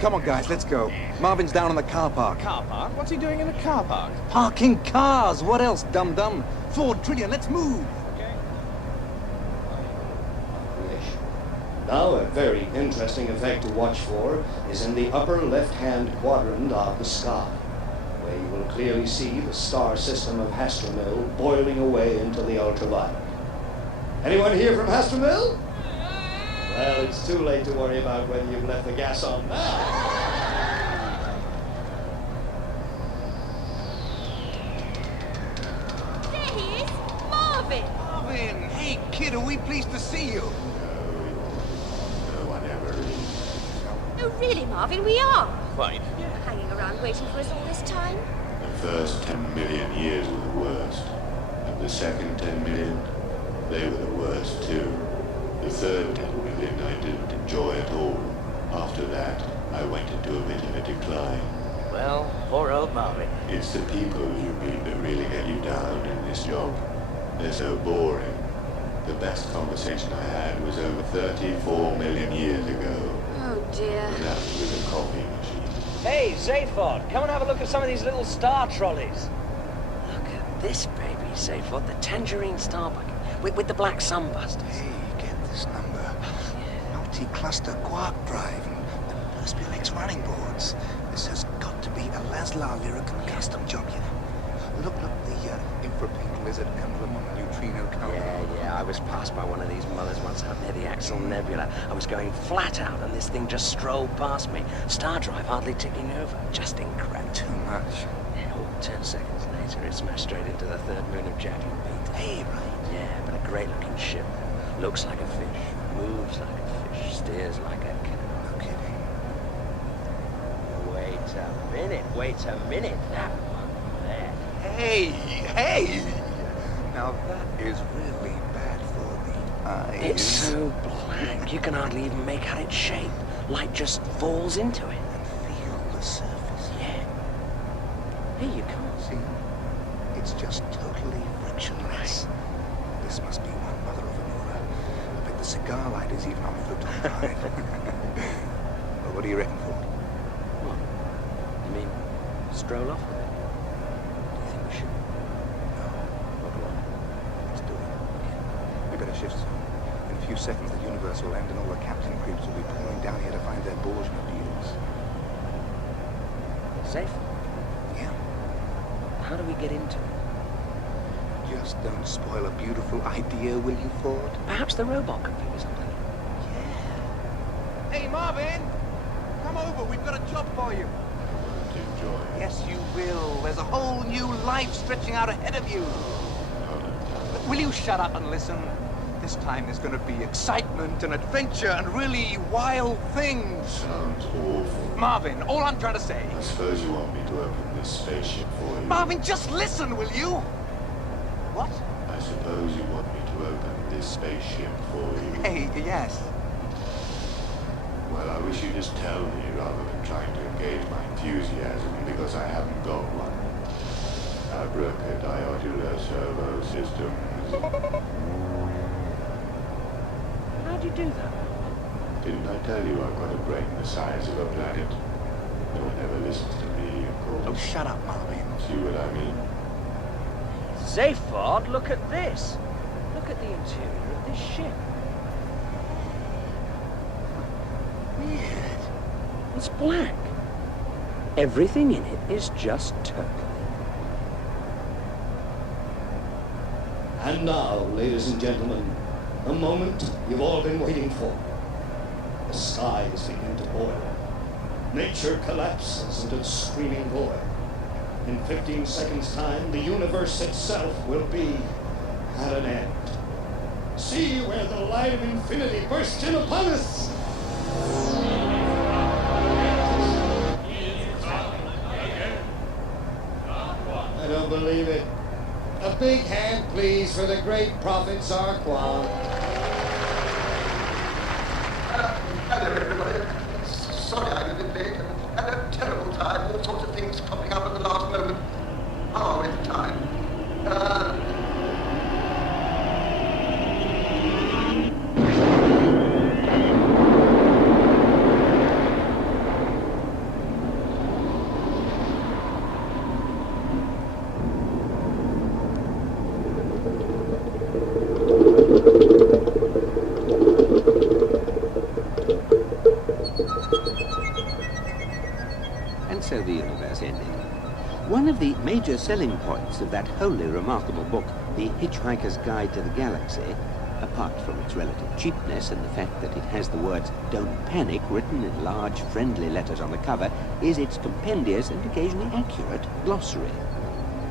Come on, guys, let's go. Marvin's down in the car park. Car park? What's he doing in a car park? Parking cars! What else, dum-dum? 4 trillion, let's move! Now, a very interesting effect to watch for is in the upper left-hand quadrant of the sky, where you will clearly see the star system of Hastromil boiling away into the ultraviolet. Anyone here from Hastromil? Well, it's too late to worry about whether you've left the gas on now. There he is! Marvin! Marvin! Hey, kid, are we pleased to see you? No one ever is. No, really, Marvin, we are! Quite. Hanging around waiting for us all this time? The first 10 million years were the worst. And the second 10 million, they were the worst too. The third 10 million I didn't enjoy at all. After that, I went into a bit of a decline. Well, poor old Marvin. It's the people you meet that really get you down in this job. They're so boring. The best conversation I had was over 34 million years ago. Oh, dear. And that was with a coffee machine. Hey, Zaphod, come and have a look at some of these little star trolleys. Look at this baby, Zaphod, the Tangerine Star Bucket, with the black sunbusters. Hey, get this number. Multi-cluster quark drive and Perspirix running boards. This has got to be a Laszlo Lyrican custom job, you know. Look, the infrapaint lizard emblem on the neutrino counter. Yeah, I was passed by one of these mothers once out near the Axel Nebula. I was going flat out and this thing just strolled past me. Star drive hardly ticking over. Just incredible. Too much. Yeah, 10 seconds later, it smashed straight into the third moon of Jackie Beat. Hey, right. Yeah, but a great-looking ship. Looks like a fish, moves like a fish, steers like a canoe. No kidding. Wait a minute. That one there. Hey! Now that is really bad for the eyes. It's so blank, you can hardly even make out its shape. Light just falls into it. And feel the surface. Yeah. Here you come. See? It's just totally frictionless. This must be one mother of another. I bet the cigar lighters even on Photon 5. Well, what do you reckon, Ford? What? You mean stroll off with it? Do you think we should? No. What do I? Let's do it. We better shift soon. In a few seconds, the universe will end and all the captain creeps will be pouring down here to find their Borgia-mobiles. Safe? Yeah. How do we get into it? Just don't spoil a beautiful idea, will you, Ford? Perhaps the robot could figure something out. Yeah. Hey, Marvin! Come over, we've got a job for you. Yes, you will. There's a whole new life stretching out ahead of you. Will you shut up and listen? This time there's going to be excitement and adventure and really wild things. Sounds awful. Marvin, all I'm trying to say... I suppose you want me to open this spaceship for you. Marvin, just listen, will you? What? I suppose you want me to open this spaceship for you. Hey, yes. Well, I wish you'd just tell me rather than trying to engage my enthusiasm because I haven't got one. Abracadabra servo systems. How'd you do that? Didn't I tell you I've got a brain the size of a planet? No one ever listens to me, of course. Oh, shut up, Marvin. See what I mean? Zaphod, look at this. Look at the interior of this ship. Weird. It's black. Everything in it is just turquoise. And now, ladies and gentlemen, the moment you've all been waiting for. The skies begin to boil. Nature collapses into screaming void. In 15 seconds' time, the universe itself will be at an end. See where the light of infinity bursts in upon us! I don't believe it. A big hand, please, for the great prophet Zarquan. Hello, everybody. Sorry I'm a bit late. I've had a terrible time. All sorts of things popping up at the last moment. Oh, with time. And so the universe ended. One of the major selling points of that wholly remarkable book, The Hitchhiker's Guide to the Galaxy, apart from its relative cheapness and the fact that it has the words "Don't Panic" written in large, friendly letters on the cover, is its compendious and occasionally accurate glossary.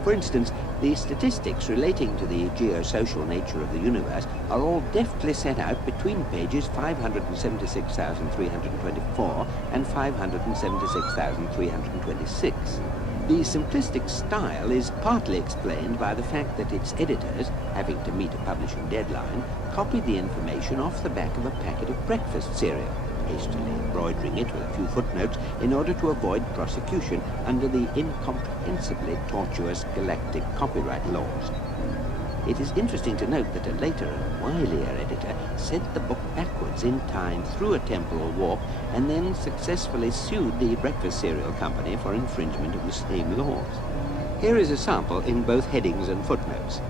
For instance, the statistics relating to the geosocial nature of the universe are all deftly set out between pages 576,324 and 576,326. The simplistic style is partly explained by the fact that its editors, having to meet a publishing deadline, copied the information off the back of a packet of breakfast cereal, hastily embroidering it with a few footnotes in order to avoid prosecution under the incomprehensibly tortuous galactic copyright laws. It is interesting to note that a later and wilier editor sent the book backwards in time through a temporal warp and then successfully sued the breakfast cereal company for infringement of the same laws. Here is a sample in both headings and footnotes.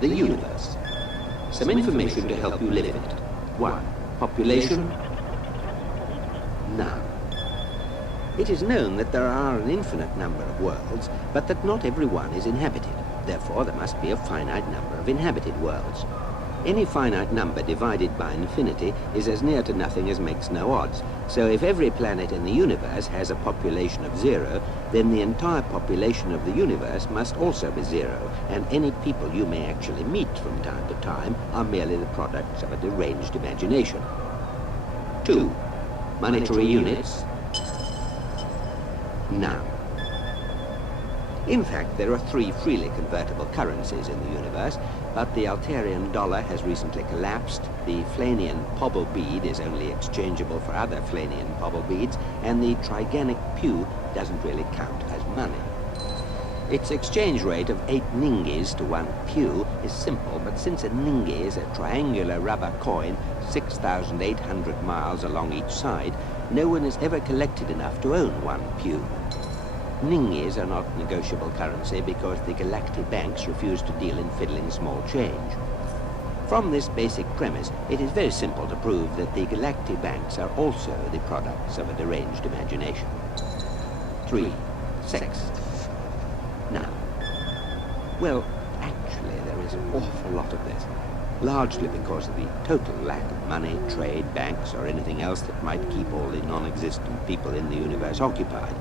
The universe. Some information to help you live in it. 1. Population. None. It is known that there are an infinite number of worlds, but that not every one is inhabited. Therefore, there must be a finite number of inhabited worlds. Any finite number divided by infinity is as near to nothing as makes no odds. So if every planet in the universe has a population of 0, then the entire population of the universe must also be 0, and any people you may actually meet from time to time are merely the products of a deranged imagination. 2. Monetary units. None. In fact, there are 3 freely convertible currencies in the universe, but the Altarian dollar has recently collapsed, the Flanian pobble bead is only exchangeable for other Flanian pobble beads, and the Triganic pew doesn't really count as money. Its exchange rate of 8 ningies to 1 pew is simple, but since a ningy is a triangular rubber coin 6,800 miles along each side, no one has ever collected enough to own 1 pew. Ningies are not negotiable currency because the galactic banks refuse to deal in fiddling small change. From this basic premise, it is very simple to prove that the galactic banks are also the products of a deranged imagination. 3. Sex. Now, well, actually, there is an awful lot of this, largely because of the total lack of money, trade, banks, or anything else that might keep all the non-existent people in the universe occupied.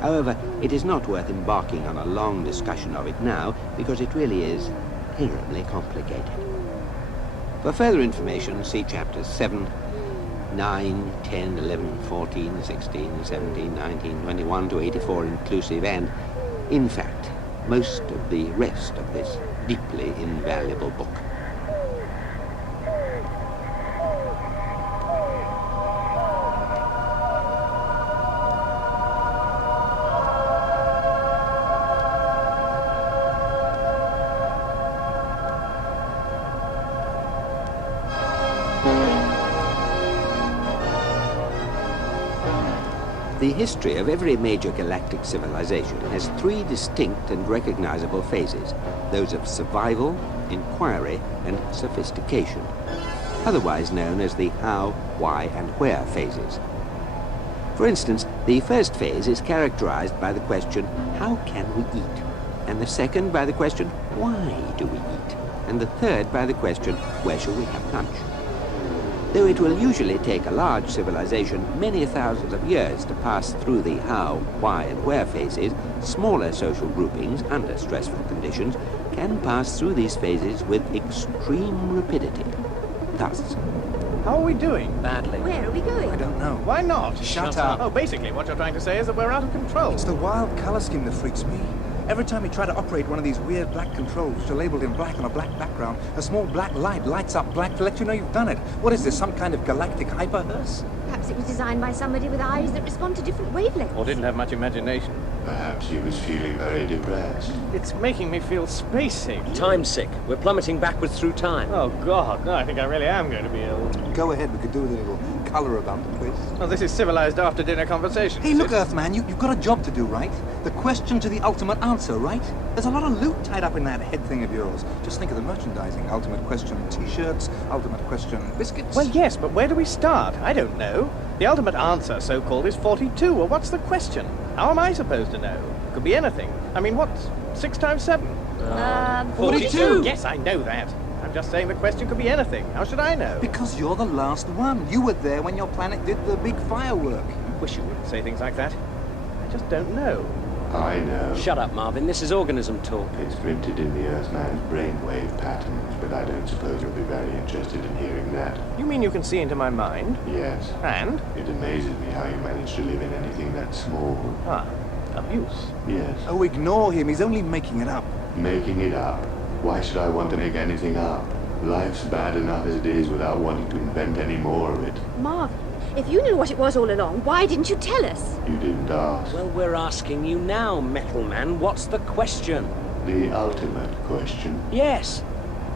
However, it is not worth embarking on a long discussion of it now, because it really is terribly complicated. For further information, see chapters 7, 9, 10, 11, 14, 16, 17, 19, 21 to 84 inclusive, and, in fact, most of the rest of this deeply invaluable book. The history of every major galactic civilization has three distinct and recognizable phases, those of survival, inquiry, and sophistication, otherwise known as the how, why, and where phases. For instance, the first phase is characterized by the question, how can we eat? And the second by the question, why do we eat? And the third by the question, where shall we have lunch? Though it will usually take a large civilization many thousands of years to pass through the how, why, and where phases, smaller social groupings under stressful conditions can pass through these phases with extreme rapidity. Thus, How are we doing? Badly. Where are we going? I don't know. Why not? Shut up. Oh, basically, what you're trying to say is that we're out of control. It's the wild color scheme that freaks me. Every time you try to operate one of these weird black controls, which are labeled in black on a black background, a small black light lights up black to let you know you've done it. What is this, some kind of galactic hyperhearse? Perhaps it was designed by somebody with eyes that respond to different wavelengths. Or didn't have much imagination. Perhaps he was feeling very depressed. It's making me feel spacey. Time sick. We're plummeting backwards through time. Oh, God. No, I think I really am going to be ill. Go ahead, we could do with a little color about the place. Well, this is civilized after-dinner conversation. Hey, look, Earthman, you've got a job to do, right? The question to the ultimate answer, right? There's a lot of loot tied up in that head thing of yours. Just think of the merchandising. Ultimate question T-shirts, ultimate question biscuits. Well, yes, but where do we start? I don't know. The ultimate answer, so-called, is 42. Well, what's the question? How am I supposed to know? Could be anything. I mean, what's 6 times 7? 42. Yes, I know that. I'm just saying the question could be anything. How should I know? Because you're the last one. You were there when your planet did the big firework. Wish you wouldn't say things like that. I just don't know. I know. Shut up, Marvin. This is organism talk. It's printed in the Earthman's brainwave patterns, but I don't suppose you'll be very interested in hearing that. You mean you can see into my mind? Yes. And? It amazes me how you manage to live in anything that small. Ah, abuse. Yes. Oh, ignore him. He's only making it up. Making it up? Why should I want to make anything up? Life's bad enough as it is without wanting to invent any more of it. Marvin, if you knew what it was all along, why didn't you tell us? You didn't ask. Well, we're asking you now, Metal Man. What's the question? The ultimate question. Yes.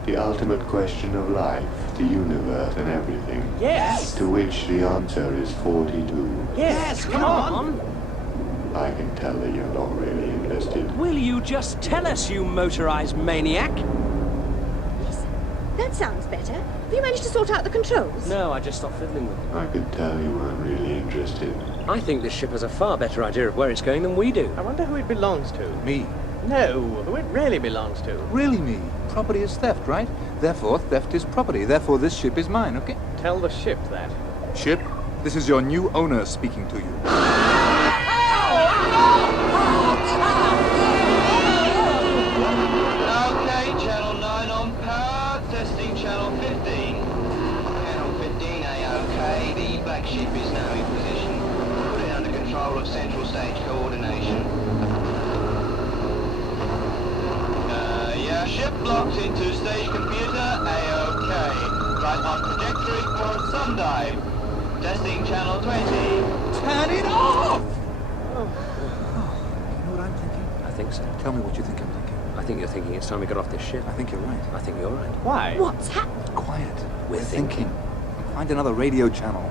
The ultimate question of life, the universe, and everything. Yes. To which the answer is 42. Yes, come on. I can tell that you're not really interested. Will you just tell us, you motorized maniac? Yes, that sounds better. Have you managed to sort out the controls? No, I just stopped fiddling with them. I could tell you weren't really interested. I think this ship has a far better idea of where it's going than we do. I wonder who it belongs to. Me. No, who it really belongs to. Really me. Property is theft, right? Therefore, theft is property. Therefore, this ship is mine, okay? Tell the ship that. Ship, this is your new owner speaking to you. Okay, channel 9 on power, testing channel 15. Channel 15, A-OK. The black ship is now in position. Put it under control of central stage coordination. Yeah, ship locked into stage computer, A-OK. Right on trajectory for sun dive. Testing channel 20. Turn it off! You know what I'm thinking? I think so. Tell me what you think I'm thinking. I think you're thinking it's time we got off this ship. I think you're right. I think you're right. Why? What's happened? Quiet. We're thinking. Find another radio channel.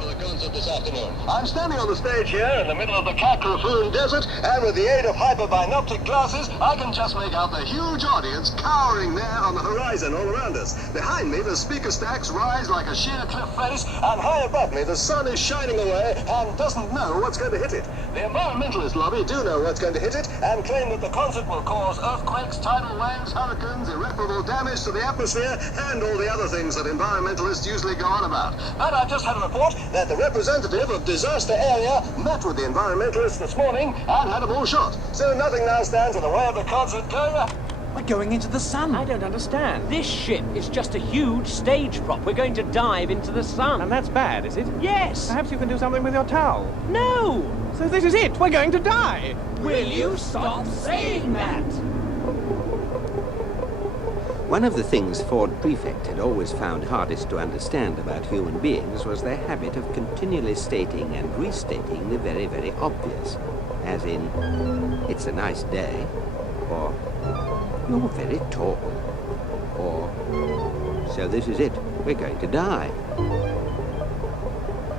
For the concert this afternoon. I'm standing on the stage here in the middle of the Kakrafoon Desert, and with the aid of hyperbinoptic glasses, I can just make out the huge audience cowering there on the horizon all around us. Behind me, the speaker stacks rise like a sheer cliff face, and high above me, the sun is shining away and doesn't know what's going to hit it. The environmentalist lobby do know what's going to hit it, and claim that the concert will cause earthquakes, tidal waves, hurricanes, irreparable damage to the atmosphere, and all the other things that environmentalists usually go on about. But I've just had a report that the representative of disaster area met with the environmentalists this morning and had them all shot. So nothing now stands in the way of the concert going up. We're going into the sun. I don't understand. This ship is just a huge stage prop. We're going to dive into the sun. And that's bad, is it? Yes. Perhaps you can do something with your towel. No. So this is it. We're going to die. Will you stop saying that? One of the things Ford Prefect had always found hardest to understand about human beings was their habit of continually stating and restating the very, very obvious. As in, it's a nice day, or you're very tall, or so this is it, we're going to die.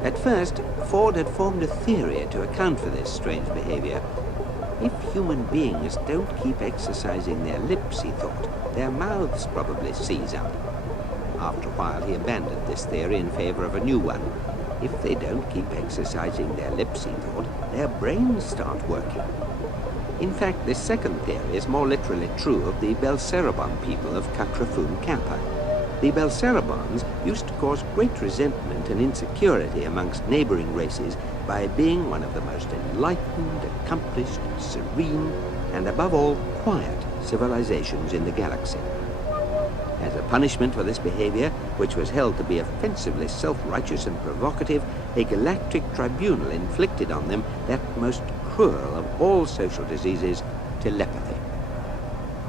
At first, Ford had formed a theory to account for this strange behavior. If human beings don't keep exercising their lips, he thought, their mouths probably seize up. After a while, he abandoned this theory in favor of a new one. If they don't keep exercising their lips, he thought, their brains start working. In fact, this second theory is more literally true of the Belcerabon people of Kakrafun Kappa. The Belcerabons used to cause great resentment and insecurity amongst neighboring races by being one of the most enlightened, accomplished, serene, and above all, quiet civilizations in the galaxy. As a punishment for this behavior, which was held to be offensively self-righteous and provocative, a galactic tribunal inflicted on them that most cruel of all social diseases, telepathy.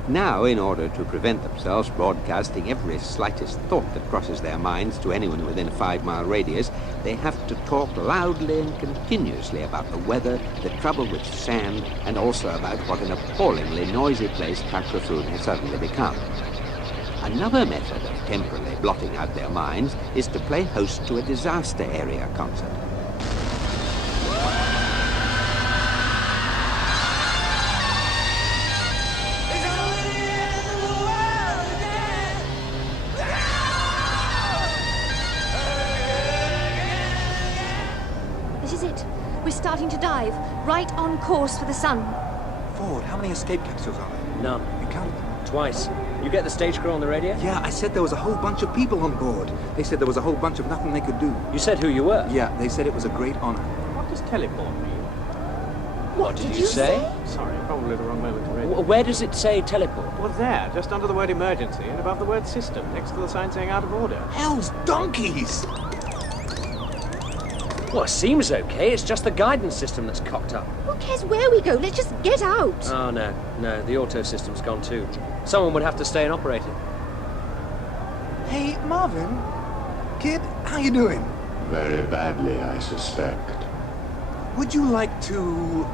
Now, in order to prevent themselves broadcasting every slightest thought that crosses their minds to anyone within a 5-mile radius, they have to talk loudly and continuously about the weather, the trouble with sand, and also about what an appallingly noisy place Kakrafun has suddenly become. Another method of temporarily blotting out their minds is to play host to a disaster area concert. This is it. We're starting to dive, right on course for the sun. Ford, how many escape capsules are there? None. You count? Twice. You get the stage crew on the radio? Yeah, I said there was a whole bunch of people on board. They said there was a whole bunch of nothing they could do. You said who you were? Yeah, they said it was a great honor. What does teleport mean? What did you say? Sorry, probably the wrong moment to read. Where does it say teleport? Well, there, just under the word emergency and above the word system, next to the sign saying out of order. Hell's donkeys! Well, it seems okay. It's just the guidance system that's cocked up. Who cares where we go? Let's just get out. Oh, no. No, the auto system's gone too. Someone would have to stay and operate it. Hey, Marvin. Kid, how you doing? Very badly, I suspect. Would you like to...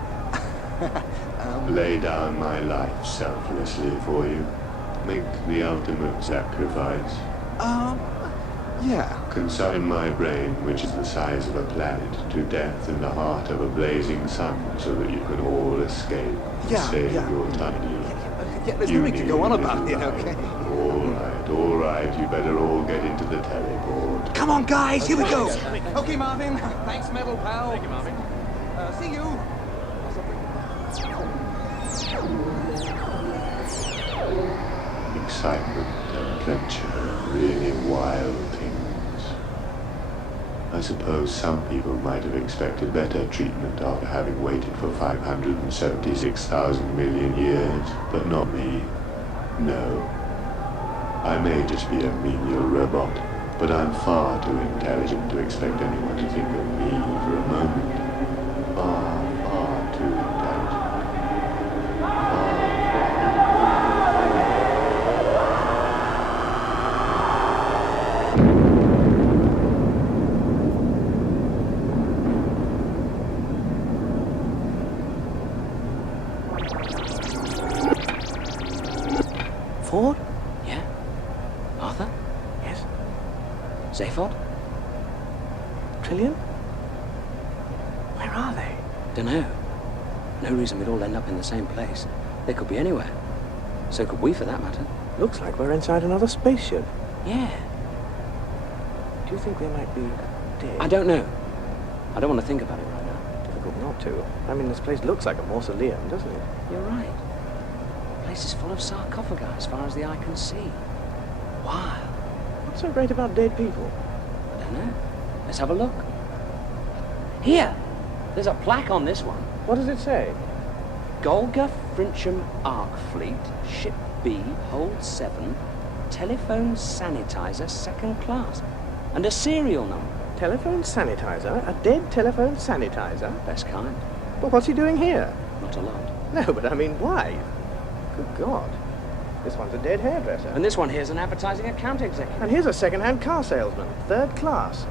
Lay down my life selflessly for you. Make the ultimate sacrifice. Yeah. Consign my brain, which is the size of a planet, to death in the heart of a blazing sun so that you can all escape and save your tiny... Yeah, there's no need to go on about it, okay? All right, you better all get into the teleport. Come on, guys, here we go. Okay, Marvin. Thanks, metal pal. Thank you, Marvin. See you. Excitement and pleasure, really wild things. I suppose some people might have expected better treatment after having waited for 576,000 million years, but not me. No. I may just be a menial robot, but I'm far too intelligent to expect anyone to think of me for a moment. Far too intelligent. Ford? Yeah? Arthur? Yes? Zaphod? Trillian? Where are they? Dunno. No reason we'd all end up in the same place. They could be anywhere. So could we, for that matter. Looks like we're inside another spaceship. Yeah. Do you think they might be dead? I don't know. I don't want to think about it right now. Difficult not to. I mean, this place looks like a mausoleum, doesn't it? You're right. The place is full of sarcophagi as far as the eye can see. Wild. What's so great about dead people? I don't know. Let's have a look. Here! There's a plaque on this one. What does it say? Golga Frincham Arc Fleet, Ship B, Hold 7, Telephone Sanitizer, 2nd Class. And a serial number. Telephone sanitizer? A dead telephone sanitizer? Best kind. Well, what's he doing here? Not a lot. No, but I mean, why? Good God. This one's a dead hairdresser. And this one here's an advertising account executive. And here's a second-hand car salesman, 3rd class.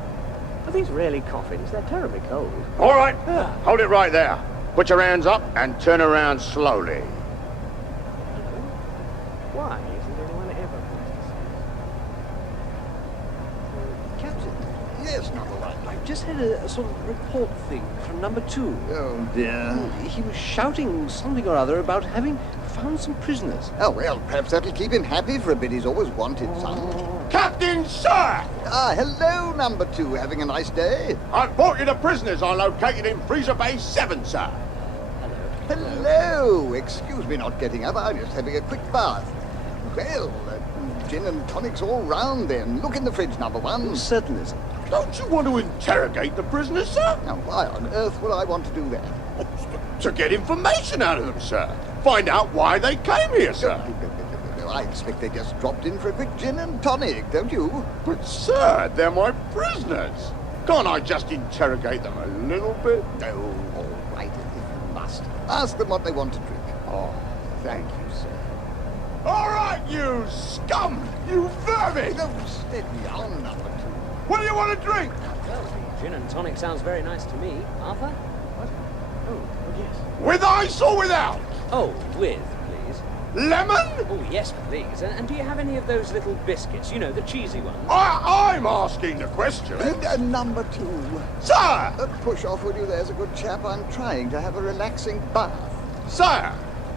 Are these really coffins? They're terribly cold. All right, hold it right there. Put your hands up and turn around slowly. Why isn't anyone ever Captain, there's not a I've just had a sort of report thing from number 2. Oh, dear. He was shouting something or other about having found some prisoners. Oh, well, perhaps that'll keep him happy for a bit. He's always wanted some. Captain, sir! Ah, hello, number 2. Having a nice day? I've brought you the prisoners I located in Freezer Bay 7, sir. Hello. Excuse me not getting up. I'm just having a quick bath. Well, gin and tonics all round then. Look in the fridge, number 1. Certainly, sir. Don't you want to interrogate the prisoners, sir? Now, why on earth would I want to do that? To get information out of them, sir. Find out why they came here, sir. I expect they just dropped in for a quick gin and tonic, don't you? But, sir, they're my prisoners. Can't I just interrogate them a little bit? Oh, all right, if you must. Ask them what they want to drink. Oh, thank you, sir. All right, you scum! You vermin! No, steady on, number 2. What do you want to drink? Well, the gin and tonic sounds very nice to me. Arthur? What? Oh, yes. With ice or without? Oh, with, please. Lemon? Oh, yes, please. And do you have any of those little biscuits? You know, the cheesy ones? I'm asking the question. Number 2. Sir! Push off, will you? There's a good chap. I'm trying to have a relaxing bath. Sir,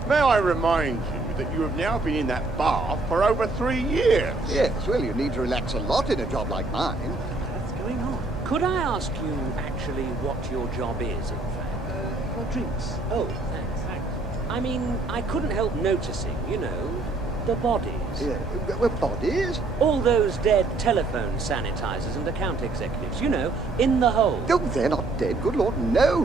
may I remind you that you have now been in that bath for over 3 years? Yes, well, you need to relax a lot in a job like mine. What's going on? Could I ask you actually what your job is, in fact? For drinks. Oh, thanks. I mean, I couldn't help noticing, you know, the bodies. Bodies? All those dead telephone sanitizers and account executives, you know, in the hole. Oh, they're not dead, good Lord. No,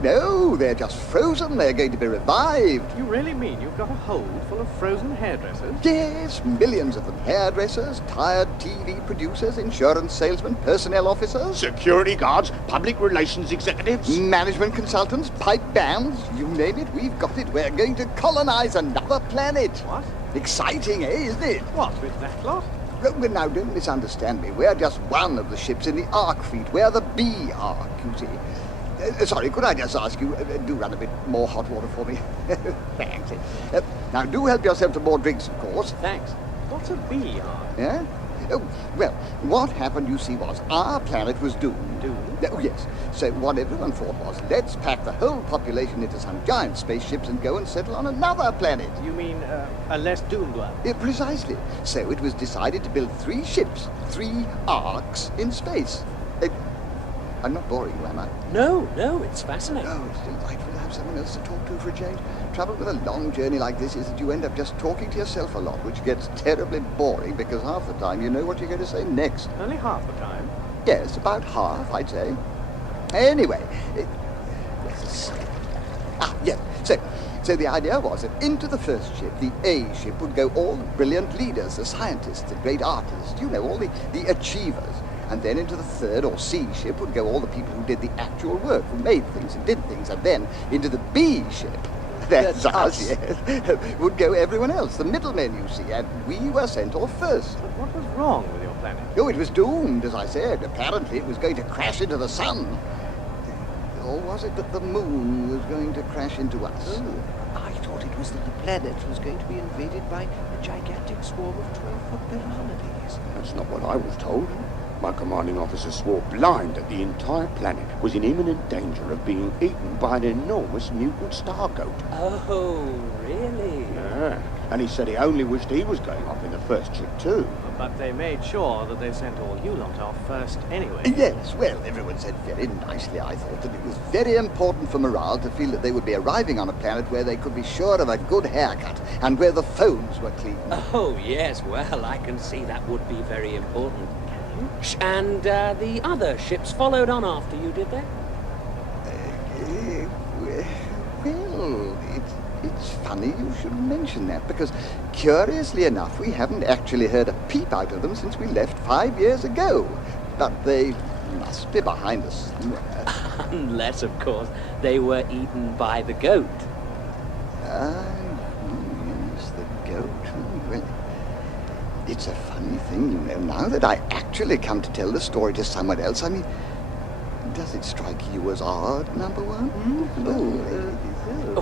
they're just frozen. They're going to be revived. You really mean you've got a hold full of frozen hairdressers? Yes, millions of them. Hairdressers, tired TV producers, insurance salesmen, personnel officers. Security guards, public relations executives. Management consultants, pipe bands, you name it, we've got it. We're going to colonize another planet. What? Exciting, isn't it? What, with that lot? Well, now, don't misunderstand me. We're just one of the ships in the Ark fleet. We're the B Ark, you see. Sorry, could I just ask you, do run a bit more hot water for me? Thanks. Now, do help yourself to more drinks, of course. Thanks. What's a B Ark? Yeah? Oh, well, what happened, you see, was our planet was doomed. Doomed? Oh, yes. So what everyone thought was, let's pack the whole population into some giant spaceships and go and settle on another planet. You mean a less doomed one? Precisely. So it was decided to build 3 ships, 3 arcs in space. I'm not boring you, am I? No, it's fascinating. Oh, it's delightful to have someone else to talk to for a change. Trouble with a long journey like this is that you end up just talking to yourself a lot, which gets terribly boring because half the time you know what you're going to say next. Only half the time? Yes, about half, I'd say. Anyway, yes. So the idea was that into the first ship, the A ship, would go all the brilliant leaders, the scientists, the great artists, you know, all the achievers. And then into the third, or C ship, would go all the people who did the actual work, who made things and did things. And then into the B ship, that's us, yes, would go everyone else, the middlemen, you see, and we were sent off first. But what was wrong with your planet? Oh, it was doomed, as I said. Apparently it was going to crash into the sun. Or was it that the moon was going to crash into us? Oh, I thought it was that the planet was going to be invaded by a gigantic swarm of 12-foot pyramids. That's not what I was told. My commanding officer swore blind that the entire planet was in imminent danger of being eaten by an enormous mutant star goat. Oh, really? Yeah. And he said he only wished he was going off in the first ship too. But they made sure that they sent all you lot off first anyway. Yes, well, everyone said very nicely, I thought, that it was very important for morale to feel that they would be arriving on a planet where they could be sure of a good haircut and where the phones were clean. Oh, yes, well, I can see that would be very important. And the other ships followed on after you, did they? Well, it's funny you should mention that, because curiously enough, we haven't actually heard a peep out of them since we left 5 years ago. But they must be behind us somewhere. Unless, of course, they were eaten by the goat. Yes, the goat. Well, it's a funny thing, you know, now that I actually come to tell the story to someone else. I mean, Does it strike you as odd, number one?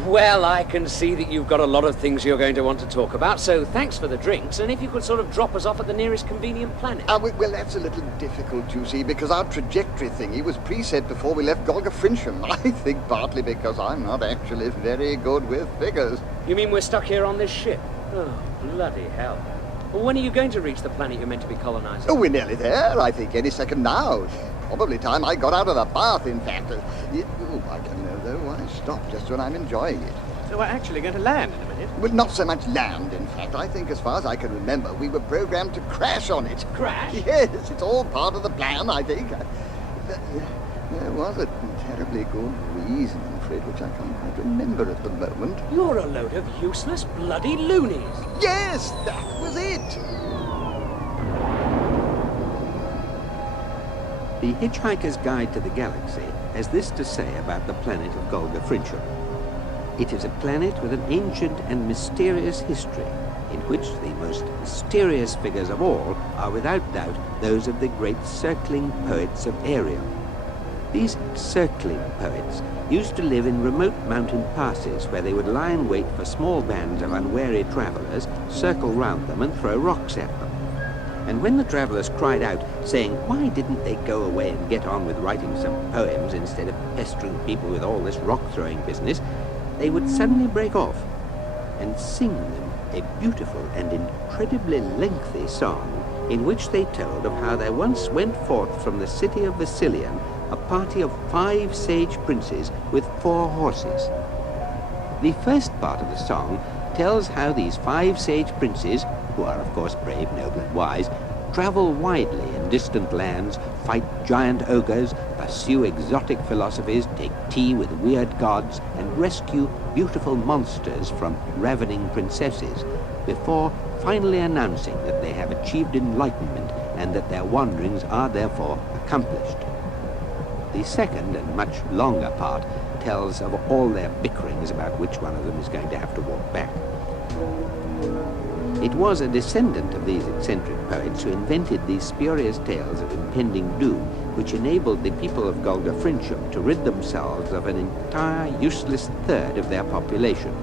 Well, I can see that you've got a lot of things you're going to want to talk about, so thanks for the drinks, and if you could sort of drop us off at the nearest convenient planet. Well, that's a little difficult, you see, because our trajectory thingy was preset before we left Golga Frincham. I think partly because I'm not actually very good with figures. You mean we're stuck here on this ship? Oh, bloody hell. Well, when are you going to reach the planet you're meant to be colonizing? Oh, we're nearly there, I think, any second now. Probably time I got out of the bath, in fact. I don't know, though. Why stop just when I'm enjoying it? So we're actually going to land in a minute? Well, not so much land, in fact. I think, as far as I can remember, we were programmed to crash on it. Crash? Yes, it's all part of the plan, I think. There was a terribly good reason for it, which I can't quite remember at the moment. You're a load of useless bloody loonies. Yes, that was it. The Hitchhiker's Guide to the Galaxy has this to say about the planet of Golga Frincham. It is a planet with an ancient and mysterious history, in which the most mysterious figures of all are without doubt those of the great circling poets of Ariel. These circling poets used to live in remote mountain passes where they would lie in wait for small bands of unwary travelers, circle round them and throw rocks at them. And when the travelers cried out, saying, why didn't they go away and get on with writing some poems instead of pestering people with all this rock-throwing business, they would suddenly break off and sing them a beautiful and incredibly lengthy song in which they told of how there once went forth from the city of Vasilian a party of 5 sage princes with 4 horses. The first part of the song tells how these 5 sage princes, who are of course brave, noble and wise, travel widely in distant lands, fight giant ogres, pursue exotic philosophies, take tea with weird gods, and rescue beautiful monsters from ravening princesses, before finally announcing that they have achieved enlightenment and that their wanderings are therefore accomplished. The second and much longer part tells of all their bickerings about which one of them is going to have to walk back. It was a descendant of these eccentric poets who invented these spurious tales of impending doom, which enabled the people of Golga Frincham to rid themselves of an entire useless third of their population.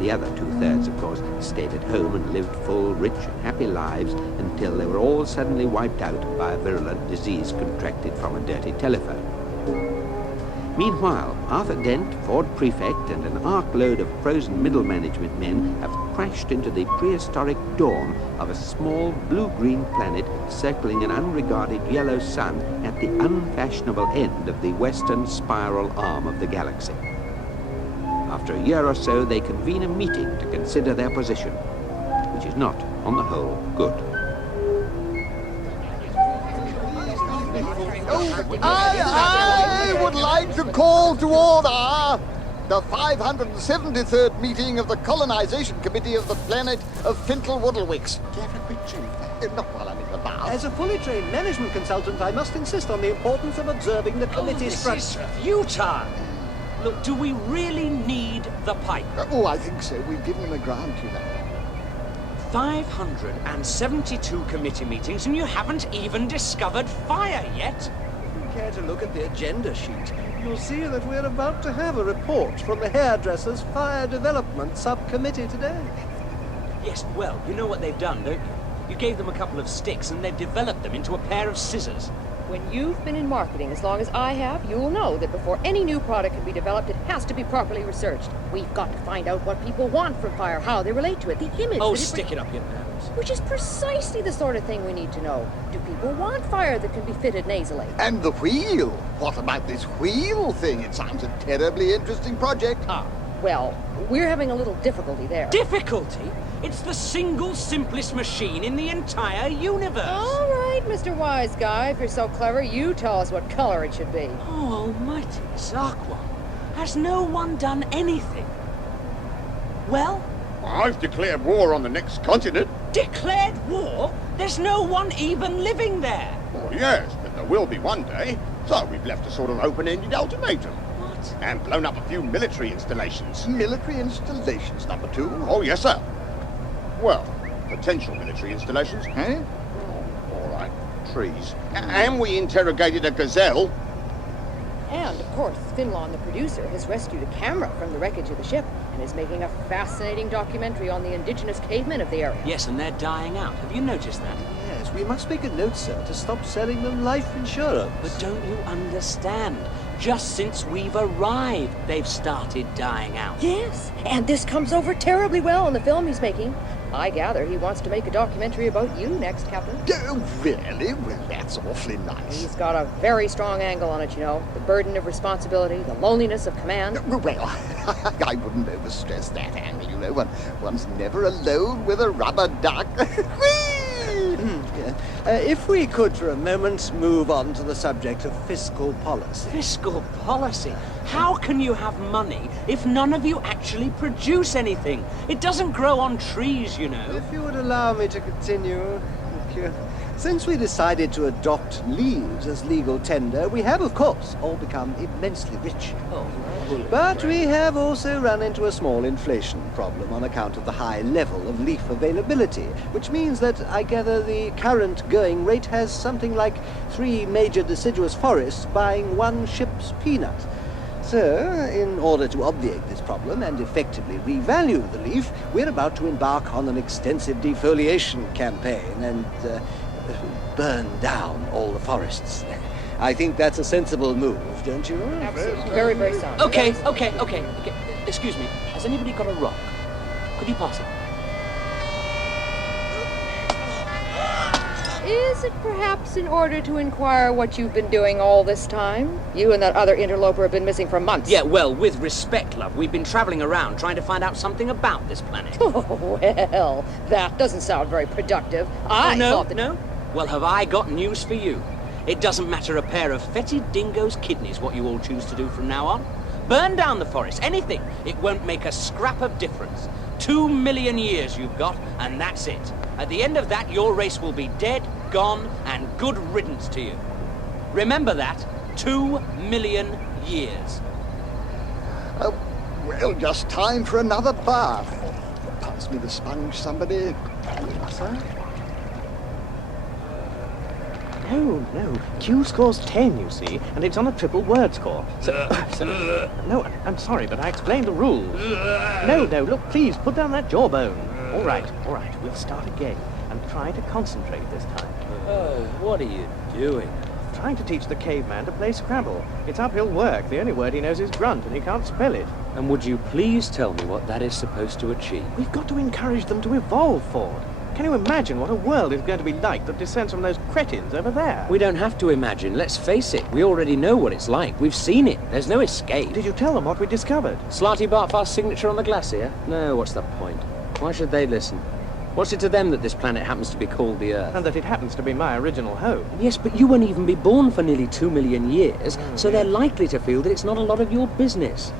The other 2/3, of course, stayed at home and lived full, rich, and happy lives until they were all suddenly wiped out by a virulent disease contracted from a dirty telephone. Meanwhile, Arthur Dent, Ford Prefect, and an ark-load of frozen middle management men have crashed into the prehistoric dawn of a small blue-green planet circling an unregarded yellow sun at the unfashionable end of the western spiral arm of the galaxy. After a year or so, they convene a meeting to consider their position, which is not, on the whole, good. I would like to call to order the 573rd meeting of the Colonization Committee of the planet of Fintel Woodlewicks. Do you have a quick drink? Not while I'm in the bath. As a fully trained management consultant, I must insist on the importance of observing the committee's This is futile. Look, do we really need the pipe? I think so. We've given them a grant, you know. 572 committee meetings and you haven't even discovered fire yet? If you care to look at the agenda sheet, you'll see that we're about to have a report from the Hairdressers Fire Development Subcommittee today. Yes, well, you know what they've done, don't you? You gave them a couple of sticks and they've developed them into a pair of scissors. When you've been in marketing as long as I have, you'll know that before any new product can be developed, it has to be properly researched. We've got to find out what people want from fire, how they relate to it, the image... Oh, stick it up your nose. Which is precisely the sort of thing we need to know. Do people want fire that can be fitted nasally? And the wheel. What about this wheel thing? It sounds a terribly interesting project. Well, we're having a little difficulty there. Difficulty? It's the single simplest machine in the entire universe. All right, Mr. Wise Guy, if you're so clever, you tell us what color it should be. Oh, almighty Zarquan. Has no one done anything? Well? I've declared war on the next continent. Declared war? There's no one even living there. Oh, yes, but there will be one day. So we've left a sort of open-ended ultimatum. What? And blown up a few military installations. Military installations, number 2? Oh, yes, sir. Well, potential military installations. Eh? Oh, all right, trees. And we interrogated a gazelle. And, of course, Finlon, the producer, has rescued a camera from the wreckage of the ship and is making a fascinating documentary on the indigenous cavemen of the area. Yes, and they're dying out. Have you noticed that? Yes, we must make a note, sir, to stop selling them life insurance. But don't you understand? Just since we've arrived, they've started dying out. Yes, and this comes over terribly well in the film he's making. I gather he wants to make a documentary about you next, Captain. Oh, really? Well, that's awfully nice. He's got a very strong angle on it, you know. The burden of responsibility, the loneliness of command. Well, I wouldn't overstress that angle, you know. One's never alone with a rubber duck. If we could for a moment move on to the subject of fiscal policy. Fiscal policy? How can you have money if none of you actually produce anything? It doesn't grow on trees, you know. If you would allow me to continue. Thank you. Since we decided to adopt leaves as legal tender, we have, of course, all become immensely rich. But we have also run into a small inflation problem on account of the high level of leaf availability, which means that I gather the current going rate has something like 3 major deciduous forests buying 1 ship's peanut. So, in order to obviate this problem and effectively revalue the leaf, we're about to embark on an extensive defoliation campaign and burn down all the forests. I think that's a sensible move, don't you? Absolutely. Very, very sound. Okay. Excuse me. Has anybody got a rock? Could you pass it? Is it perhaps in order to inquire what you've been doing all this time? You and that other interloper have been missing for months. Yeah, well, with respect, love, we've been traveling around trying to find out something about this planet. Oh, well, that doesn't sound very productive. No? Well, have I got news for you? It doesn't matter a pair of fetid dingo's kidneys what you all choose to do from now on. Burn down the forest, anything. It won't make a scrap of difference. 2 million years you've got, and that's it. At the end of that, your race will be dead, gone, and good riddance to you. Remember that. 2 million years. Well, just time for another bath. Pass me the sponge, somebody. Sir? No. Q scores 10, you see, and it's on a triple word score. No, I'm sorry, but I explained the rules. No, look, please, put down that jawbone. All right, we'll start again, and try to concentrate this time. Oh, what are you doing? Trying to teach the caveman to play Scrabble. It's uphill work. The only word he knows is grunt, and he can't spell it. And would you please tell me what that is supposed to achieve? We've got to encourage them to evolve, Ford. Can you imagine what a world is going to be like that descends from those cretins over there? We don't have to imagine. Let's face it. We already know what it's like. We've seen it. There's no escape. Did you tell them what we discovered? Slarty Bartfast's signature on the glacier? No, what's the point? Why should they listen? What's it to them that this planet happens to be called the Earth? And that it happens to be my original home. Yes, but you won't even be born for nearly 2 million years, so they're likely to feel that it's not a lot of your business.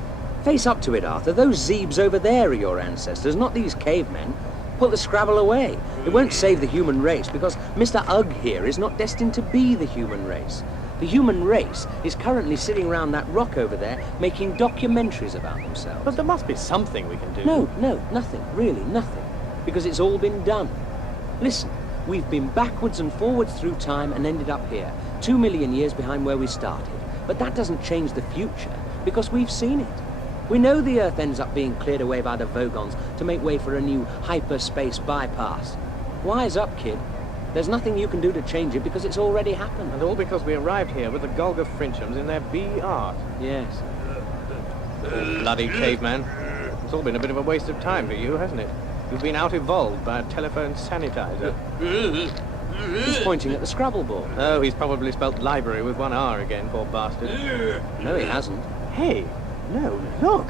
Face up to it, Arthur. Those Zeebs over there are your ancestors, not these cavemen. Put the Scrabble away. It won't save the human race, because Mr. Ugg here is not destined to be the human race. The human race is currently sitting around that rock over there making documentaries about themselves. But there must be something we can do. No, nothing. Really, nothing. Because it's all been done. Listen, we've been backwards and forwards through time and ended up here, 2 million years behind where we started. But that doesn't change the future, because we've seen it. We know the Earth ends up being cleared away by the Vogons to make way for a new hyperspace bypass. Wise up, kid. There's nothing you can do to change it because it's already happened. And all because we arrived here with the Golga Frinchams in their B-art. Yes. Oh, bloody caveman. It's all been a bit of a waste of time for you, hasn't it? You've been out-evolved by a telephone sanitizer. He's pointing at the Scrabble board. Oh, he's probably spelt library with 1 R again, poor bastard. No, he hasn't. Hey, no, look.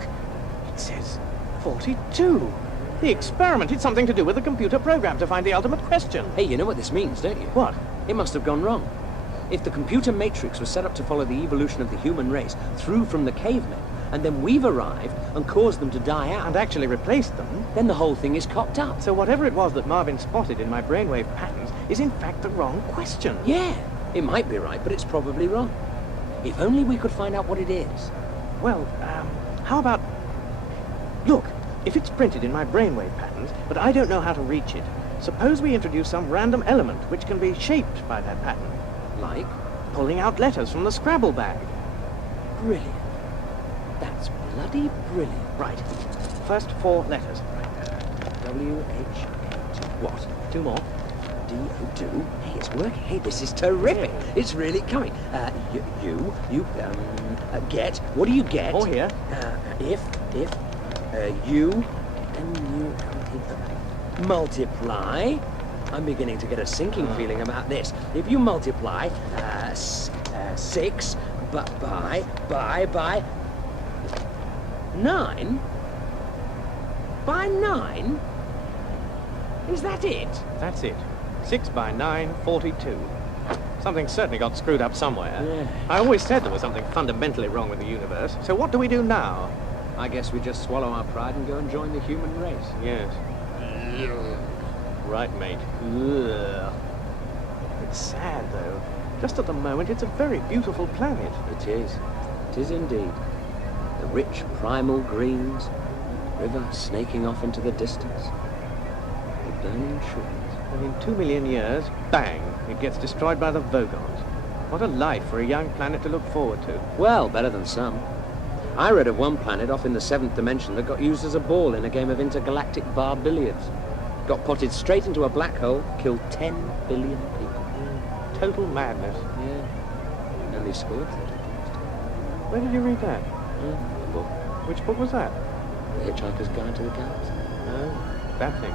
It says 42. The experiment had something to do with a computer program to find the ultimate question. Hey, you know what this means, don't you? What? It must have gone wrong. If the computer matrix was set up to follow the evolution of the human race through from the cavemen, and then we've arrived and caused them to die out... And actually replaced them? Then the whole thing is cocked up. So whatever it was that Marvin spotted in my brainwave patterns is in fact the wrong question. Yeah, it might be right, but it's probably wrong. If only we could find out what it is. Well, how about... Look, if it's printed in my brainwave patterns, but I don't know how to reach it, suppose we introduce some random element which can be shaped by that pattern. Like? Pulling out letters from the Scrabble bag. brilliant. That's bloody brilliant. Right. First 4 letters. W-H-A-T. What? 2 more. D-O-2. Hey, it's working. Hey, this is terrific. It's really coming. Get. What do you get? Or here. You, multiply. I'm beginning to get a sinking feeling about this. If you multiply 6 by 9? By 9? Is that it? That's it. 6 by 9, 42. Something certainly got screwed up somewhere. Yeah. I always said there was something fundamentally wrong with the universe. So what do we do now? I guess we just swallow our pride and go and join the human race. Yes. Right, mate. Ugh. It's sad, though. Just at the moment, it's a very beautiful planet. It is. It is indeed. The rich primal greens, river snaking off into the distance, the burning trees. And in 2 million years, bang, it gets destroyed by the Vogons. What a life for a young planet to look forward to. Well, better than some. I read of one planet off in the 7th dimension that got used as a ball in a game of intergalactic bar billiards. Got potted straight into a black hole, killed 10 billion people. Total madness. Yeah. And they scored 30 points. Where did you read that? The book. Which book was that? The Hitchhiker's Guide to the Galaxy. Oh, that thing.